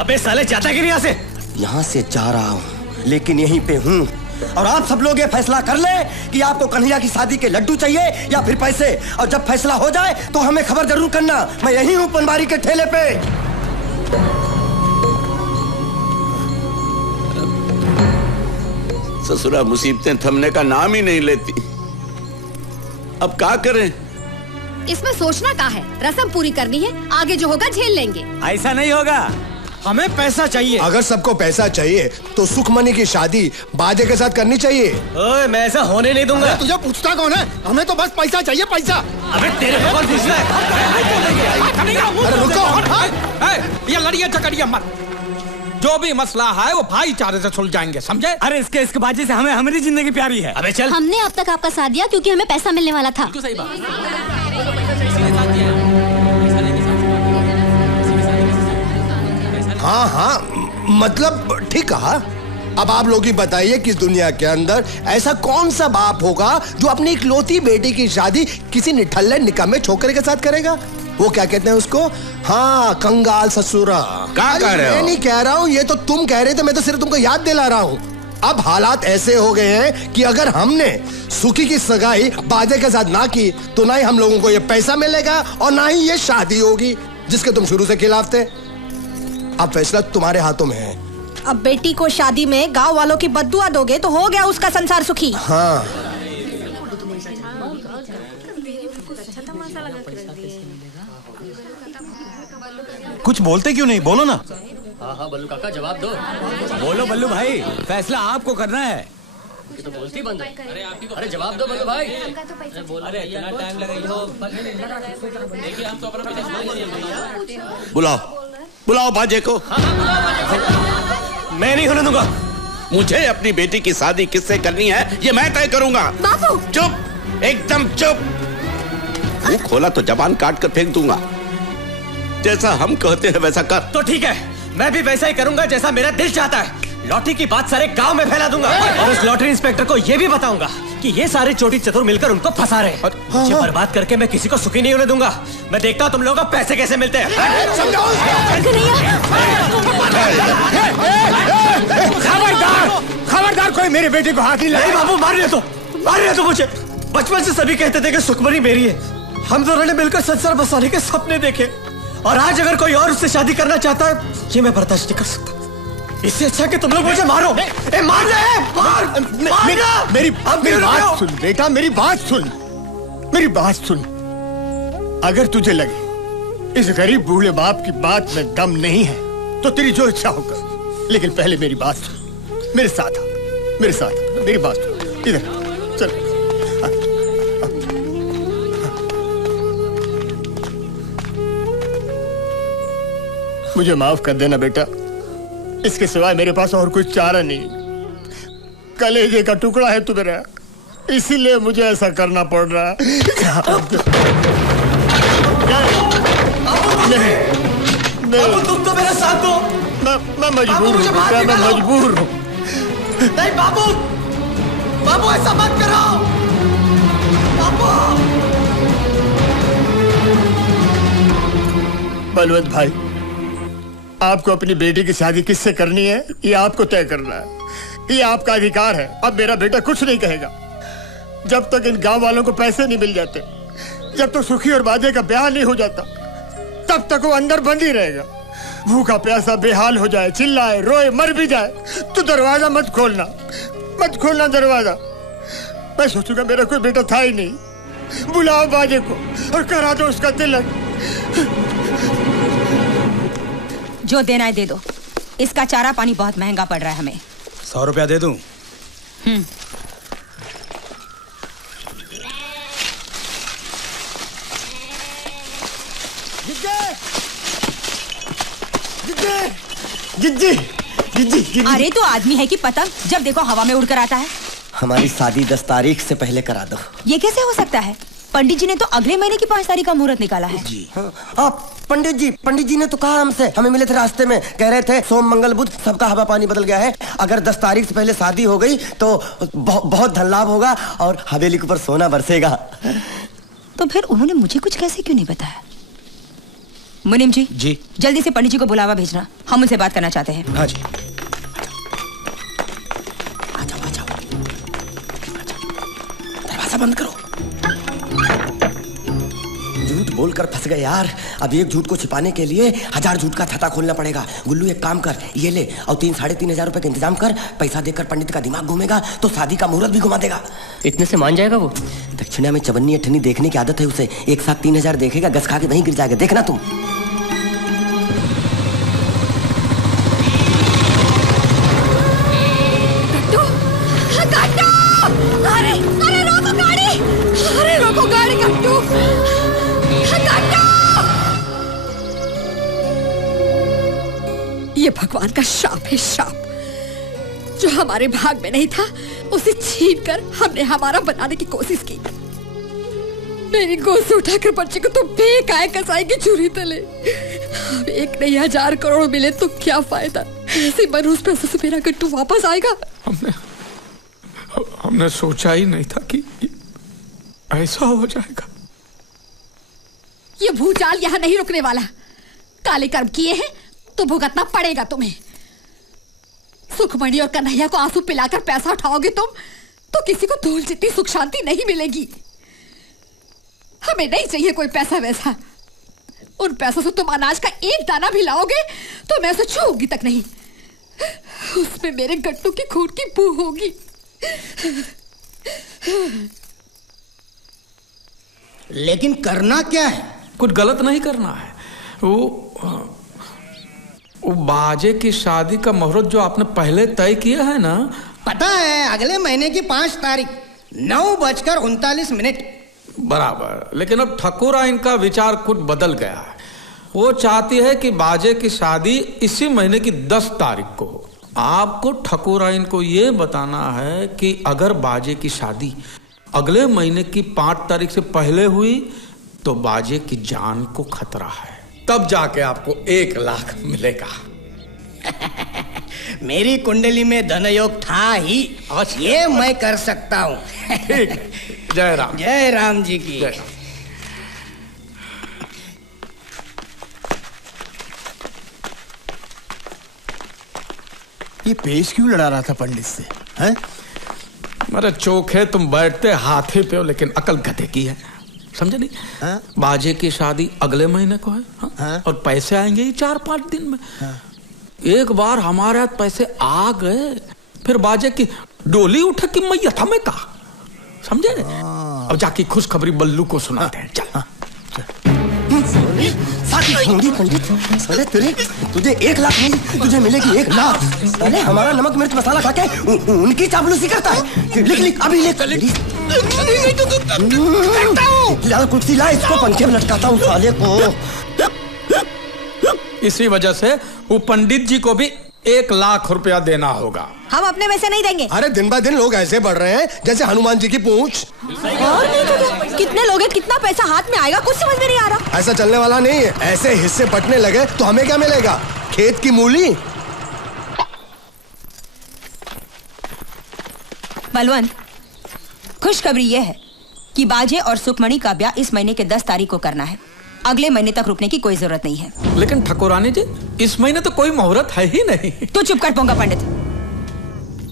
अबे साले जाता कि नहीं यहाँ से? यहाँ से जा रहा हूँ, लेकिन यहीं पे हूँ। और आप सब लोग ये फैसला कर ले कि आपको कन्हैया की शादी के लड्डू चाहिए या फिर पैसे। और जब फैसला हो जाए तो हमें खबर जरूर करना। मैं यहीं हूँ पनवारी के ठेले पे। ससुरा मुसीबतें थमने का नाम ही नहीं लेती। अब क्या करें? इसमें सोचना क्या है, रस्म पूरी करनी है, आगे जो होगा झेल लेंगे। ऐसा नहीं होगा, हमें पैसा चाहिए। अगर सबको पैसा चाहिए तो सुखमनी की शादी बाजे के साथ करनी चाहिए। ओए, मैं ऐसा होने नहीं दूंगा। तुझे पूछता कौन है? हमें तो बस पैसा चाहिए, पैसा। अबे तेरे को कौन पूछता है? अरे रुको, ये लड़िया झगड़िया मत। जो भी मसला है वो भाईचारे से सुलझाएंगे, समझे? अरे इसके बाजी से हमें हमारी जिंदगी प्यारी है। अबे चल। हमने अब तक आपका साथ दिया क्योंकि हमें पैसा मिलने वाला था। सही बात। हाँ हाँ, मतलब ठीक कहा। अब आप लोग ही बताइए कि इस दुनिया के अंदर ऐसा कौन सा बाप होगा जो अपनी इकलौती बेटी की शादी किसी निठल्ले निकम्मे छोकरे के साथ करेगा? वो क्या कहते हैं उसको? हाँ, कंगाल ससुरा। क्या कह रहे हो? मैं नहीं कह रहा हूँ, ये तो तुम कह रहे थे, मैं तो सिर्फ तुमको याद दिला रहा हूँ। अब हालात ऐसे हो गए हैं कि अगर हमने सुखी की सगाई बाजे के साथ ना की तो ना ही हम लोगों को ये पैसा मिलेगा और ना ही ये शादी होगी जिसके तुम शुरू से खिलाफ थे। अब फैसला तुम्हारे हाथों में है। अब बेटी को शादी में गांव वालों की बद्दुआ दोगे तो हो गया उसका संसार सुखी। हाँ। कुछ बोलते क्यों नहीं? बोलो ना। हाँ बल्लू काका जवाब दो। बोलो बल्लू भाई, फैसला आपको करना है। तो बोलती बंद है। अरे जवाब दो बल्लू भाई। अरे इतना टाइम लगेगा। देखिए हम तो अपना बुलाओ। बुलाओ बाजे को। मैं नहीं होने दूंगा। मुझे अपनी बेटी की शादी किससे करनी है ये मैं तय करूंगा। बाबू चुप, एकदम चुप। मुंह खोला तो जबान काट कर फेंक दूंगा। जैसा हम कहते हैं वैसा कर। तो ठीक है, मैं भी वैसा ही करूंगा जैसा मेरा दिल चाहता है। लॉटरी की बात सारे गांव में फैला दूंगा और उस लॉटरी इंस्पेक्टर को ये भी बताऊंगा कि ये सारे चोटी चतुर मिलकर उनको फंसा रहे हैं। मुझे बर्बाद करके मैं किसी को सुखी नहीं होने दूंगा। मैं देखता हूँ तुम लोगों को पैसे कैसे मिलते हैं। खबरदार, खबरदार, कोई मेरे बेटे को हाथ नहीं लगाए। बाबू मार रहे तो मुझे। बचपन से सभी कहते थे कि सुखमनी मेरी है। हम दोनों ने मिलकर संसार बसाने के सपने देखे और आज अगर कोई और उससे शादी करना चाहता है ये मैं बर्दाश्त नहीं कर सकता। इससे अच्छा कि तुम लोग मुझे मारो। मेरी बात सुन बेटा, मेरी बात सुन, मेरी बात सुन। अगर तुझे लगे इस गरीब बूढ़े बाप की बात में दम नहीं है तो तेरी जो इच्छा होगा, लेकिन पहले मेरी बात सुन। मेरे साथ आ, मेरे साथ आ, मेरी बात सुन। इधर चल। मुझे माफ कर देना बेटा, इसके सिवाय मेरे पास और कुछ चारा नहीं। कलेजे का टुकड़ा है तू मेरा, इसीलिए मुझे ऐसा करना पड़ रहा है। नहीं, तुम तो मेरा साथ दो। मैं मजबूर हूँ बेटा, मैं मजबूर हूँ। नहीं बाबू, बाबू ऐसा मत करो। बाबू। बलवंत भाई, आपको अपनी बेटी की शादी किससे करनी है ये आपको तय करना है। ये आपका अधिकार है। अब मेरा बेटा कुछ नहीं कहेगा जब तक इन गांव वालों को पैसे नहीं मिल जाते, जब तक सुखी और बाजे का ब्याह नहीं हो जाता, तब तक वो अंदर बंद ही रहेगा। भूखा प्यासा बेहाल हो जाए, चिल्लाए, रोए, मर भी जाए तो दरवाजा मत खोलना, मत खोलना दरवाजा। मैं सोचूंगा मेरा कोई बेटा था ही नहीं। बुलाओ बाजे को और करा दो उसका तिलक। जो देना है दे दो। इसका चारा पानी बहुत महंगा पड़ रहा है हमें। 100 रुपया दे दूं? जिज्जी। अरे तो आदमी है कि पतंग, जब देखो हवा में उड़कर आता है। हमारी शादी 10 तारीख से पहले करा दो। ये कैसे हो सकता है? पंडित जी ने तो अगले महीने की 5 तारीख का मुहूर्त निकाला है। पंडित जी ने तो कहा हमसे, हमें मिले थे रास्ते में, कह रहे थे सोम मंगल बुध सबका हवा पानी बदल गया है। अगर 10 तारीख से पहले शादी हो गई तो बहुत धन लाभ होगा और हवेली के ऊपर सोना बरसेगा। तो फिर उन्होंने मुझे कुछ कैसे क्यों नहीं बताया? मुनीम जी, जल्दी से पंडित जी को बुलावा भेजना, हम उनसे बात करना चाहते हैं। हाँ जी। दरवाजा बंद करो। झूठ बोलकर फंस गए यार। अब एक झूठ को छिपाने के लिए 1000 झूठ का छाता खोलना पड़ेगा। गुल्लू एक काम कर, ये ले और 3-3.5 हजार रुपए का इंतजाम कर। पैसा देकर पंडित का दिमाग घूमेगा तो शादी का मुहूर्त भी घुमा देगा। इतने से मान जाएगा वो? दक्षिणा में चवन्नी अठन्नी देखने की आदत है उसे। एक साथ 3 हजार देखेगा, गस खा के वहीं गिर जाएगा, देखना तुम। रोको गाड़ी, गट्टू। ये भगवान का श्राप है, श्राप। जो हमारे भाग में नहीं था उसे छीन कर हमने हमारा बनाने की कोशिश की। मेरी गोद से उठाकर बच्चे को तो बेकाय कसाई की छुरी तले। अब 1 नहीं 1000 करोड़ मिले तो क्या फायदा? ऐसे मनहूस पैसे से मेरा गट्टू वापस आएगा? हमने सोचा ही नहीं था कि ऐसा हो जाएगा। ये भूचाल यहाँ नहीं रुकने वाला। काले कर्म किए हैं तो भुगतना पड़ेगा तुम्हें। सुखमणि और कन्हैया को आंसू पिलाकर पैसा उठाओगे तुम तो किसी को धूल जितनी सुख शांति नहीं मिलेगी। हमें नहीं चाहिए कोई पैसा वैसा। उन पैसों से तुम अनाज का एक दाना भी लाओगे तो मैं उसे छूऊंगी तक नहीं। उसमें मेरे गट्टू की खून की बू होगी। लेकिन करना क्या है? कुछ गलत नहीं करना है। वो बाजे की शादी का मुहूर्त जो आपने पहले तय किया है ना, पता है अगले महीने की 5 तारीख 9:39 बराबर। लेकिन अब ठकुरा इनका विचार कुछ बदल गया है। वो चाहती है कि बाजे की शादी इसी महीने की 10 तारीख को हो। आपको ठकुराइन को ये बताना है कि अगर बाजे की शादी अगले महीने की 5 तारीख से पहले हुई तो बाजे की जान को खतरा है, तब जाके आपको 1 लाख मिलेगा। मेरी कुंडली में धनयोग था ही, ये मैं कर सकता हूँ। ठीक है, जय राम। जय राम जी की। ये पेश क्यों लड़ा रहा था पंडित से? हैं? मेरे चोखे, तुम बैठते हाथी पे हो लेकिन अकल गधे की है, समझे नहीं? बाजे की शादी अगले महीने को है, और पैसे आएंगे ही 4-5 दिन में। एक बार हमारे हाथ पैसे आ गए, फिर बाजे की डोली उठे कि मैया था मैं कहा, समझे? अब जाके खुशखबरी बल्लू को सुनाते हैं। चल। पंडित, अरे तुझे 1 लाख नहीं, तुझे मिलेगी 1 लाख। अरे हमारा नमक मिर्च मसाला खा के उनकी चापलूसी करता है। लिख अभी लिख। लाल कुर्सी ला, इसको पंखे में लटकाता हूँ साले को। इसी वजह से वो पंडित जी को भी 1 लाख रुपया देना होगा। हम अपने में से नहीं देंगे। अरे दिन ब दिन लोग ऐसे बढ़ रहे हैं जैसे हनुमान जी की पूंछ। और नहीं तो क्या? कितने लोग हैं, कितना पैसा हाथ में आएगा, कुछ समझ में नहीं आ रहा। ऐसा चलने वाला नहीं है। ऐसे हिस्से बंटने लगे तो हमें क्या मिलेगा? खेत की मूली। बलवंत, खुशखबरी यह है कि बाजे और सुखमणि का ब्याह इस महीने के 10 तारीख को करना है। अगले महीने तक रुकने की कोई जरूरत नहीं है। लेकिन ठकुरानी जी, इस महीने तो कोई मुहूर्त है ही नहीं। तू चुप कर पोंगा पंडित।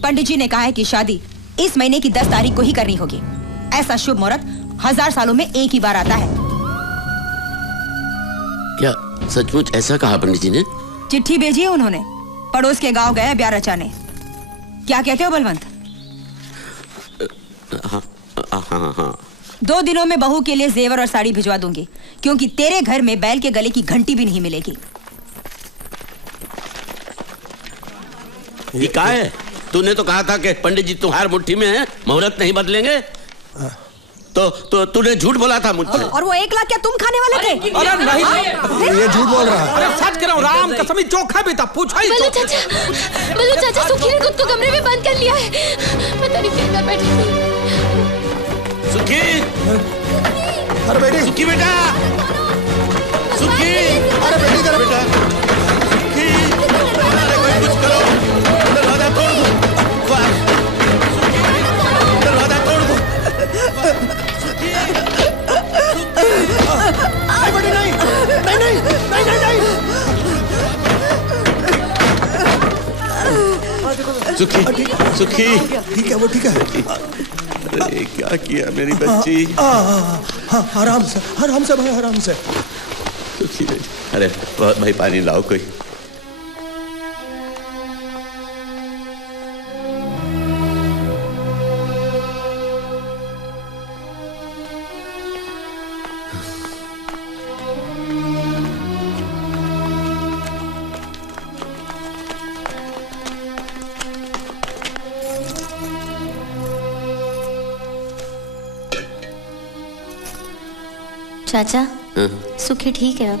पंडित जी ने कहा है कि शादी इस महीने की 10 तारीख को ही करनी होगी। ऐसा शुभ मुहूर्त 1000 सालों में एक ही बार आता है। क्या सचमुच ऐसा कहा पंडित जी ने? चिट्ठी भेजी है उन्होंने। पड़ोस के गांव गए ब्याह रचाने। क्या कहते हो बलवंत? हाँ। 2 दिनों में बहू के लिए जेवर और साड़ी भिजवा दूंगी, क्योंकि तेरे घर में बैल के गले की घंटी भी नहीं मिलेगी। ये क्या है? तूने तो कहा था कि पंडित जी तुम्हारी मुट्ठी में है, मुहूर्त नहीं बदलेंगे। तो तूने झूठ बोला था मुझसे। और वो 1 लाख क्या तुम खाने वाले थे? अरे नहीं, ये झूठ बोल रहा है। अरे सच कह रहा हूँ, राम कसम, चोखा भी था। पूछा ही बल्लू चाचा, सुखी ने खुद को कमरे में बंद कर लिया है। पता नहीं क्या कर बैठी। सुखी, अरे बेटी, सुखी बेटा, सुखी, अरे बेटी जरा बेटा, सुखी, अरे कोई कुछ करो, दरवाजा तोड़ दो, दरवाजा तोड़ दो। अरे बेटी नहीं, सुखी, सुखी, ठीक है, वो ठीक है। अरे क्या किया मेरी बच्ची? आराम से भाई, आराम से। अरे भाई पानी लाओ कोई। चाचा, सुखी ठीक है अब?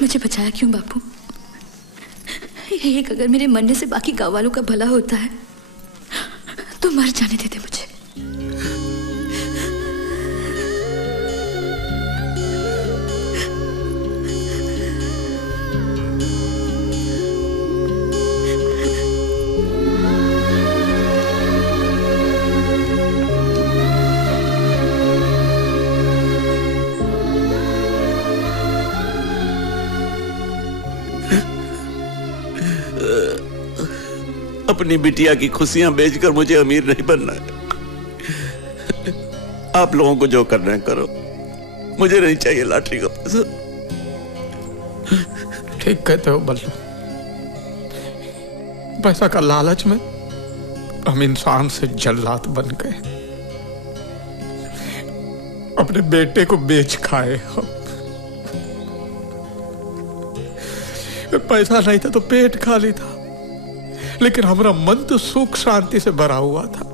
मुझे बचाया क्यों बापू? एक अगर मेरे मरने से बाकी गांव वालों का भला होता है तो मर जाने देते मुझे। अपनी बिटिया की खुशियां बेचकर मुझे अमीर नहीं बनना है। आप लोगों को जो करना है करो, मुझे नहीं चाहिए लॉटरी का पैसा। ठीक कहते हो बल्लू, पैसा का लालच में हम इंसान से जल्लाद बन गए, अपने बेटे को बेच खाए हम। पैसा नहीं था तो पेट खाली था, लेकिन हमारा मन तो सुख शांति से भरा हुआ था।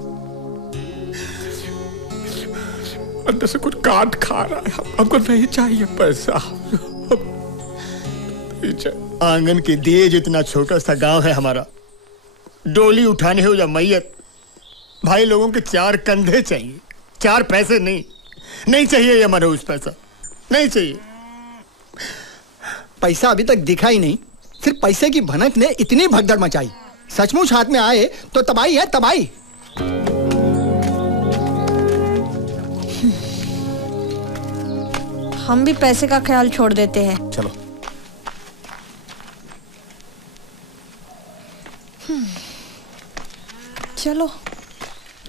अंदर से कुछ काट खा रहा है। हमको नहीं चाहिए पैसा। आंगन के दिए जितना छोटा सा गांव है हमारा, डोली उठाने हो या मैयत, भाई लोगों के 4 कंधे चाहिए, 4 पैसे नहीं चाहिए। ये मनोज पैसा नहीं चाहिए। पैसा अभी तक दिखा ही नहीं, सिर्फ पैसे की भनक ने इतनी भगदड़ मचाई। सचमुच हाथ में आए तो तबाही है तबाही। हम भी पैसे का ख्याल छोड़ देते हैं। चलो। चलो।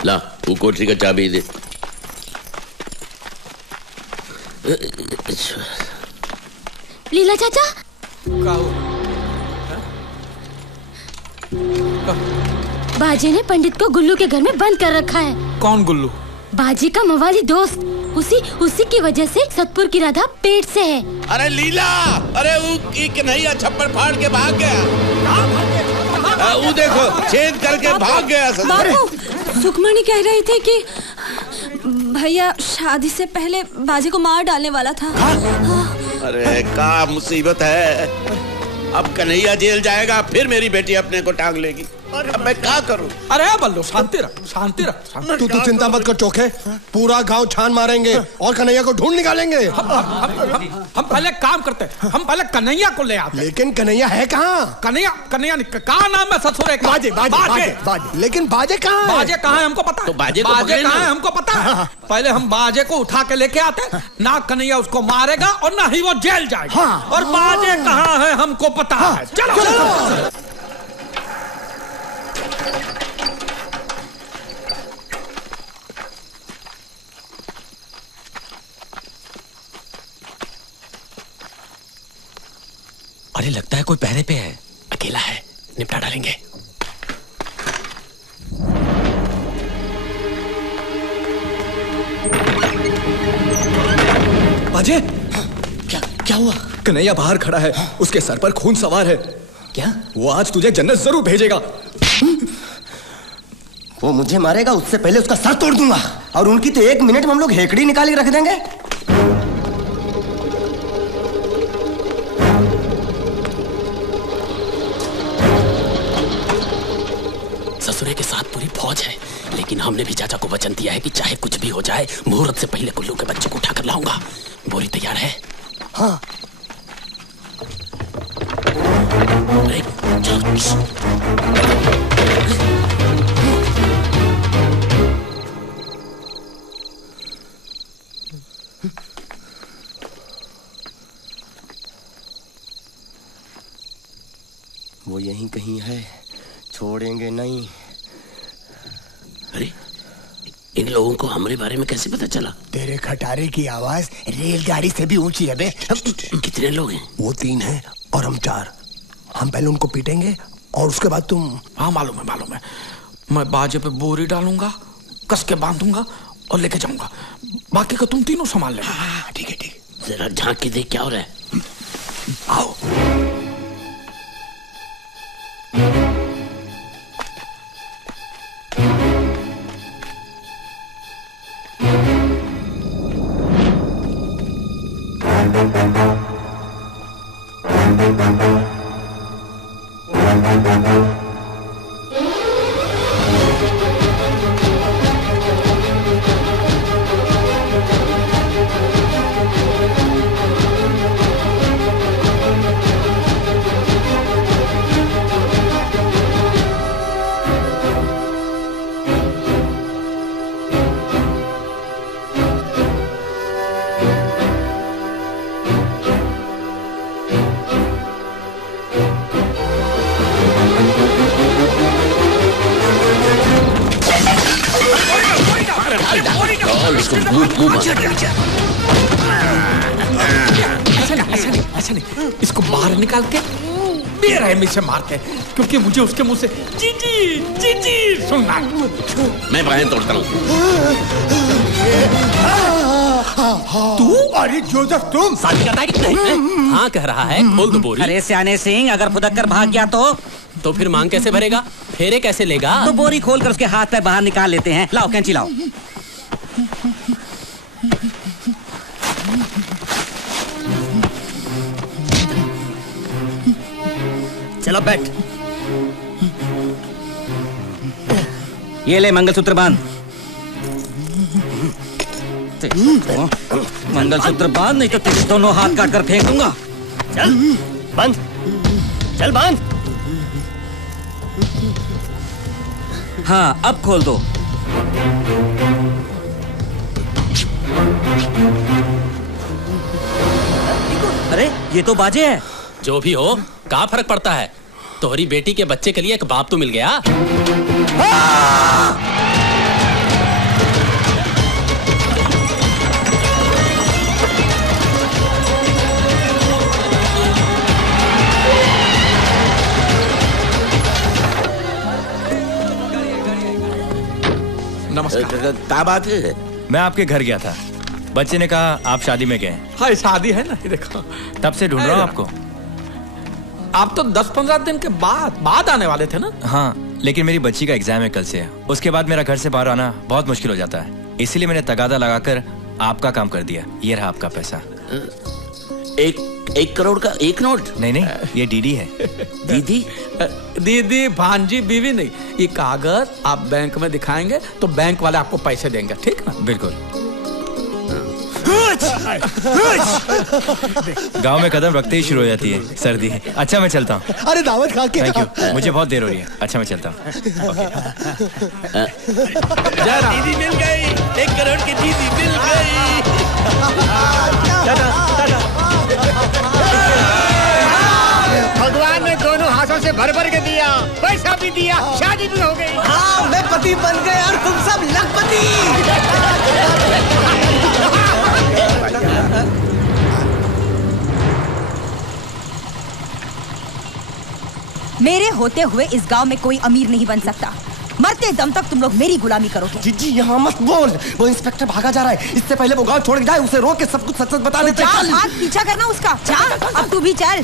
ला वो कोठरी का चाबी दे। लीला चाचा, बाजी ने पंडित को गुल्लू के घर में बंद कर रखा है। कौन गुल्लू? बाजी का मवाली दोस्त। उसी की वजह से सतपुर की राधा पेट से है। अरे लीला, अरे वो कन्हैया छप्पर फाड़ के भाग गया। वो देखो छेद करके भाग गया। बाबू, सुखमणि कह रही थी कि भैया शादी से पहले बाजी को मार डालने वाला था। अरे का मुसीबत है। अब कन्हैया जेल जाएगा, फिर मेरी बेटी अपने को टांग लेगी। अब मैं क्या करूं? अरे बल्लू शांति रख, शांति रख। तू चिंता मत कर चोखे, पूरा गांव छान मारेंगे और कन्हैया को ढूंढ निकालेंगे। हम पहले काम करते हैं, हम पहले कन्हैया को ले आते। लेकिन कन्हैया है कहाँ? कन्हैया कहाँ नाम है ससुर? बाजे। लेकिन बाजे कहाँ है? बाजे कहाँ है हमको पता है। तो बाजे कहाँ है हमको पता है। पहले हम बाजे को उठा के लेके आते, ना कन्हैया उसको मारेगा और ना ही वो जेल जाएगा। और बाजे कहाँ है हमको पता है। चलो। अरे लगता है कोई पहरे पे है। अकेला है, निपटा डालेंगे। बाजे, क्या हुआ? कन्हैया बाहर खड़ा है, उसके सर पर खून सवार है। क्या? वो आज तुझे जन्नत जरूर भेजेगा। वो मुझे मारेगा, उससे पहले उसका सर तोड़ दूंगा। और उनकी तो 1 मिनट में हम लोग हेकड़ी निकाल के रख देंगे। ससुरे के साथ पूरी फौज है, लेकिन हमने भी चाचा को वचन दिया है कि चाहे कुछ भी हो जाए, मुहूर्त से पहले गुल्लू के बच्चे को उठाकर लाऊंगा। बोरी तैयार है? हाँ। वो यहीं कहीं है, छोड़ेंगे नहीं। अरे इन लोगों को हमारे बारे में कैसे पता चला? तेरे खटारे की आवाज रेलगाड़ी से भी ऊंची है बे। कितने लोग हैं? वो 3 हैं और हम 4। हम पहले उनको पीटेंगे और उसके बाद तुम। हाँ मालूम है। मैं बाजे पे बोरी डालूंगा, कस के बांधूंगा और लेके जाऊंगा। बाकी का तुम तीनों संभाल लेना। ठीक है। जरा झांक के देख क्या हो रहा है। आओ। ऐसा नहीं, इसको बाहर निकाल के बेरहमी से मारते हैं, क्योंकि मुझे उसके मुंह से जी जी सुनना है। मैं बाहें तोड़ता हूँ। तू? अरे जोसेफ तुम शादी करता है कि नहीं? हाँ कह रहा है, खोल दो बोरी। अरे सियाने सिंह, अगर फुदक कर भाग गया तो फिर मांग कैसे भरेगा? फेरे कैसे लेगा? तो बोरी खोल कर उसके हाथ पे बाहर निकाल लेते हैं। लाओ कैंची लाओ। चलो बैठ। ये ले मंगलसूत्र बांध। मंगलसूत्र बांध, नहीं तो तेरे दोनों हाथ काट कर फेंक दूंगा। चल बांध, चल बांध। हाँ अब खोल दो। अरे ये तो बाजे है। जो भी हो, क्या फर्क पड़ता है? तोहरी बेटी के बच्चे के लिए एक बाप तो मिल गया। नमस्कार। क्या बात है? मैं आपके घर गया था, बच्चे ने कहा आप शादी में गए। हाँ शादी है ना, ये देखो। तब से ढूंढ रहा हूँ आपको। आप तो 10-15 दिन के बाद आने वाले थे ना? हाँ, लेकिन मेरी बच्ची का एग्जाम है कल से। उसके बाद मेरा घर से बाहर आना बहुत मुश्किल हो जाता है, इसीलिए मैंने तगादा लगाकर आपका काम कर दिया। ये रहा आपका पैसा। एक करोड़ का एक नोट? नहीं, ये डीडी है। दीदी? दीदी, भांजी, बीवी नहीं। ये कागज आप बैंक में दिखाएंगे तो बैंक वाले आपको पैसे देंगे, ठीक ना? बिल्कुल। गांव में कदम रखते ही शुरू हो जाती है सर्दी। अच्छा मैं चलता हूँ। अरे दावत खा के। थैंक यू, मुझे बहुत देर हो रही है। अच्छा मैं चलता हूँ। दीदी मिल गई, 1 करोड़ की दीदी मिल गई। भगवान ने दोनों हाथों से भर भर के दिया, पैसा भी दिया, शादी भी हो गई। हाँ, मैं पति बन गया और तुम सब लखपति। मेरे होते हुए इस गांव में कोई अमीर नहीं बन सकता। मरते दम तक तुम लोग मेरी गुलामी करोगे। जीजी यहाँ मत बोल, वो इंस्पेक्टर भागा जा रहा है। इससे पहले वो गांव छोड़ के जाए, उसे रोक के सब कुछ सच सच बता दे। चल, भाग, पीछा करना उसका। चल, अब तू भी चल।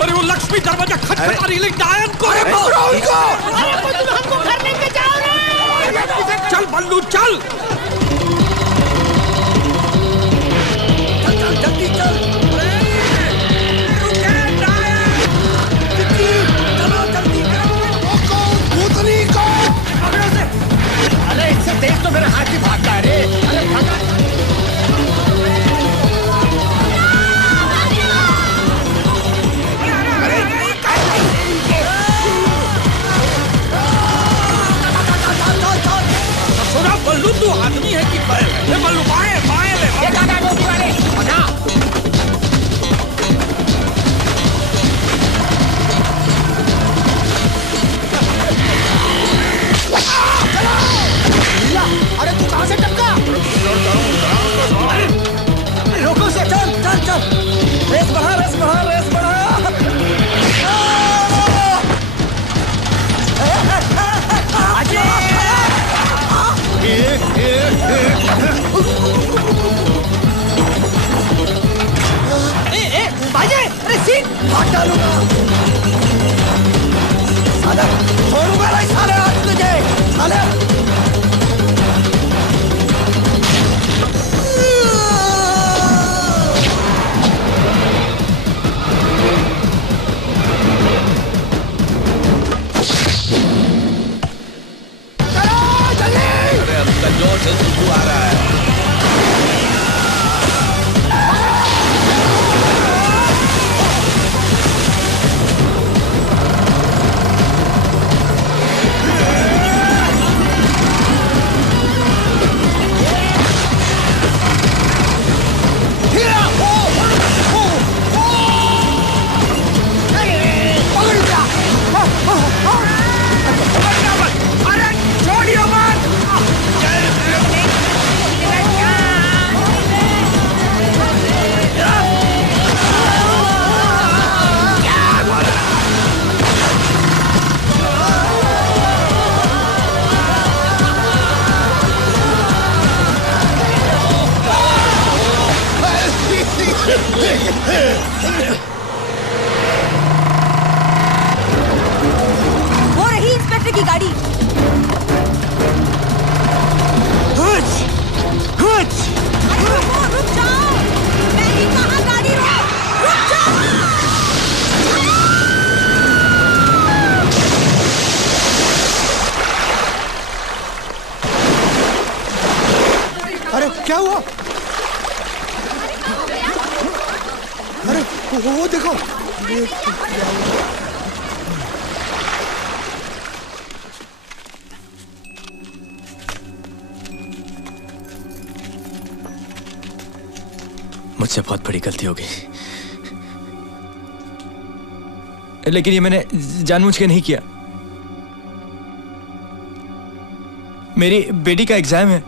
अरे वो लक्ष्मी दरवाजा खटखटा रही है, डायन को हमको घर लेके जाओ रे। चल बल्लू चल। जल्दी चल। अरे इससे तेज तो मेरा हाथ ही भागता है रे। अरे भागा। सुना बल्लू, तू आदमी है कि बैल? ये बल्लू बाएं बाएं ले। ये दादा गोभी वाले बना। अरे तू कहां से टपका? रोको से, चल चल चल। रेस बढ़ा, रेस बढ़ा, रेस बढ़ा। बाजे, अरे सीट हाथ डालूंगा। साले छोड़ूंगा नहीं साले आज तुझे साले। जोर से सुसु आ रहा है। वो रही इंस्पेक्टर की गाड़ी। अरे रुक जाओ, मैंने कहा गाड़ी रुक जाओ। अरे क्या हुआ? अरे वो देखो। मुझसे बहुत बड़ी गलती हो गई, लेकिन ये मैंने जानबूझ के नहीं किया। मेरी बेटी का एग्जाम है।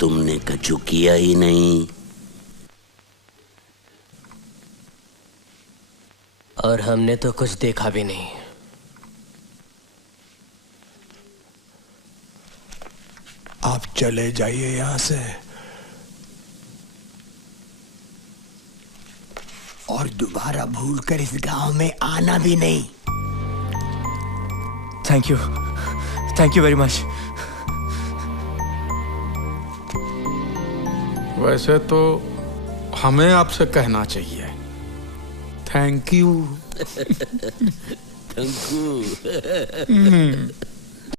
तुमने कछु किया ही नहीं। और हमने तो कुछ देखा भी नहीं। आप चले जाइए यहां से और दोबारा भूल कर इस गांव में आना भी नहीं। Thank you very much. वैसे तो हमें आपसे कहना चाहिए थैंक यू। Thank you.